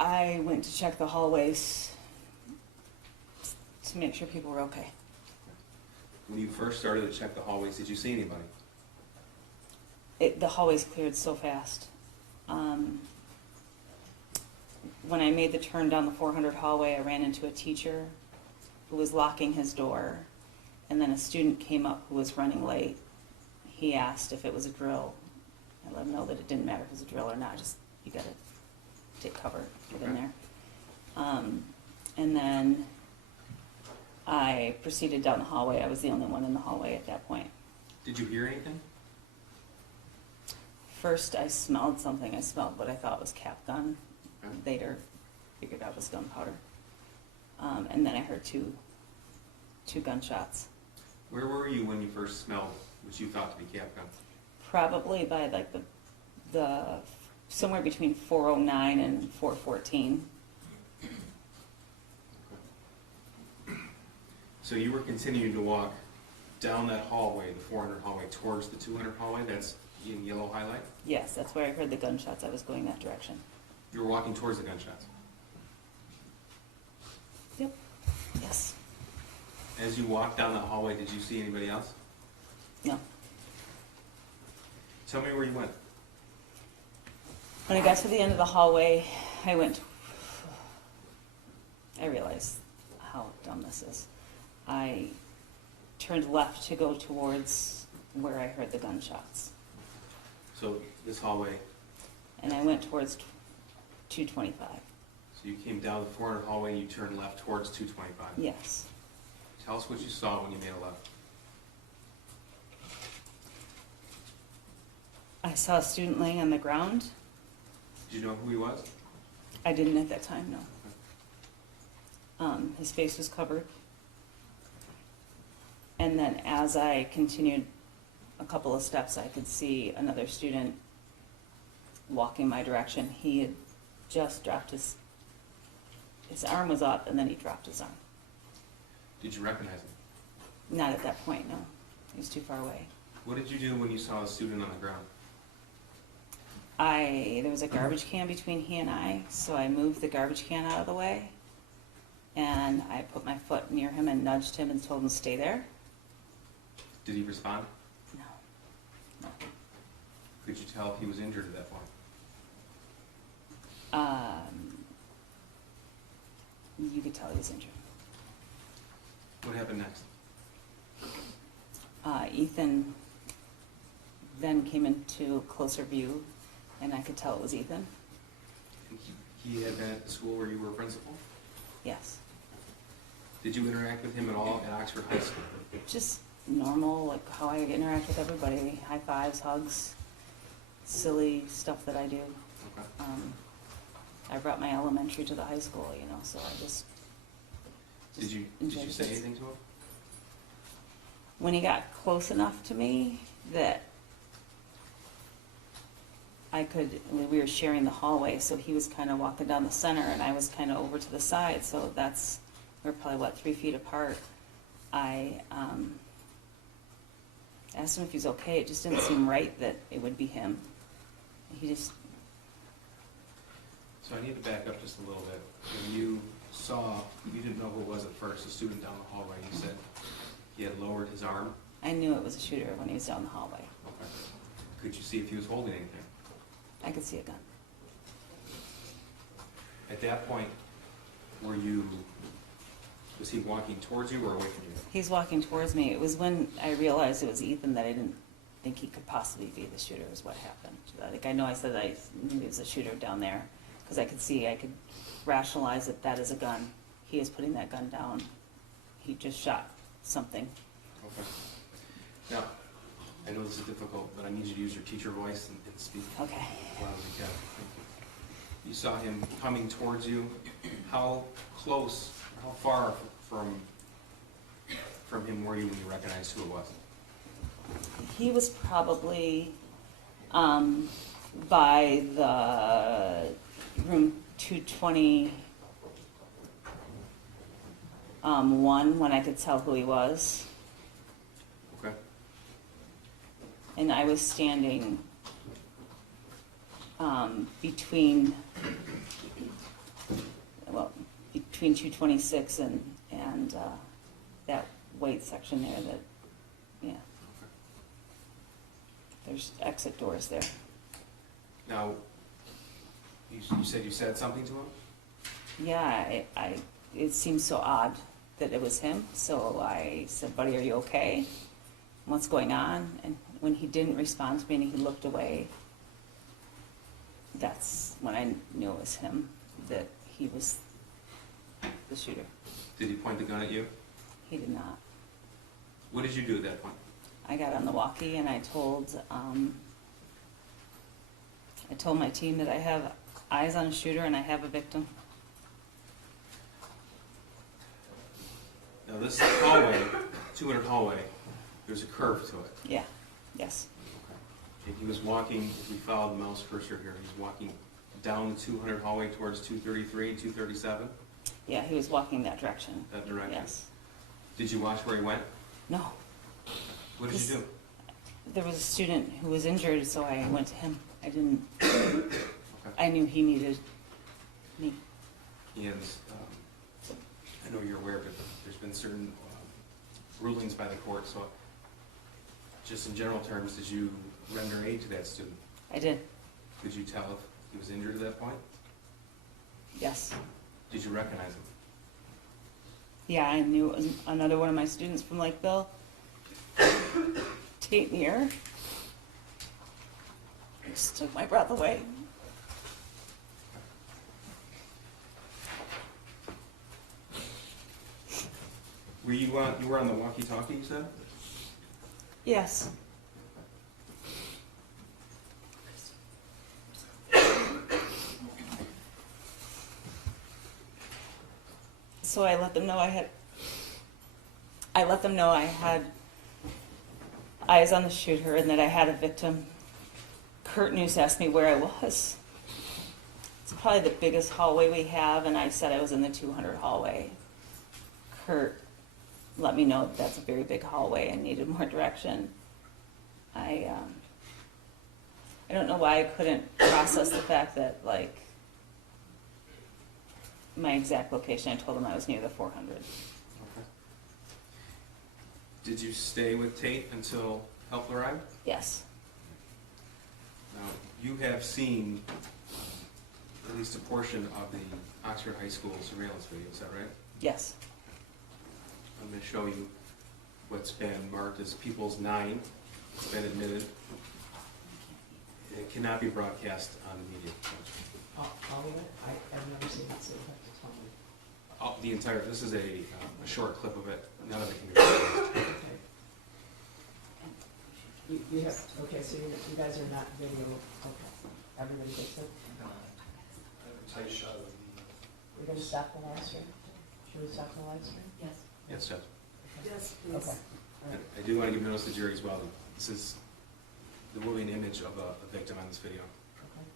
I went to check the hallways to make sure people were okay. When you first started to check the hallways, did you see anybody? The hallways cleared so fast. When I made the turn down the 400 hallway, I ran into a teacher who was locking his door, and then a student came up who was running late. He asked if it was a drill. I let him know that it didn't matter if it was a drill or not, just you gotta take cover, get in Okay. there. And then I proceeded down the hallway. I was the only one in the hallway at that point. Did you hear anything? First, I smelled something. I smelled what I thought was cap gun. Okay. Later, figured out it was gunpowder. And then I heard two gunshots. Where were you when you first smelled what you thought to be cap gun? Probably by like the somewhere between 409 and 414. So you were continuing to walk down that hallway, the 400 hallway, towards the 200 hallway, that's in yellow highlight? Yes, that's where I heard the gunshots. I was going that direction. You were walking towards the gunshots. Yep. Yes. As you walked down the hallway, did you see anybody else? No. Tell me where you went. When I got to the end of the hallway, I realized how dumb this is. I turned left to go towards where I heard the gunshots. So this hallway, And I went towards 225. so you came down the 400 hallway and you turned left towards 225. Yes. Tell us what you saw when you made a left. I saw a student laying on the ground. Did you know who he was? I didn't at that time, no. His face was covered. And then as I continued a couple of steps, I could see another student walking my direction. He had just dropped his arm was up, and then he dropped his arm. Did you recognize him? Not at that point, no. He was too far away. What did you do when you saw a student on the ground? There was a garbage can between he and I, so I moved the garbage can out of the way, and I put my foot near him and nudged him and told him to stay there. Did he respond? No. No. Could you tell if he was injured at that point? You could tell he was injured. What happened next? Ethan then came into closer view, and I could tell it was Ethan. He had been at the school where you were principal? Yes. Did you interact with him at all at Oxford High School? Just normal, like how I interact with everybody. High fives, hugs, silly stuff that I do. Okay. I brought my elementary to the high school, so I just Did you enjoyed say it. anything to him? When he got close enough to me that we were sharing the hallway, so he was kind of walking down the center and I was kind of over to the side, so we're probably, 3 feet apart. I asked him if he was okay. It just didn't seem right that it would be him. So I need to back up just a little bit. When you didn't know who it was at first, a student down the hallway, you said he had lowered his arm. I knew it was a shooter when he was down the hallway. Okay. Could you see if he was holding anything? I could see a gun. At that point, was he walking towards you or away from you? He's walking towards me. It was when I realized it was Ethan that I didn't think he could possibly be the shooter is what happened. Like, I know I said I knew he was a shooter down there, because I could rationalize that that is a gun. He is putting that gun down. He just shot something. Okay. Now, I know this is difficult, but I need you to use your teacher voice and speak Okay. as loud as you can. Thank you. You saw him coming towards you. How close, how far from him were you when you recognized who it was? He was probably by the room 220 when I could tell who he was. Okay. And I was standing between 226 and that weight section there that, yeah. There's exit doors there. Now, you said you said something to him? Yeah, it seemed so odd that it was him, so I said, "Buddy, are you okay? What's going on?" And when he didn't respond to me and he looked away, that's when I knew it was him, that he was the shooter. Did he point the gun at you? He did not. What did you do at that point? I got on the walkie and I told my team that I have eyes on a shooter and I have a victim. Now this hallway, 200 hallway, there's a curve to it. Yeah, yes. And he was walking, if we follow the mouse cursor here, he's walking down the 200 hallway towards 233, 237, Yeah, he was walking that direction. that direction. Yes. Did you watch where he went? No. What did you do? There was a student who was injured, so I went to him. I didn't, Okay. I knew he needed me. And I know you're aware, but there's been certain rulings by the court, so just in general terms, did you render aid to that student? I did, Could you tell if he was injured at that point? yes. Did you recognize him? Yeah, I knew it was another one of my students from Lakeville. Tate Near. It just took my breath away. Were you were on the walkie-talkie, you said? Yes. So I let them know I had eyes on the shooter and that I had a victim. Kurt News asked me where I was. It's probably the biggest hallway we have, and I said I was in the 200 hallway. Kurt let me know that that's a very big hallway and needed more direction. I don't know why I couldn't process the fact that, like, my exact location, I told him I was near the 400. Okay. Did you stay with Tate until help arrived? Yes. Now, you have seen at least a portion of the Oxford High School surveillance video, is that right? Yes. I'm going to show you what's been marked as People's 9. It's been admitted. It cannot be broadcast on the media. All of it? I've never seen it, so you have to tell me. The entire, this is a short clip of it. None of it can be broadcast. Okay. You have, okay, so you guys are not video, okay. Everybody gets it? We're gonna stop the live stream? Should we stop the live stream? Yes. Yes, Jeff. Yes, please. Okay. All right. I do want to give notice to the jury as well. This is the moving image of a victim on this video. Okay.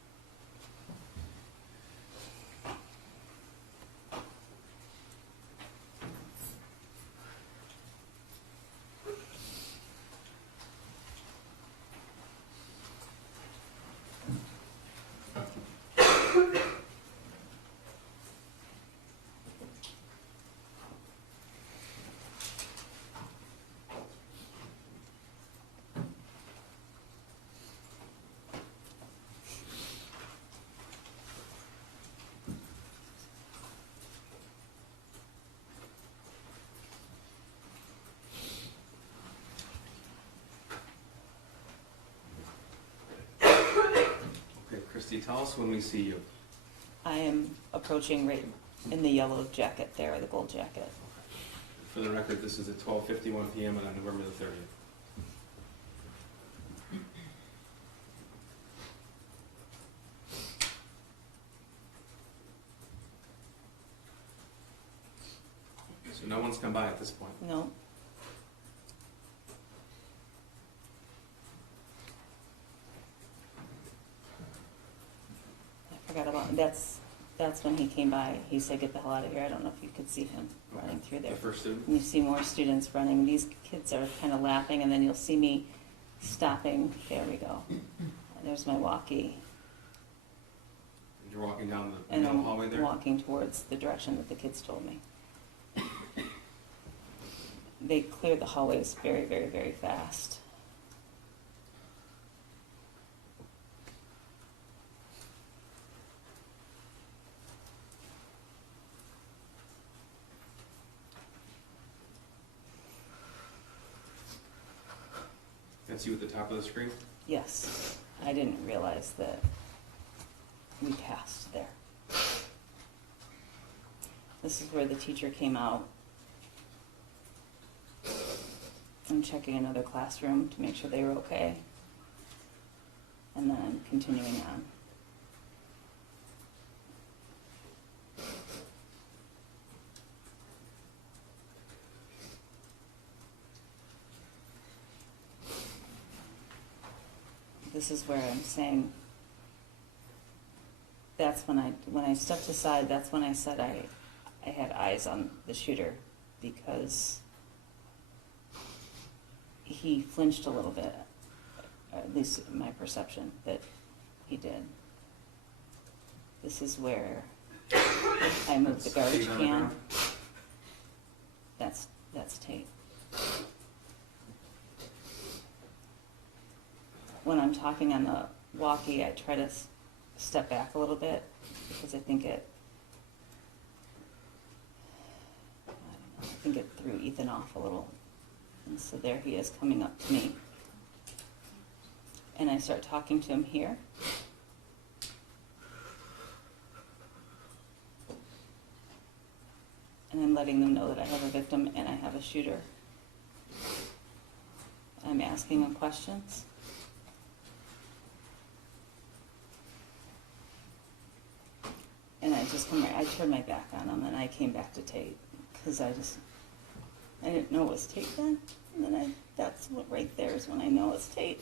Misty, tell us when we see you. I am approaching right in the yellow jacket there, the gold jacket. For the record, this is at 12:51 p.m. on November the 30th. So no one's come by at this point. No. I forgot about, that's when he came by. He said, get the hell out of here. I don't know if you could see him running through there. The first student? And you see more students running. These kids are kind of laughing, and then you'll see me stopping. There we go. There's my walkie. And you're walking down the And middle I'm hallway there? walking towards the direction that the kids told me. They cleared the hallways very, very, very fast. That's you at the top of the screen? Yes, I didn't realize that we passed there. This is where the teacher came out. I'm checking another classroom to make sure they were okay. And then I'm continuing on. This is where I'm saying, that's when I stepped aside, that's when I said I had eyes on the shooter, because he flinched a little bit, at least my perception that he did. This is where I moved the garbage Tate on the can. ground? That's Tate. When I'm talking on the walkie, I try to step back a little bit, because I think it threw Ethan off a little. And so there he is coming up to me. And I start talking to him here. And I'm letting them know that I have a victim and I have a shooter. I'm asking them questions. And I turned my back on him and I came back to Tate, because I didn't know it was Tate then. And then that's what right there is when I know it's Tate.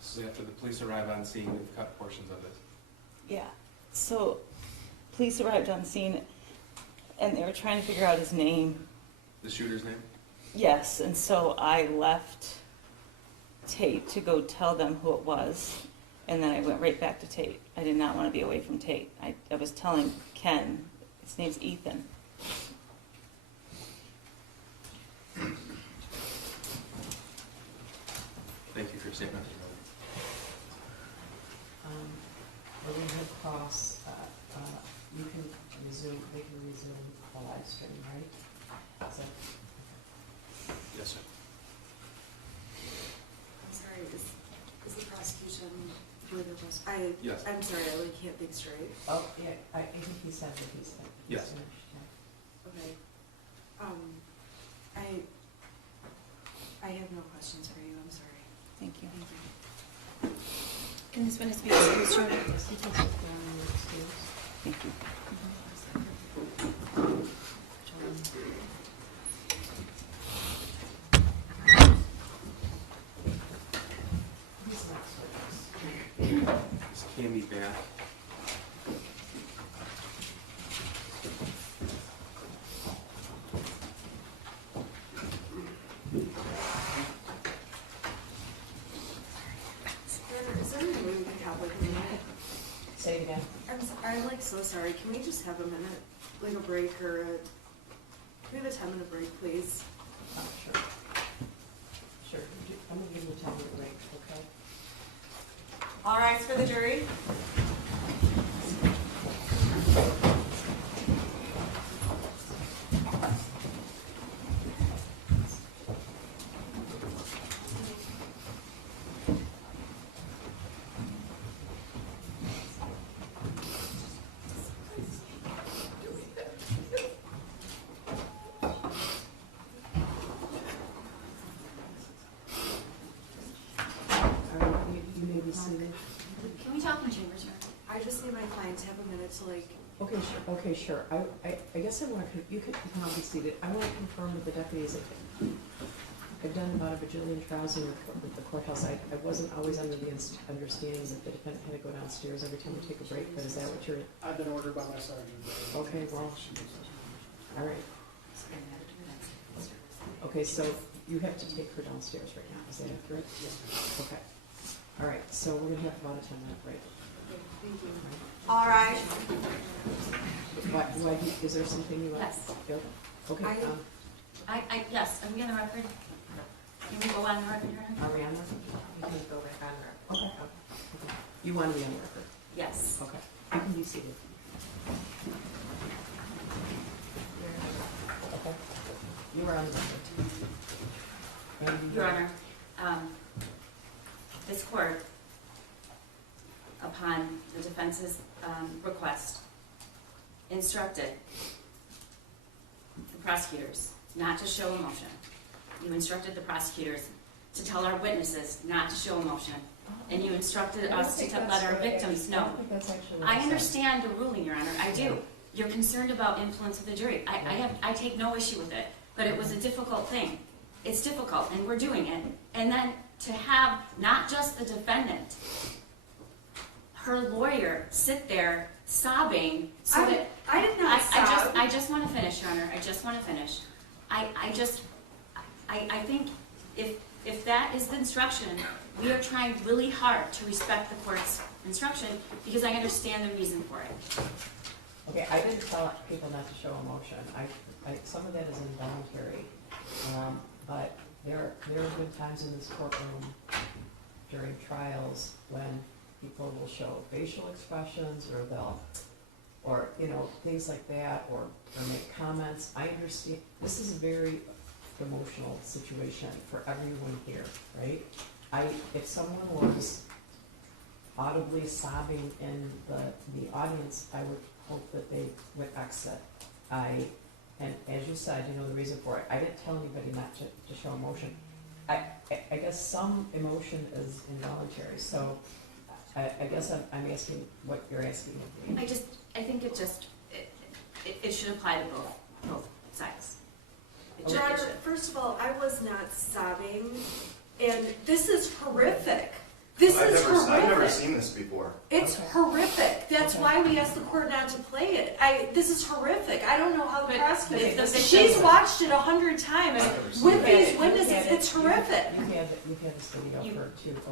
So after the police arrive on scene, we've cut portions of it. Yeah. So police arrived on scene and they were trying to figure out his name. The shooter's name? Yes, and so I left Tate to go tell them who it was, and then I went right back to Tate. I did not want to be away from Tate. I was telling Ken, his name's Ethan. Thank you for your statement. We're going to head across, you can resume, they can resume the live stream, right? So, Yes, sir. I'm sorry, is the prosecution doing their best? Yes. I'm sorry, I really can't think straight. oh, yeah, I think he said that he's Yes. finished, yeah. Okay. I have no questions for you, I'm sorry. Thank you. Thank you. Can this witness be excused, Your Honor? Yes, he takes it down in the excuse. Thank you. He's next witness. This can be bad. Is there any way we can have like a minute? Say it again. I'm like so sorry, can we just have a minute, like a break or can we have a 10-minute break, please? Oh, sure. Sure, I'm gonna give you a 10-minute break, okay? All rise for the jury. clients have a minute to like, Okay, sure. I guess I want to, you can all be seated. I want to confirm with the deputies that I've done about a bajillion trials in the courthouse. I wasn't always under the understanding that the defendant had to go downstairs every time we take a break, but is that what you're, I've been ordered by my sergeant. Okay, well, all right. Okay, so you have to take her downstairs right now, is that accurate? Yes, ma'am. Okay. All right, so we're gonna have about a 10-minute break. thank you. All right. Why, is there something you want? Yes. Yep. Okay, Yes, are we on the record? Can we go on the record, Your Honor? are we on there? You can go back on there. Okay. You want to be on the record? Yes. Okay. You can be seated. Okay. You are on the record. And Your Honor, this court, upon the defense's request, instructed the prosecutors not to show emotion. You instructed the prosecutors to tell our witnesses not to show emotion. And you instructed us to let our victims know. I don't think that's actually what I it said. understand the ruling, Your Honor, I do. You're concerned about influence of the jury. I take no issue with it, but it was a difficult thing. It's difficult, and we're doing it. And then to have not just the defendant, her lawyer sit there sobbing so that I did not sob. I just want to finish, Your Honor. I just want to finish. I think if that is the instruction, we are trying really hard to respect the court's instruction because I understand the reason for it. Okay, I didn't tell people not to show emotion. Some of that is involuntary. But there have been times in this courtroom during trials when people will show facial expressions or things like that, or make comments. I understand, this is a very emotional situation for everyone here, right? If someone was audibly sobbing in the audience, I would hope that they would exit. And as you said, the reason for it, I didn't tell anybody not to show emotion. I guess some emotion is involuntary, so I guess I'm asking what you're asking of me. I think it should apply to both sides. Your Honor, first of all, I was not sobbing, and this is horrific. This is horrific. I've never seen this before. It's horrific. That's why we asked the court not to play it. This is horrific. I don't know how the But prosecutor. if the She's victim- watched it 100 times with these witnesses. It's horrific. You've had this video for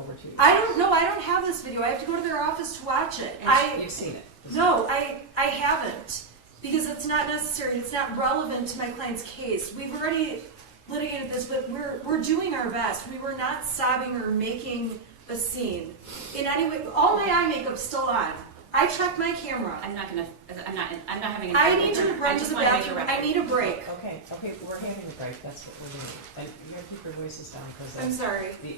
over 2 years. I don't know. I don't have this video. I have to go to their office to watch it. You've seen it? No, I haven't, because it's not necessary. It's not relevant to my client's case. We've already litigated this, but we're doing our best. We were not sobbing or making a scene in any way. All my eye makeup's still on. I checked my camera. I'm not having an I argument. need to I run to just the wanna make a bathroom. record. I need a break. Okay, we're having a break, that's what we're doing. And you gotta keep your voices down, because I'm sorry. the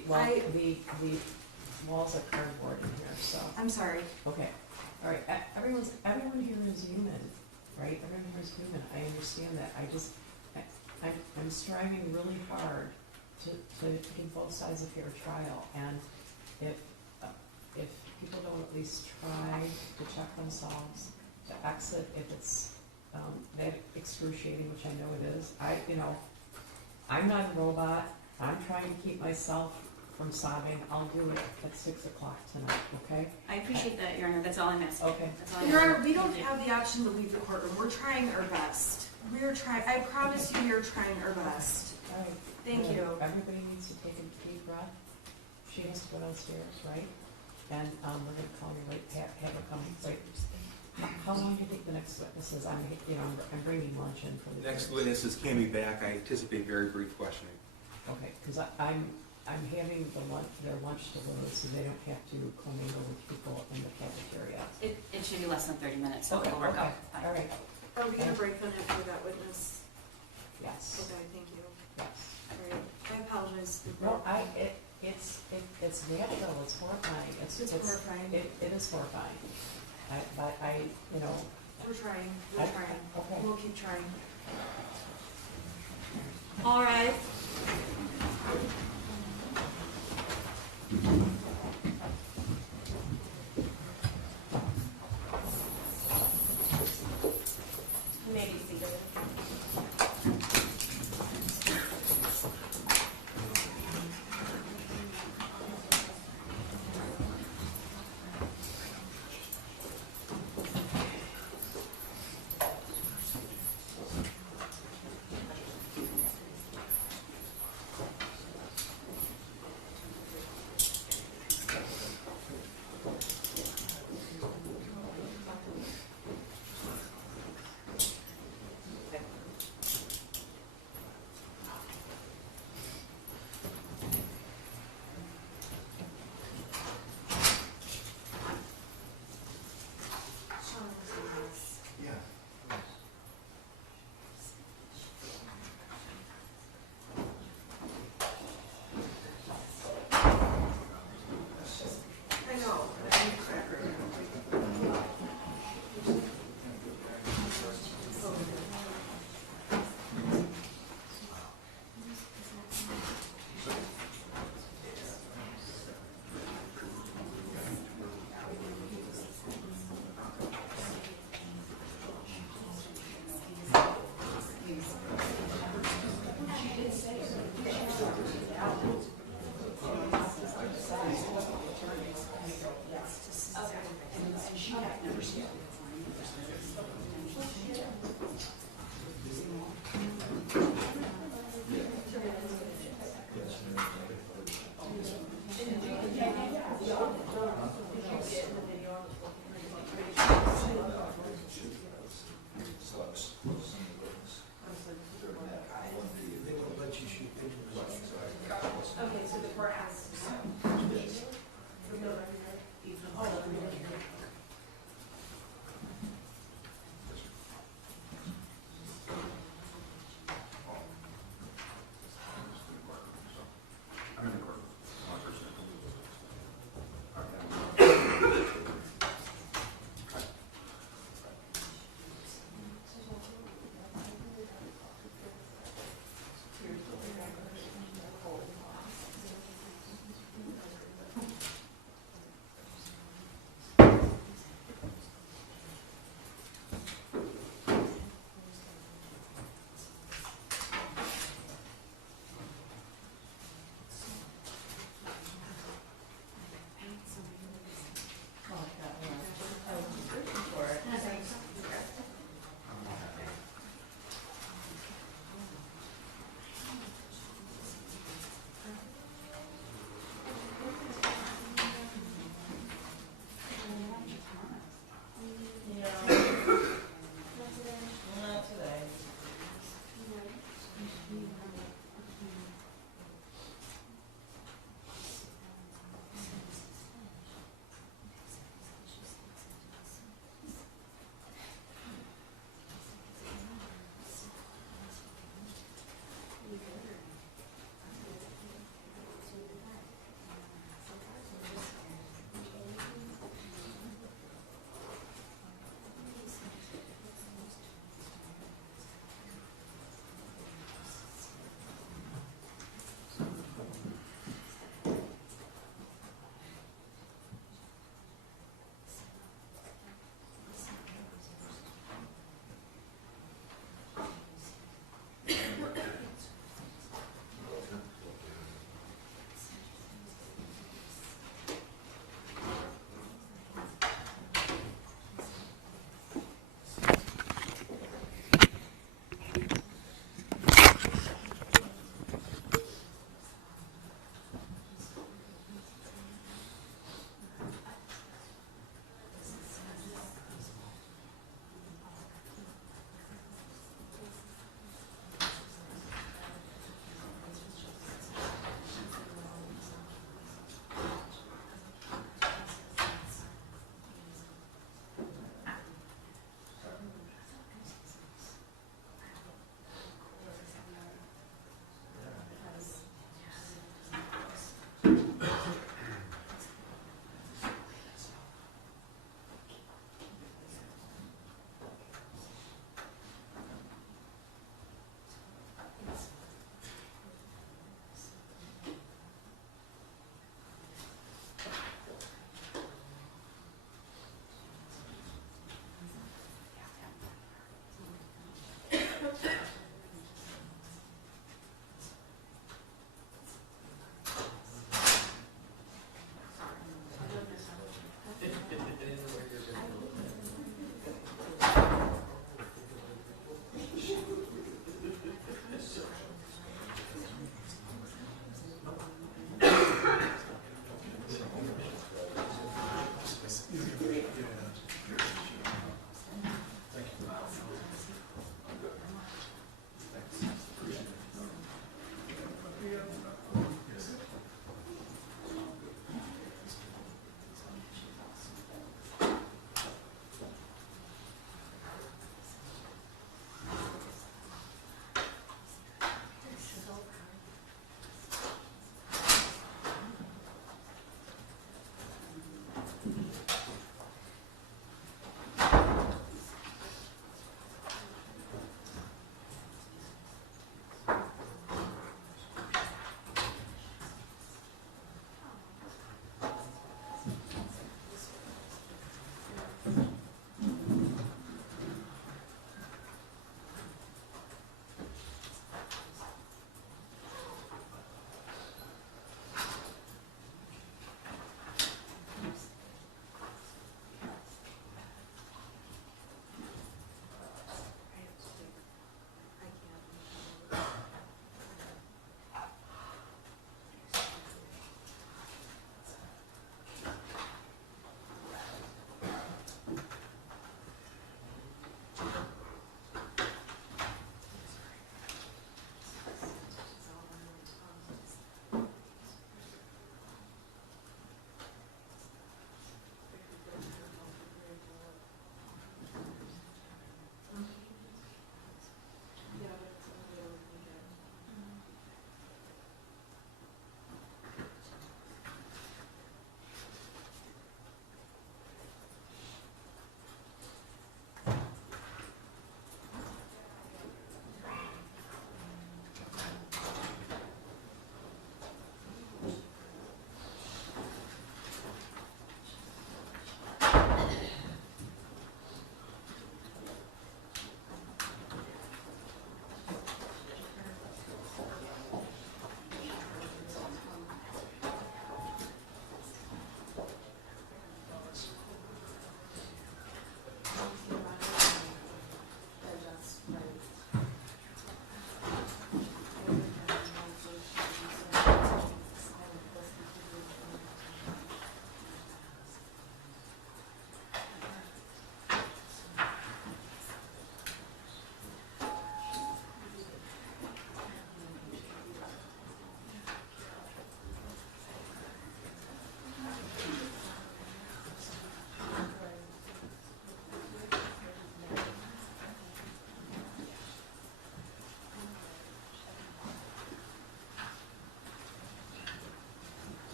walls are cardboard in here, so. I'm sorry. Okay, all right, everyone here is human, right? Everyone here is human, I understand that. I'm striving really hard to give both sides a fair trial, and if people don't at least try to check themselves, to exit if it's that excruciating, which I know it is. I'm not a robot. I'm trying to keep myself from sobbing. I'll do it at 6 o'clock tonight, okay? I appreciate that, Your Honor. That's all I'm asking. Okay. That's all I'm Your asking. Honor, we don't have the option to leave the courtroom. We're trying our best. We're trying. I promise you, we are trying our best. All right. Thank you. Everybody needs to take a deep breath. She has to go downstairs, right? And we're gonna call you right, have her come, right? How long do you think the next witnesses, I'm bringing lunch in for the Next jurors. witnesses can be back. I anticipate very brief questioning. Okay, because I'm having their lunch delivered, so they don't have to commingle with people in the cafeteria. It should be less than 30 minutes, so Okay, it'll work out. okay, all right, Are we gonna break then after that witness? yes, Okay, thank you. yes. All right. I apologize. No, it's natural, it's horrifying, It's horrifying. It is horrifying. But We're trying. We're I- trying. okay. We'll keep trying. All right.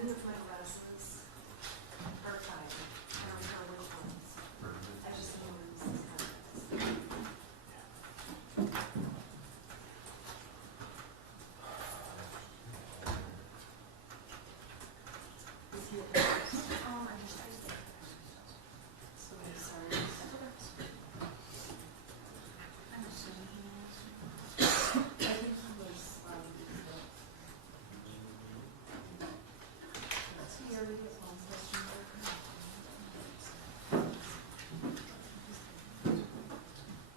any of my glasses are fine. I don't know which ones. I just know this is contacts. Is he okay? I'm just so I'm sorry. I think he was, he already has one question.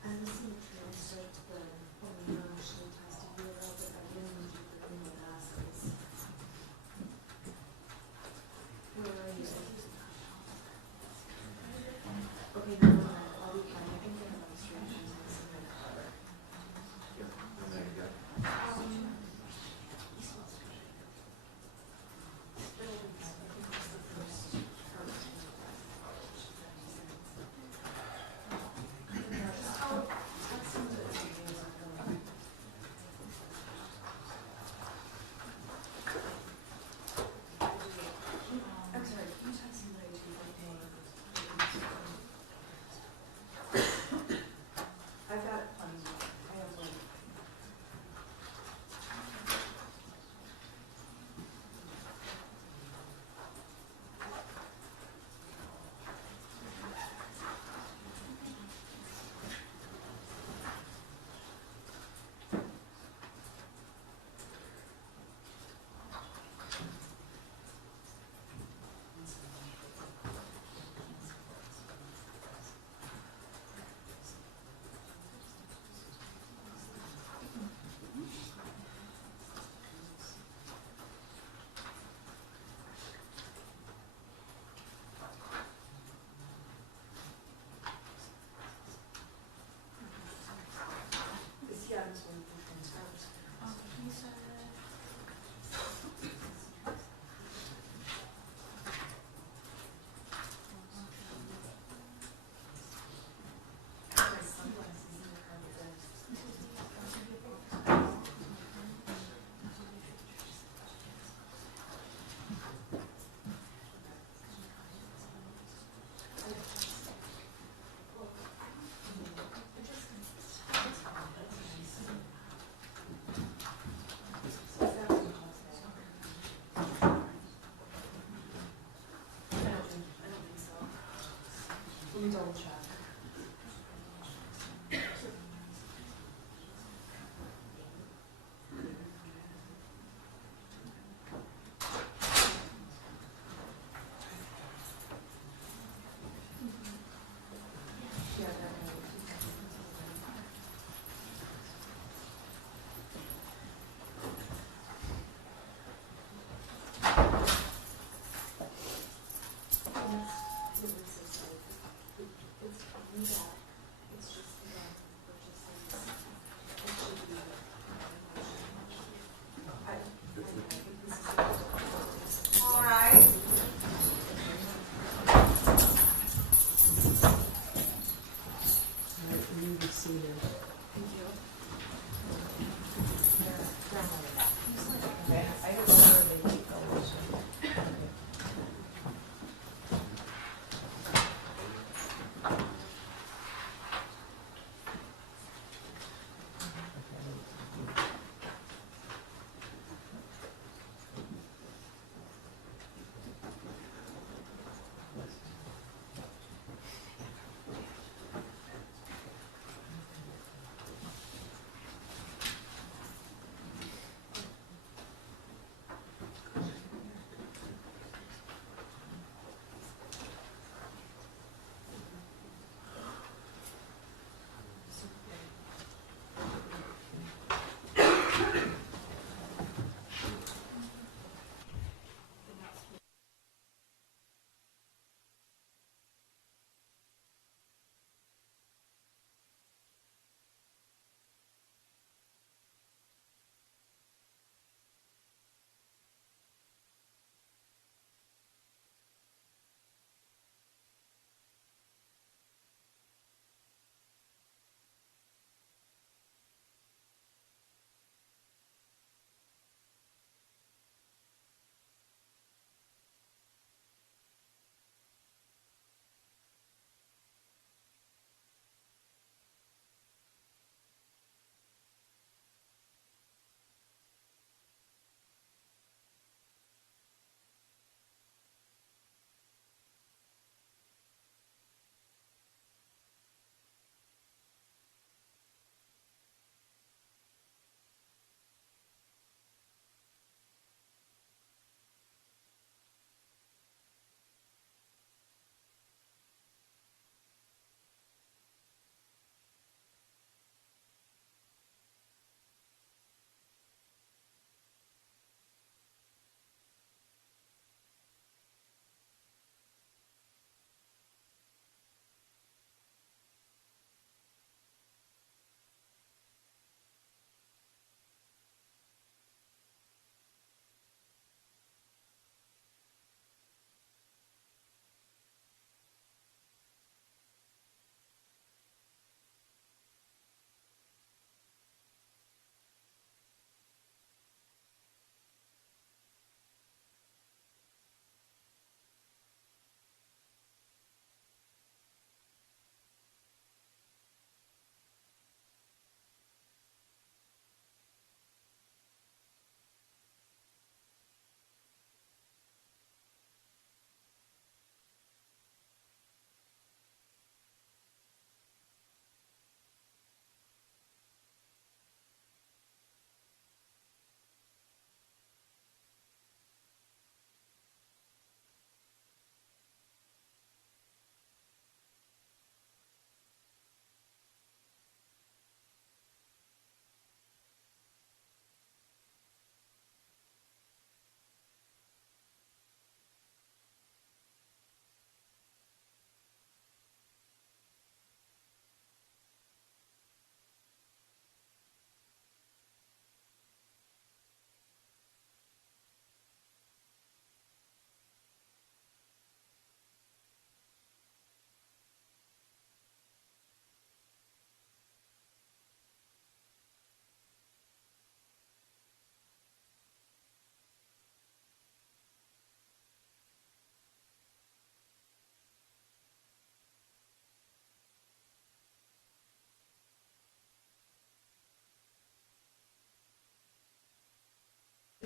I listened to transcript when we actually tested you about it, I didn't need you for any glasses. Where are you? Okay, never mind, I'll be fine, I can get them straight and submit a letter. I'm sorry, can you text somebody to I've got plenty, I have one. Is he on his way to transcript? He said. My sunglasses in the carpet. I don't think so. Let me double check. Yeah, It's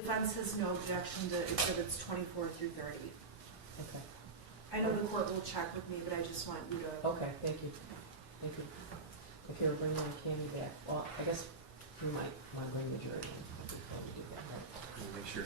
defense has no objection to exhibits 24 through 30. Okay. I know the court will check with me, but I just want you to. Okay, thank you. Thank you. If you're bringing Candy back, well, I guess we might want to bring the jury in before we do that, right? Make sure.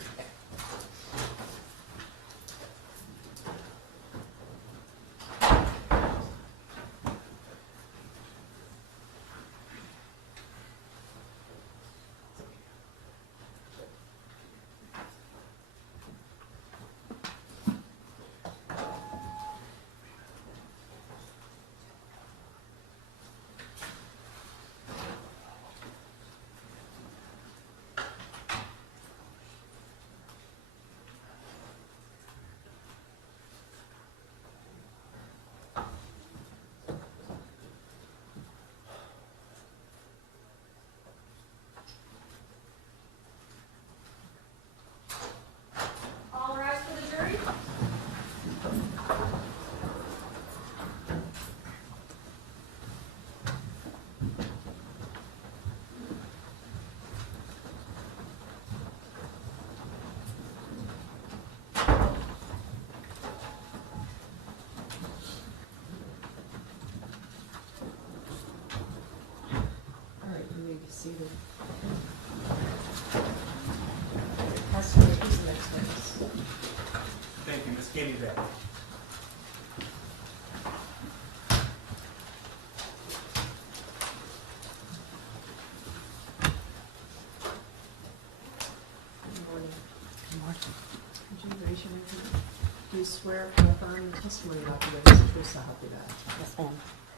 All rise for the jury. All right, you may be seated. Pastor, who's the next witness? Thank you, Ms. Candy back. Good morning. Good morning. Could you raise your right hand? Do you swear to affirm the testimony about the witness is true, so help you God? Yes, ma'am.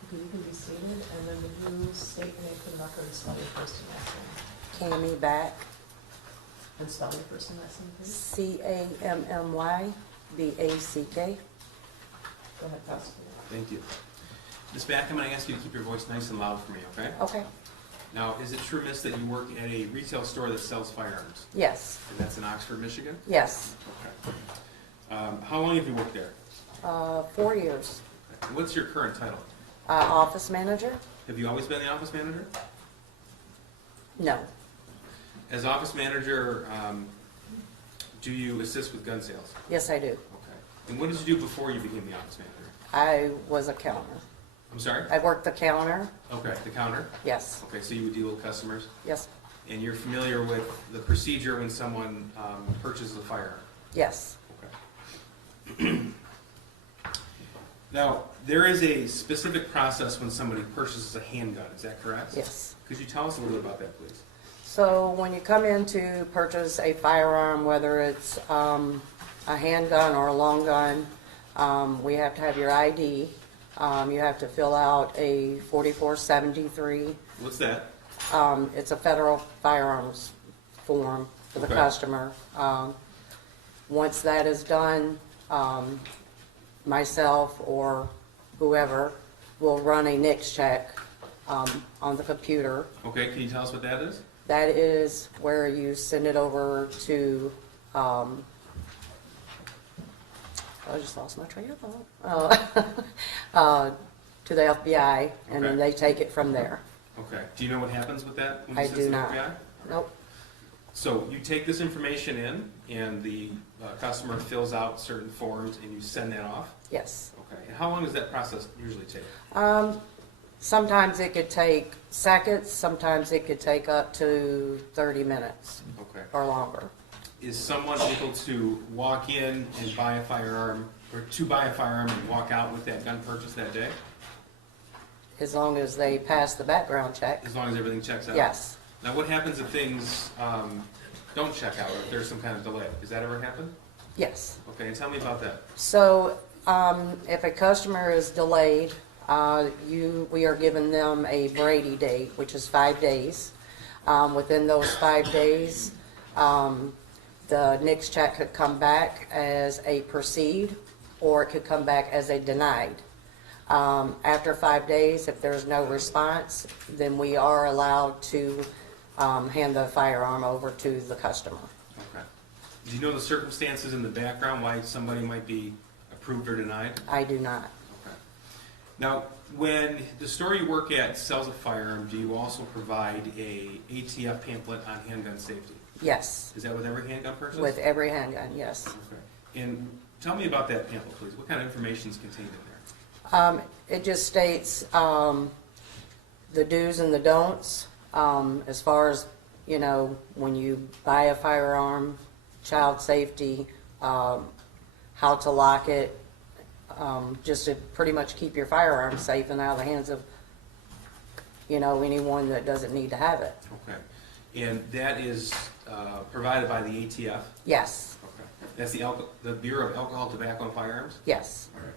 Okay, you can be seated, and then would you state your name for the record and spell your first and last name? Cammy Back, And spell your first and last name, please. CAMMYBACK. Go ahead, prosecutor. Thank you. Ms. Back, I'm going to ask you to keep your voice nice and loud for me, okay? Okay, Now, is it true, miss, that you work at a retail store that sells firearms? yes, And that's in Oxford, Michigan? yes. Okay. How long have you worked there? 4 years. Okay. What's your current title? Office manager? Have you always been the office manager? No, As office manager, do you assist with gun sales? yes I do. Okay. And what did you do before you became the office manager? I was a counter. I'm sorry? I worked the counter, Okay, the counter? yes, Okay, so you would deal with customers? yes, And you're familiar with the procedure when someone purchases a firearm? yes, Okay. Now, there is a specific process when somebody purchases a handgun, is that correct? yes. Could you tell us a little bit about that, please? So when you come in to purchase a firearm, whether it's a handgun or a long gun, we have to have your ID. You have to fill out a 4473. What's that? It's a federal firearms form for the Okay. customer. Once that is done, myself or whoever will run a NICS check on the computer. Okay, can you tell us what that is? That is where you send it over to, I just lost my train of thought. To the FBI, and then Okay. they take it from there. Okay, do you know what happens with that when I you send do it to the not. FBI? Nope, So you take this information in, and the customer fills out certain forms, and you send that off? yes. Okay, and how long does that process usually take? Sometimes it could take seconds, sometimes it could take up to 30 minutes Okay. or longer. Is someone able to walk in and buy a firearm, or to buy a firearm and walk out with that gun purchase that day? As long as they pass the background check, As long as everything checks out? yes. Now, what happens if things don't check out, or if there's some kind of delay? Does that ever happen? Yes. Okay, and tell me about that. So, if a customer is delayed, we are giving them a Brady date, which is 5 days. Within those 5 days, the NICS check could come back as a proceed, or it could come back as a denied. After 5 days, if there's no response, then we are allowed to hand the firearm over to the customer. Okay. Do you know the circumstances in the background why somebody might be approved or denied? I do not. Okay. Now, when the store you work at sells a firearm, do you also provide a ATF pamphlet on handgun safety? Yes, Is that with every handgun purchase? with every handgun, yes. Okay. And tell me about that pamphlet, please. What kind of information is contained in there? It just states the do's and the don'ts, as far as, you know, when you buy a firearm, child safety, how to lock it, just to pretty much keep your firearm safe and out of the hands of, you know, anyone that doesn't need to have it. Okay. And that is provided by the ATF? Yes, Okay. That's the Bureau of Alcohol, Tobacco, and Firearms? yes, All right.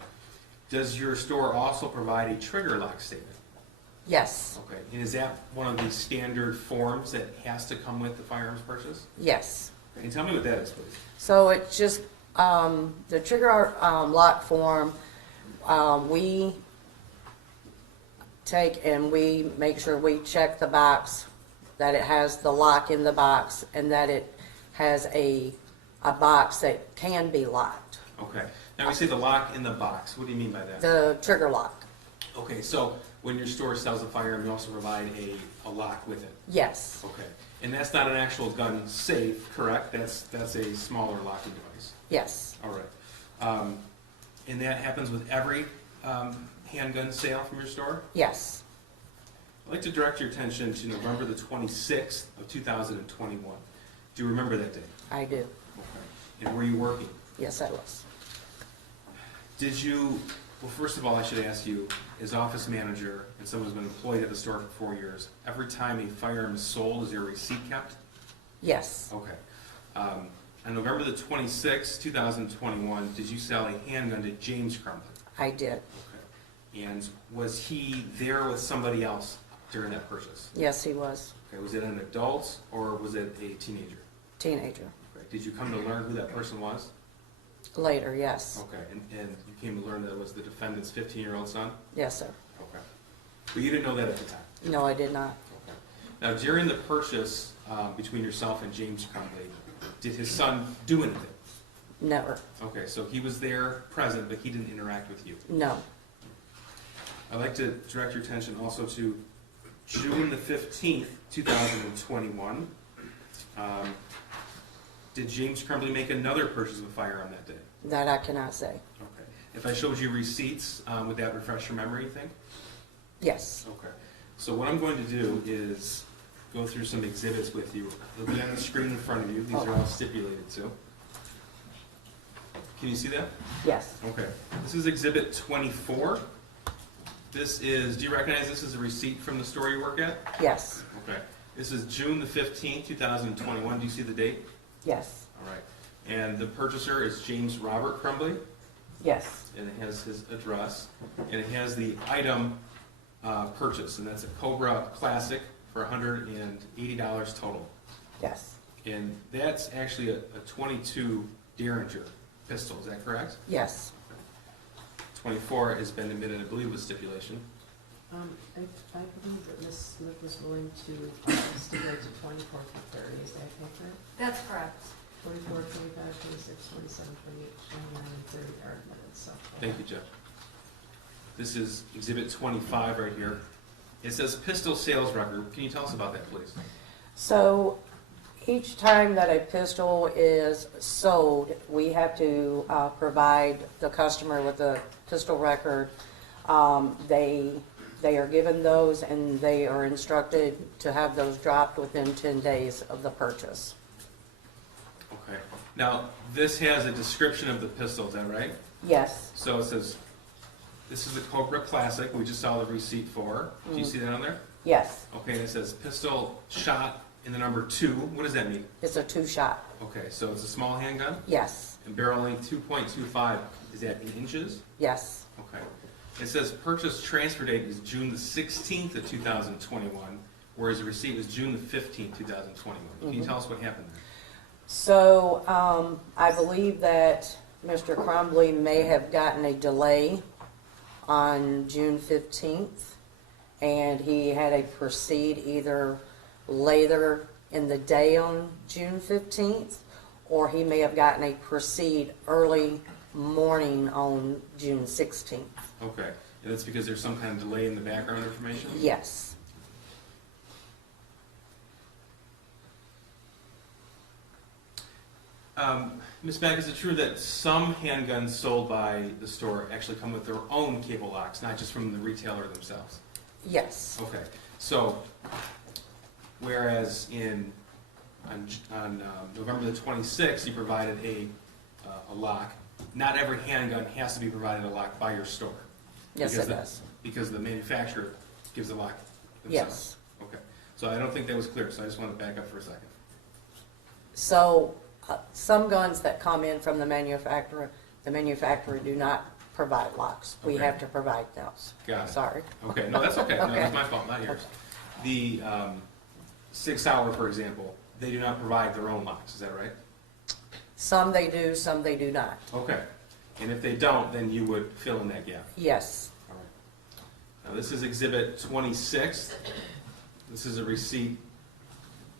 Does your store also provide a trigger lock statement? yes, Okay. And is that one of the standard forms that has to come with the firearms purchase? yes. Okay. And tell me what that is, please. So it's just, the trigger lock form, we take and we make sure we check the box, that it has the lock in the box, and that it has a box that can be locked. Okay. Now, we say the lock in the box. What do you mean by that? The trigger lock, Okay, so when your store sells a firearm, you also provide a lock with it? yes, Okay. And that's not an actual gun safe, correct? That's a smaller locking device? yes, All right. And that happens with every handgun sale from your store? yes, I'd like to direct your attention to November the 26th of 2021. Do you remember that day? I do, Okay. And were you working? yes, I was. Did you, well, first of all, I should ask you, as office manager and someone who's been employed at the store for 4 years, every time a firearm is sold, is there a receipt kept? Yes, Okay. On November the 26th, 2021, did you sell a handgun to James Crumbley? I did, Okay. And was he there with somebody else during that purchase? yes, he was, Okay. Was it an adult or was it a teenager? teenager, Okay. Did you come to learn who that person was? later, yes, Okay. And you came to learn that it was the defendant's 15-year-old son? yes, sir. Okay. But you didn't know that at the time? No, I did not, Okay. Now, during the purchase between yourself and James Crumbley, did his son do anything? never, Okay, so he was there, present, but he didn't interact with you. no, I'd like to direct your attention also to June the 15th, 2021. Did James Crumbley make another purchase of a firearm that day? that I cannot say, Okay. If I showed you receipts, would that refresh your memory, you think? yes, Okay. So what I'm going to do is go through some exhibits with you. They'll be on the screen in front of you. These are all stipulated to. Can you see that? yes, Okay. This is Exhibit 24. This is, do you recognize this as a receipt from the store you work at? yes, Okay. This is June the 15th, 2021. Do you see the date? yes, All right. And the purchaser is James Robert Crumbley, yes, and it has his address, and it has the item purchase, and that's a Cobra Classic for $180 total. yes, And that's actually a 22 Derringer pistol, is that correct? yes, 24 has been admitted, I believe, with stipulation. I believe that Ms. Smith was willing to stipulate to 24 to 30, is that correct? That's correct. 24, 25, 26, 27, 28, 29, and 30 are admitted, so. Thank you, Judge. This is Exhibit 25 right here. It says pistol sales record. Can you tell us about that, please? So each time that a pistol is sold, we have to provide the customer with a pistol record. They are given those and they are instructed to have those dropped within 10 days of the purchase. Okay. Now, this has a description of the pistol, is that right? Yes, So it says, this is a Cobra Classic, we just saw the receipt for. Do you see that on there? yes, Okay, and it says pistol shot in the number 2. What does that mean? it's a 2-shot, Okay, so it's a small handgun, yes, and barrel length 2.25. Is that in inches? yes, Okay. It says purchase transfer date is June the 16th of 2021, whereas the receipt was June the 15th, 2021. Can you tell us what happened there? So I believe that Mr. Crumbley may have gotten a delay on June 15th, and he had a proceed either later in the day on June 15th, or he may have gotten a proceed early morning on June 16th. Okay, and that's because there's some kind of delay in the background information? Yes, Ms. Beck, is it true that some handguns sold by the store actually come with their own cable locks, not just from the retailer themselves? Yes, Okay, so whereas on November the 26th, you provided a lock, not every handgun has to be provided a lock by your store. yes Because it the- does. Because the manufacturer gives the lock themselves. Yes. Okay, so I don't think that was clear, so I just want to back up for a second. So, some guns that come in from the manufacturer do not provide locks. We Okay. have to provide those. Got it. Sorry. Okay, no, that's okay. No, Okay. that's my fault, not yours. The 6 Hour, for example, they do not provide their own locks, is that right? Some they do, some they do not. Okay, and if they don't, then you would fill in that gap. Yes, All right. Now, this is Exhibit 26. This is a receipt,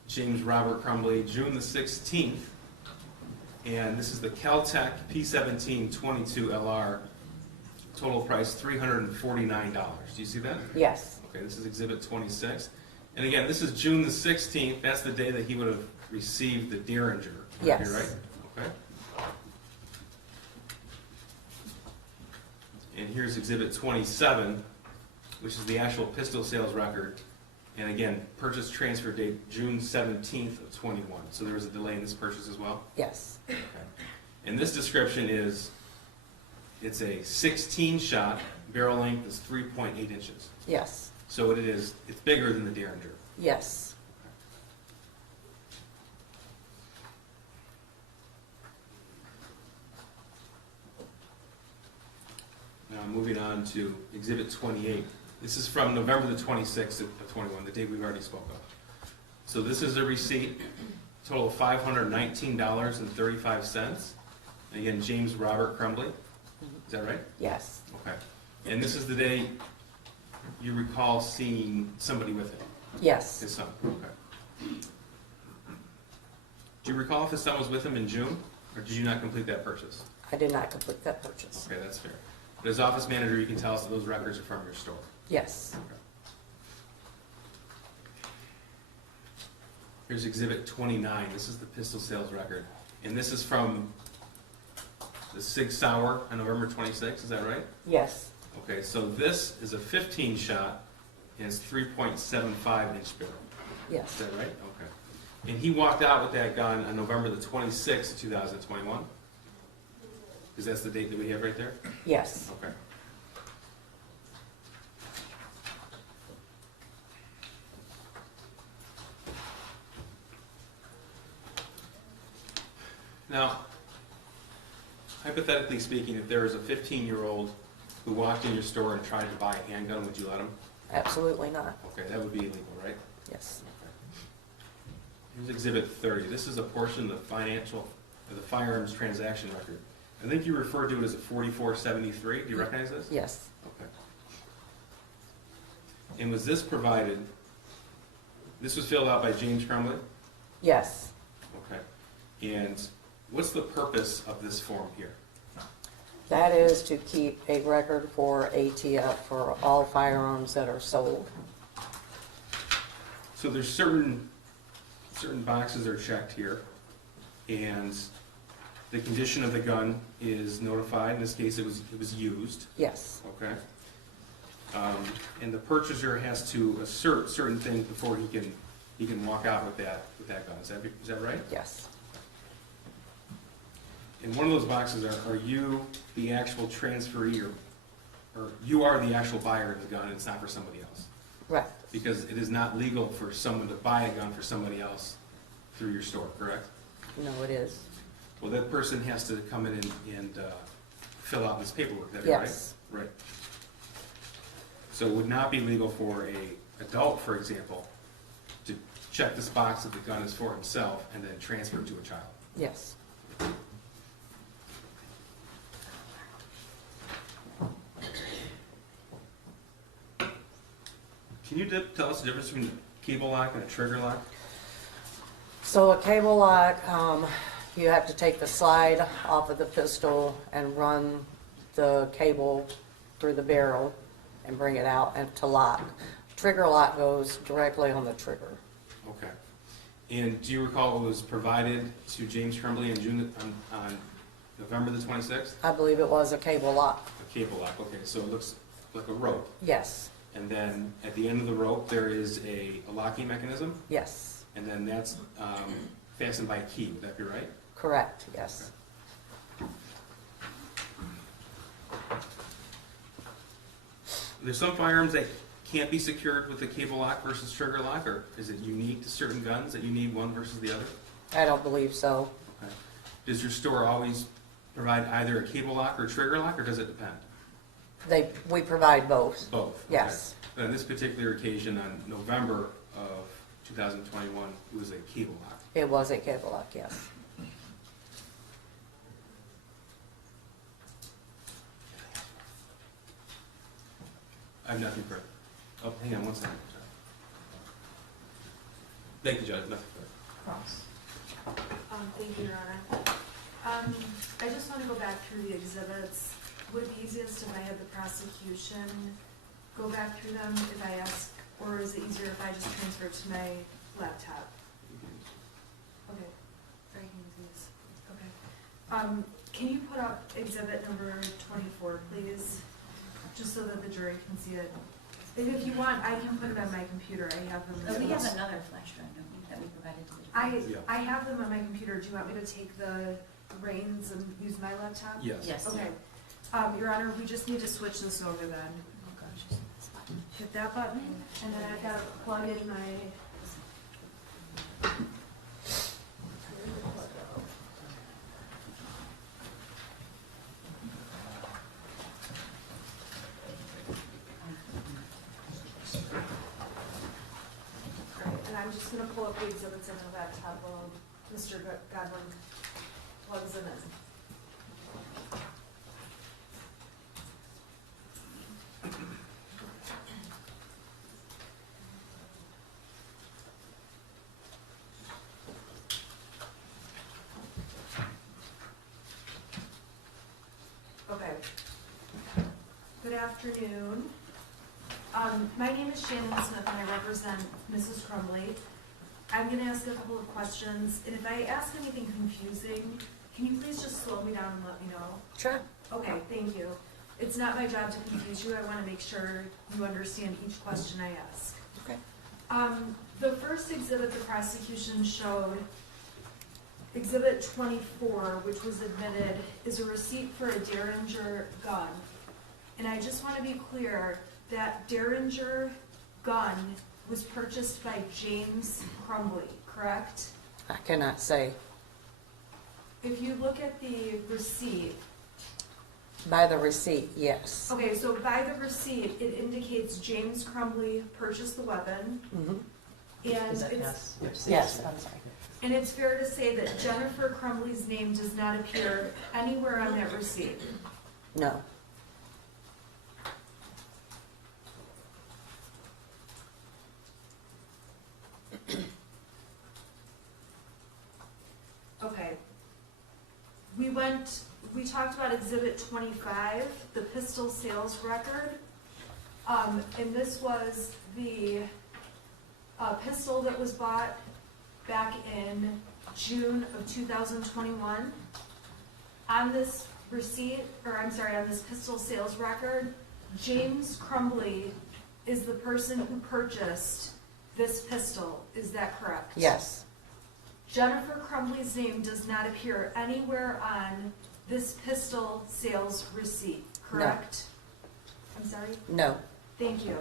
James Robert Crumbley, June the 16th. And this is the Caltech P17 22 LR, total price $349. Do you see that? yes, Okay, this is Exhibit 26. And again, this is June the 16th. That's the day that he would have received the Derringer. Yes. You're right? Okay. And here's Exhibit 27, which is the actual pistol sales record. And again, purchase transfer date, June 17th of 21. So there was a delay in this purchase as well? yes, Okay. And this description is, it's a 16 shot, barrel length is 3.8 inches. yes, So it's bigger than the Derringer. yes. Now, moving on to Exhibit 28. This is from November the 26th of 21, the date we've already spoke of. So this is a receipt, total of $519.35. And again, James Robert Crumbley. Is that right? Yes, Okay. And this is the day you recall seeing somebody with him, yes, his son. Okay. Do you recall if his son was with him in June, or did you not complete that purchase? I did not complete that purchase. Okay, that's fair. But as office manager, you can tell us that those records are from your store. Yes, Here's Exhibit 29. This is the pistol sales record. And this is from the Sig Sauer on November 26th, is that right? yes, Okay, so this is a 15 shot, and it's 3.75 inch barrel. Is yes, that right? Okay. And he walked out with that gun on November the 26th, 2021? Because that's the date that we have right there? yes. Okay. Now, hypothetically speaking, if there was a 15-year-old who walked in your store and tried to buy a handgun, would you let him? Absolutely not. Okay, that would be illegal, right? Yes, Here's Exhibit 30. This is a portion of the firearms transaction record. I think you referred to it as a 4473. Do you recognize this? yes, Okay. And was this provided, this was filled out by James Crumbley? yes. Okay. And what's the purpose of this form here? That is to keep a record for ATF for all firearms that are sold. So there's certain boxes are checked here, and the condition of the gun is notified. In this case, it was used. Yes, Okay. And the purchaser has to assert certain things before he can walk out with that gun. Is that right? yes, In one of those boxes, are you the actual transferee, or you are the actual buyer of the gun, and it's not for somebody else? right, Because it is not legal for someone to buy a gun for somebody else through your store, correct? no, it is. Well, that person has to come in and fill out this paperwork, is that right? Yes, Right. So it would not be legal for a adult, for example, to check this box that the gun is for himself and then transfer it to a child. yes. Can you tell us the difference between a cable lock and a trigger lock? So a cable lock, you have to take the slide off of the pistol and run the cable through the barrel and bring it out and to lock. Trigger lock goes directly on the trigger. Okay. And do you recall what was provided to James Crumbley on November the 26th? I believe it was a cable lock. A cable lock, okay, so it looks like a rope. Yes, And then at the end of the rope, there is a locking mechanism, yes, and then that's fastened by a key, would that be right? correct, yes. There's some firearms that can't be secured with a cable lock versus trigger lock, or is it unique to certain guns that you need one versus the other? I don't believe so. Okay. Does your store always provide either a cable lock or trigger lock, or does it depend? We provide both. Both? Okay. Yes. But on this particular occasion, on November of 2021, it was a cable lock. It was a cable lock, yes. I have nothing further. Oh, hang on one second. Sorry. Thank you, Judge. Nothing further. Thank you, Your Honor. I just want to go back through the exhibits. Would it be easiest if I had the prosecution go back through them if I ask, or is it easier if I just transfer it to my laptop? Okay. I can use these. Okay. Can you put up exhibit number 24, please? Just so that the jury can see it. And if you want, I can put it on my computer. I have them. Oh, we have another flash drive, don't we, that we provided to the. Yeah. I have them on my computer. Do you want me to take the reins and use my laptop? Yes. Yes. Okay. Your Honor, we just need to switch this over then. Oh, gosh. Hit that button, and then I've got to plug in my. Right, and I'm just gonna pull up the exhibits on the laptop while Mr. Godwin plugs them in. Okay. Good afternoon. My name is Shannon Smith and I represent Mrs. Crumbley. I'm going to ask a couple of questions, and if I ask anything confusing, can you please just slow me down and let me know? Sure. Okay, thank you. It's not my job to confuse you. I want to make sure you understand each question I ask. Okay. The first exhibit the prosecution showed, Exhibit 24, which was admitted, is a receipt for a Derringer gun. And I just want to be clear that Derringer gun was purchased by James Crumbley, correct? I cannot say. If you look at the receipt, By the receipt, yes. okay, so by the receipt, it indicates James Crumbley purchased the weapon, Mhm. and Yes, I'm sorry. and it's fair to say that Jennifer Crumbley's name does not appear anywhere on that receipt. No. Okay. We talked about Exhibit 25, the pistol sales record. And this was the pistol that was bought back in June of 2021. On this receipt, or I'm sorry, on this pistol sales record, James Crumbley is the person who purchased this pistol. Is that correct? Yes. Jennifer Crumbley's name does not appear anywhere on this pistol sales receipt, correct? I'm sorry? No. Thank you.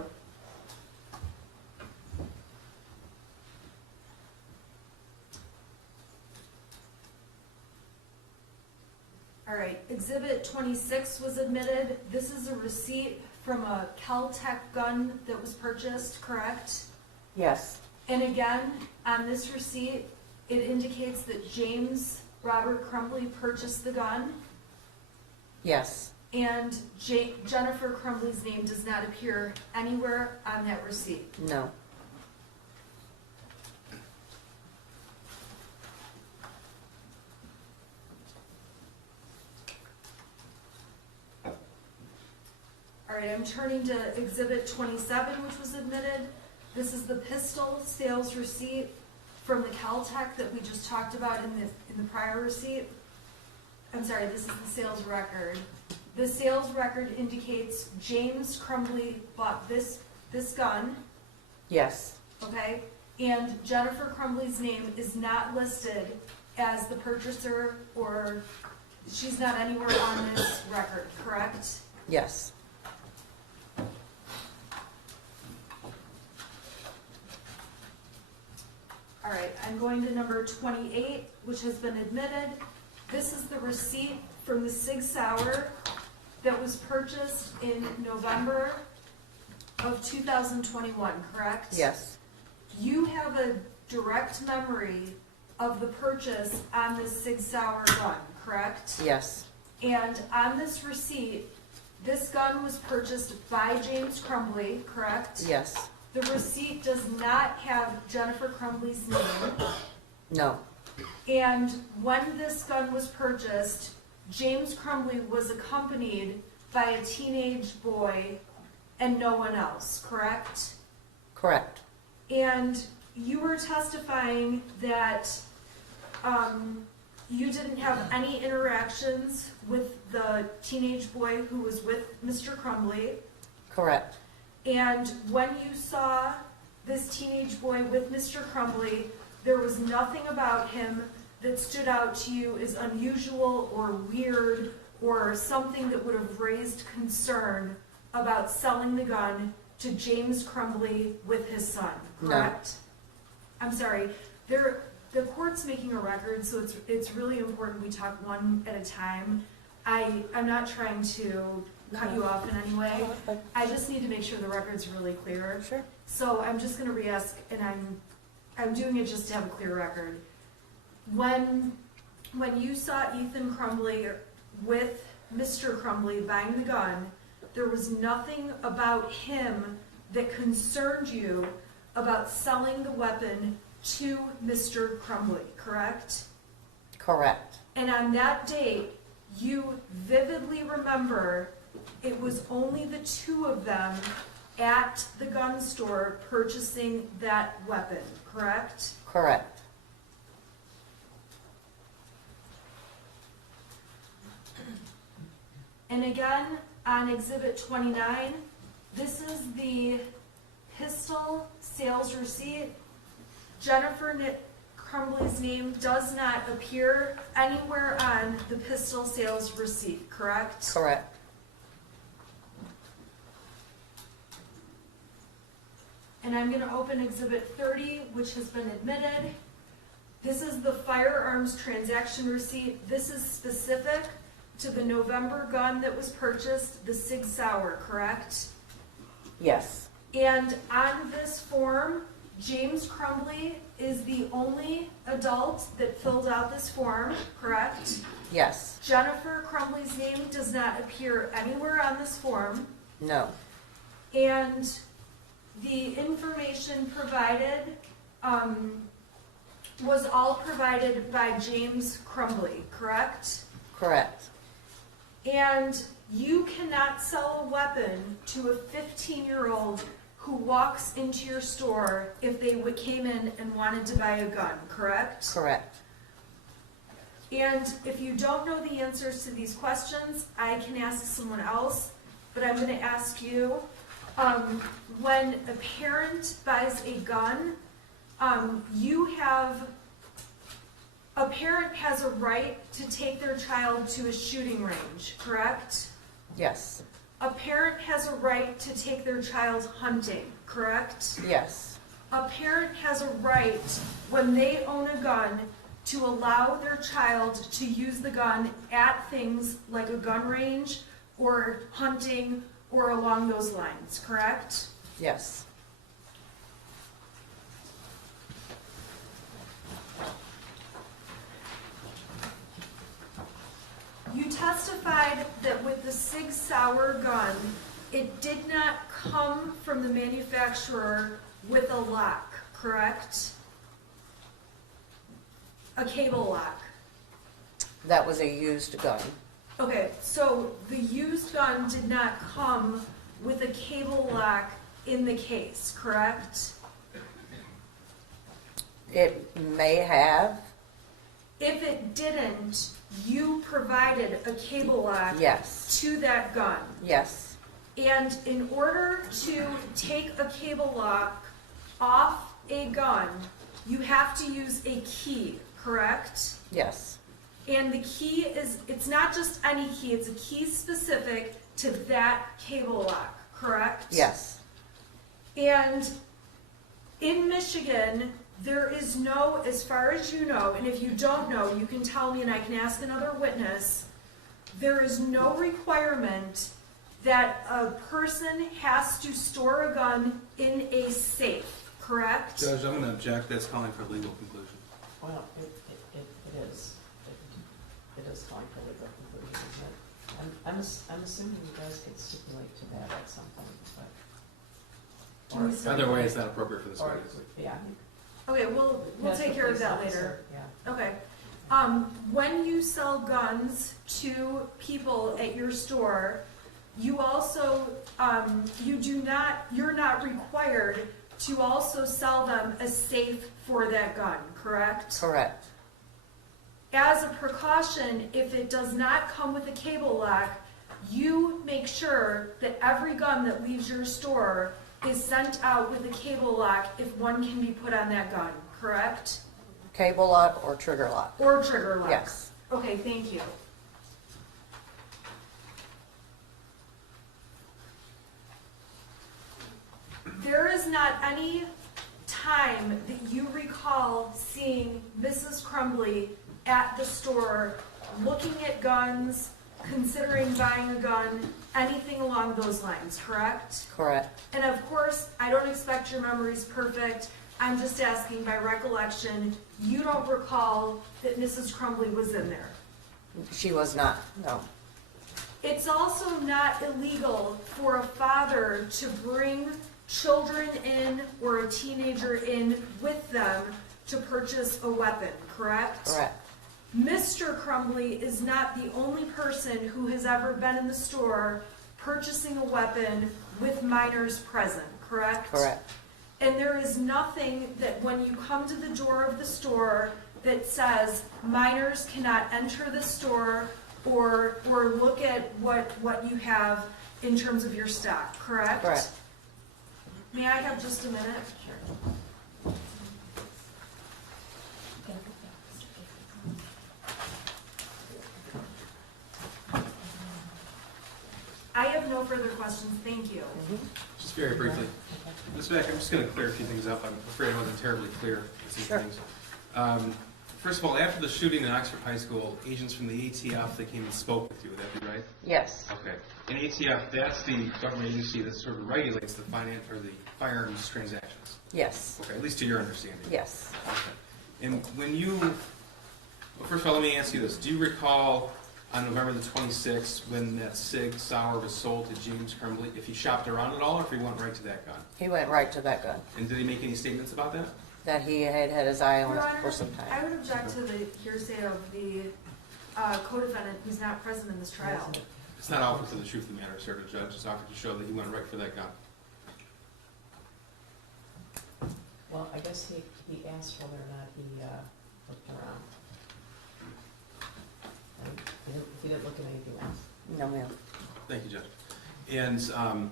All right, Exhibit 26 was admitted. This is a receipt from a Kel-Tec gun that was purchased, correct? Yes. And again, on this receipt, it indicates that James Robert Crumbley purchased the gun, Yes. and Jennifer Crumbley's name does not appear anywhere on that receipt. No. All right, I'm turning to Exhibit 27, which was admitted. This is the pistol sales receipt from the Caltech that we just talked about in the prior receipt. I'm sorry, this is the sales record. The sales record indicates James Crumbley bought this gun, Yes, okay? And Jennifer Crumbley's name is not listed as the purchaser, or she's not anywhere on this record, correct? yes, All right, I'm going to number 28, which has been admitted. This is the receipt from the Sig Sauer that was purchased in November of 2021, correct? yes, You have a direct memory of the purchase on this Sig Sauer gun, correct? yes, And on this receipt, this gun was purchased by James Crumbley, correct? yes, The receipt does not have Jennifer Crumbley's name. no, And when this gun was purchased, James Crumbley was accompanied by a teenage boy and no one else, correct? correct, And you were testifying that you didn't have any interactions with the teenage boy who was with Mr. Crumbley. correct, And when you saw this teenage boy with Mr. Crumbley, there was nothing about him that stood out to you as unusual or weird or something that would have raised concern about selling the gun to James Crumbley with his son, No. correct? I'm sorry, the court's making a record, so it's really important we talk one at a time. I'm not trying to cut you off in any way. I just need to make sure the record's really clear. Sure. So I'm just gonna re-ask, and I'm doing it just to have a clear record. When you saw Ethan Crumbley with Mr. Crumbley buying the gun, there was nothing about him that concerned you about selling the weapon to Mr. Crumbley, correct? correct, And on that date, you vividly remember it was only the two of them at the gun store purchasing that weapon, correct? correct, And again, on Exhibit 29, this is the pistol sales receipt. Jennifer Crumbley's name does not appear anywhere on the pistol sales receipt, correct? correct, And I'm going to open Exhibit 30, which has been admitted. This is the firearms transaction receipt. This is specific to the November gun that was purchased, the Sig Sauer, correct? yes, And on this form, James Crumbley is the only adult that filled out this form, correct? yes, Jennifer Crumbley's name does not appear anywhere on this form. no, And the information provided was all provided by James Crumbley, correct? correct, And you cannot sell a weapon to a 15-year-old who walks into your store if they came in and wanted to buy a gun, correct? correct, And if you don't know the answers to these questions, I can ask someone else, but I'm going to ask you. When a parent buys a gun, a parent has a right to take their child to a shooting range, correct? yes, A parent has a right to take their child hunting, correct? yes, A parent has a right, when they own a gun, to allow their child to use the gun at things like a gun range or hunting or along those lines, correct? yes, You testified that with the Sig Sauer gun, it did not come from the manufacturer with a lock, correct? A cable lock. that was a used gun, Okay, so the used gun did not come with a cable lock in the case, correct? It may have, If it didn't, you provided a cable lock yes, to that gun. yes, And in order to take a cable lock off a gun, you have to use a key, correct? yes, And the key is, it's not just any key, it's a key specific to that cable lock, correct? yes, And in Michigan, there is no, as far as you know, and if you don't know, you can tell me and I can ask another witness, there is no requirement that a person has to store a gun in a safe, correct? Judge, I'm gonna object, that's calling for a legal conclusion. Well, it is. It is calling for legal conclusion, isn't it? I'm assuming you guys could stipulate to that at some point, but. Can we say- Either way, it's not appropriate for this Or, witness. yeah. Okay, we'll That's take the care of police that officer, later. Yeah. Okay. When you sell guns to people at your store, you also, you're not required to also sell them a safe for that gun, correct? correct, As a precaution, if it does not come with a cable lock, you make sure that every gun that leaves your store is sent out with a cable lock if one can be put on that gun, correct? cable lock or trigger lock, Or trigger lock? yes, Okay, thank you. There is not any time that you recall seeing Mrs. Crumbley at the store looking at guns, considering buying a gun, anything along those lines, correct? correct, And of course, I don't expect your memory's perfect. I'm just asking by recollection, you don't recall that Mrs. Crumbley was in there. she was not, no, It's also not illegal for a father to bring children in or a teenager in with them to purchase a weapon, correct? correct, Mr. Crumbley is not the only person who has ever been in the store purchasing a weapon with minors present, correct? correct, And there is nothing that when you come to the door of the store that says minors cannot enter the store or look at what you have in terms of your stock, correct? correct. May I have just a minute? Sure. I have no further questions, thank you. Just very briefly. Ms. Beck, I'm just gonna clear a few things up. I'm afraid I wasn't terribly clear with these Sure. things. First of all, after the shooting in Oxford High School, agents from the ATF, they came and spoke with you, would that be right? Yes, Okay. And ATF, that's the government agency that sort of regulates the firearms transactions. yes, Okay, at least to your understanding. yes, Okay. And when you, well, first of all, let me ask you this. Do you recall on November the 26th when that Sig Sauer was sold to James Crumbley, if he shopped around at all or if he went right to that gun? he went right to that gun, And did he make any statements about that? that he had had his eye on Your it Honor, for some I time. would object to the hearsay of the co-defendant who's not present in this trial. It's not offered for the truth of the matter, sir, to judge. It's offered to show that he went right for that gun. Well, I guess he asked whether or not he looked around. And he didn't look at anything else. No, ma'am, Thank you, Judge. And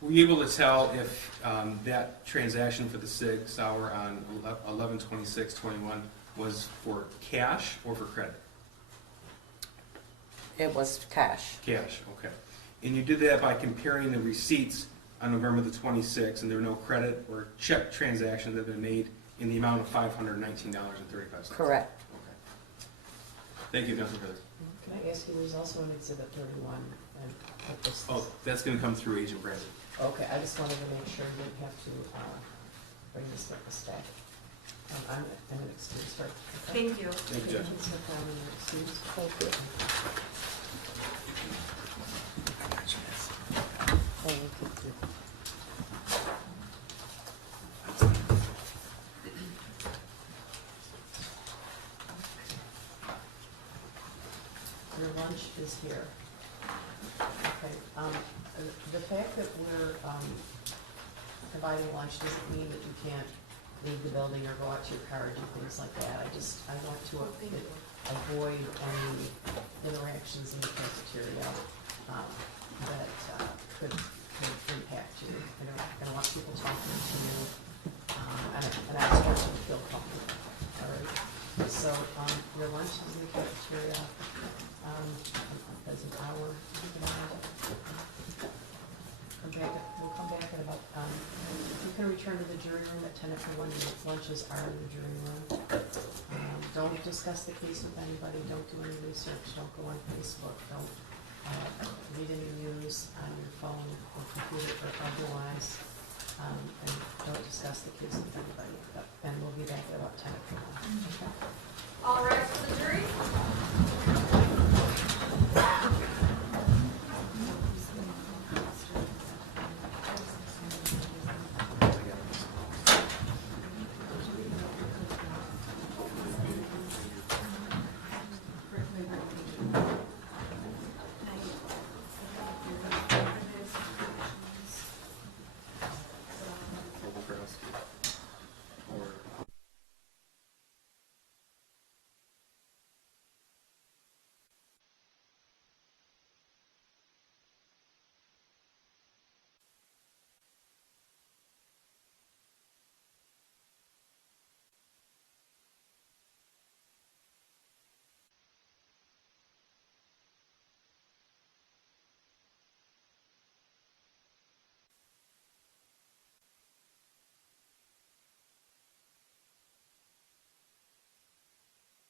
were you able to tell if that transaction for the Sig Sauer on 11/26/21 was for cash or for credit? it was cash, Cash, okay. And you did that by comparing the receipts on November the 26th, and there were no credit or check transactions that have been made in the amount of $519.35? correct, Okay. Thank you, nothing further. Can I ask you, there's also an exhibit 31, and what this. Oh, that's going to come through Agent Brandon. Okay, I just wanted to make sure you didn't have to bring this witness back. I'm an excuse her. Okay? Thank you. Thank you, Judge. It's no problem, you're excused. thank you. Thank you. Your lunch is here. Okay, the fact that we're providing lunch doesn't mean that you can't leave the building or go out to your car or do things like that. I want to avoid any interactions in the cafeteria that could impact you. I don't want people talking to you, and I just want you to feel comfortable, all right? So your lunch is in the cafeteria, there's an hour. We'll come back at about, you can return to the jury room at 10 after 1, lunches are in the jury room. Don't discuss the case with anybody, don't do any research, don't go on Facebook, don't read any news on your phone or computer or otherwise, and don't discuss the case with anybody. And we'll be back at about 10 after 1. Okay? All rise for the jury.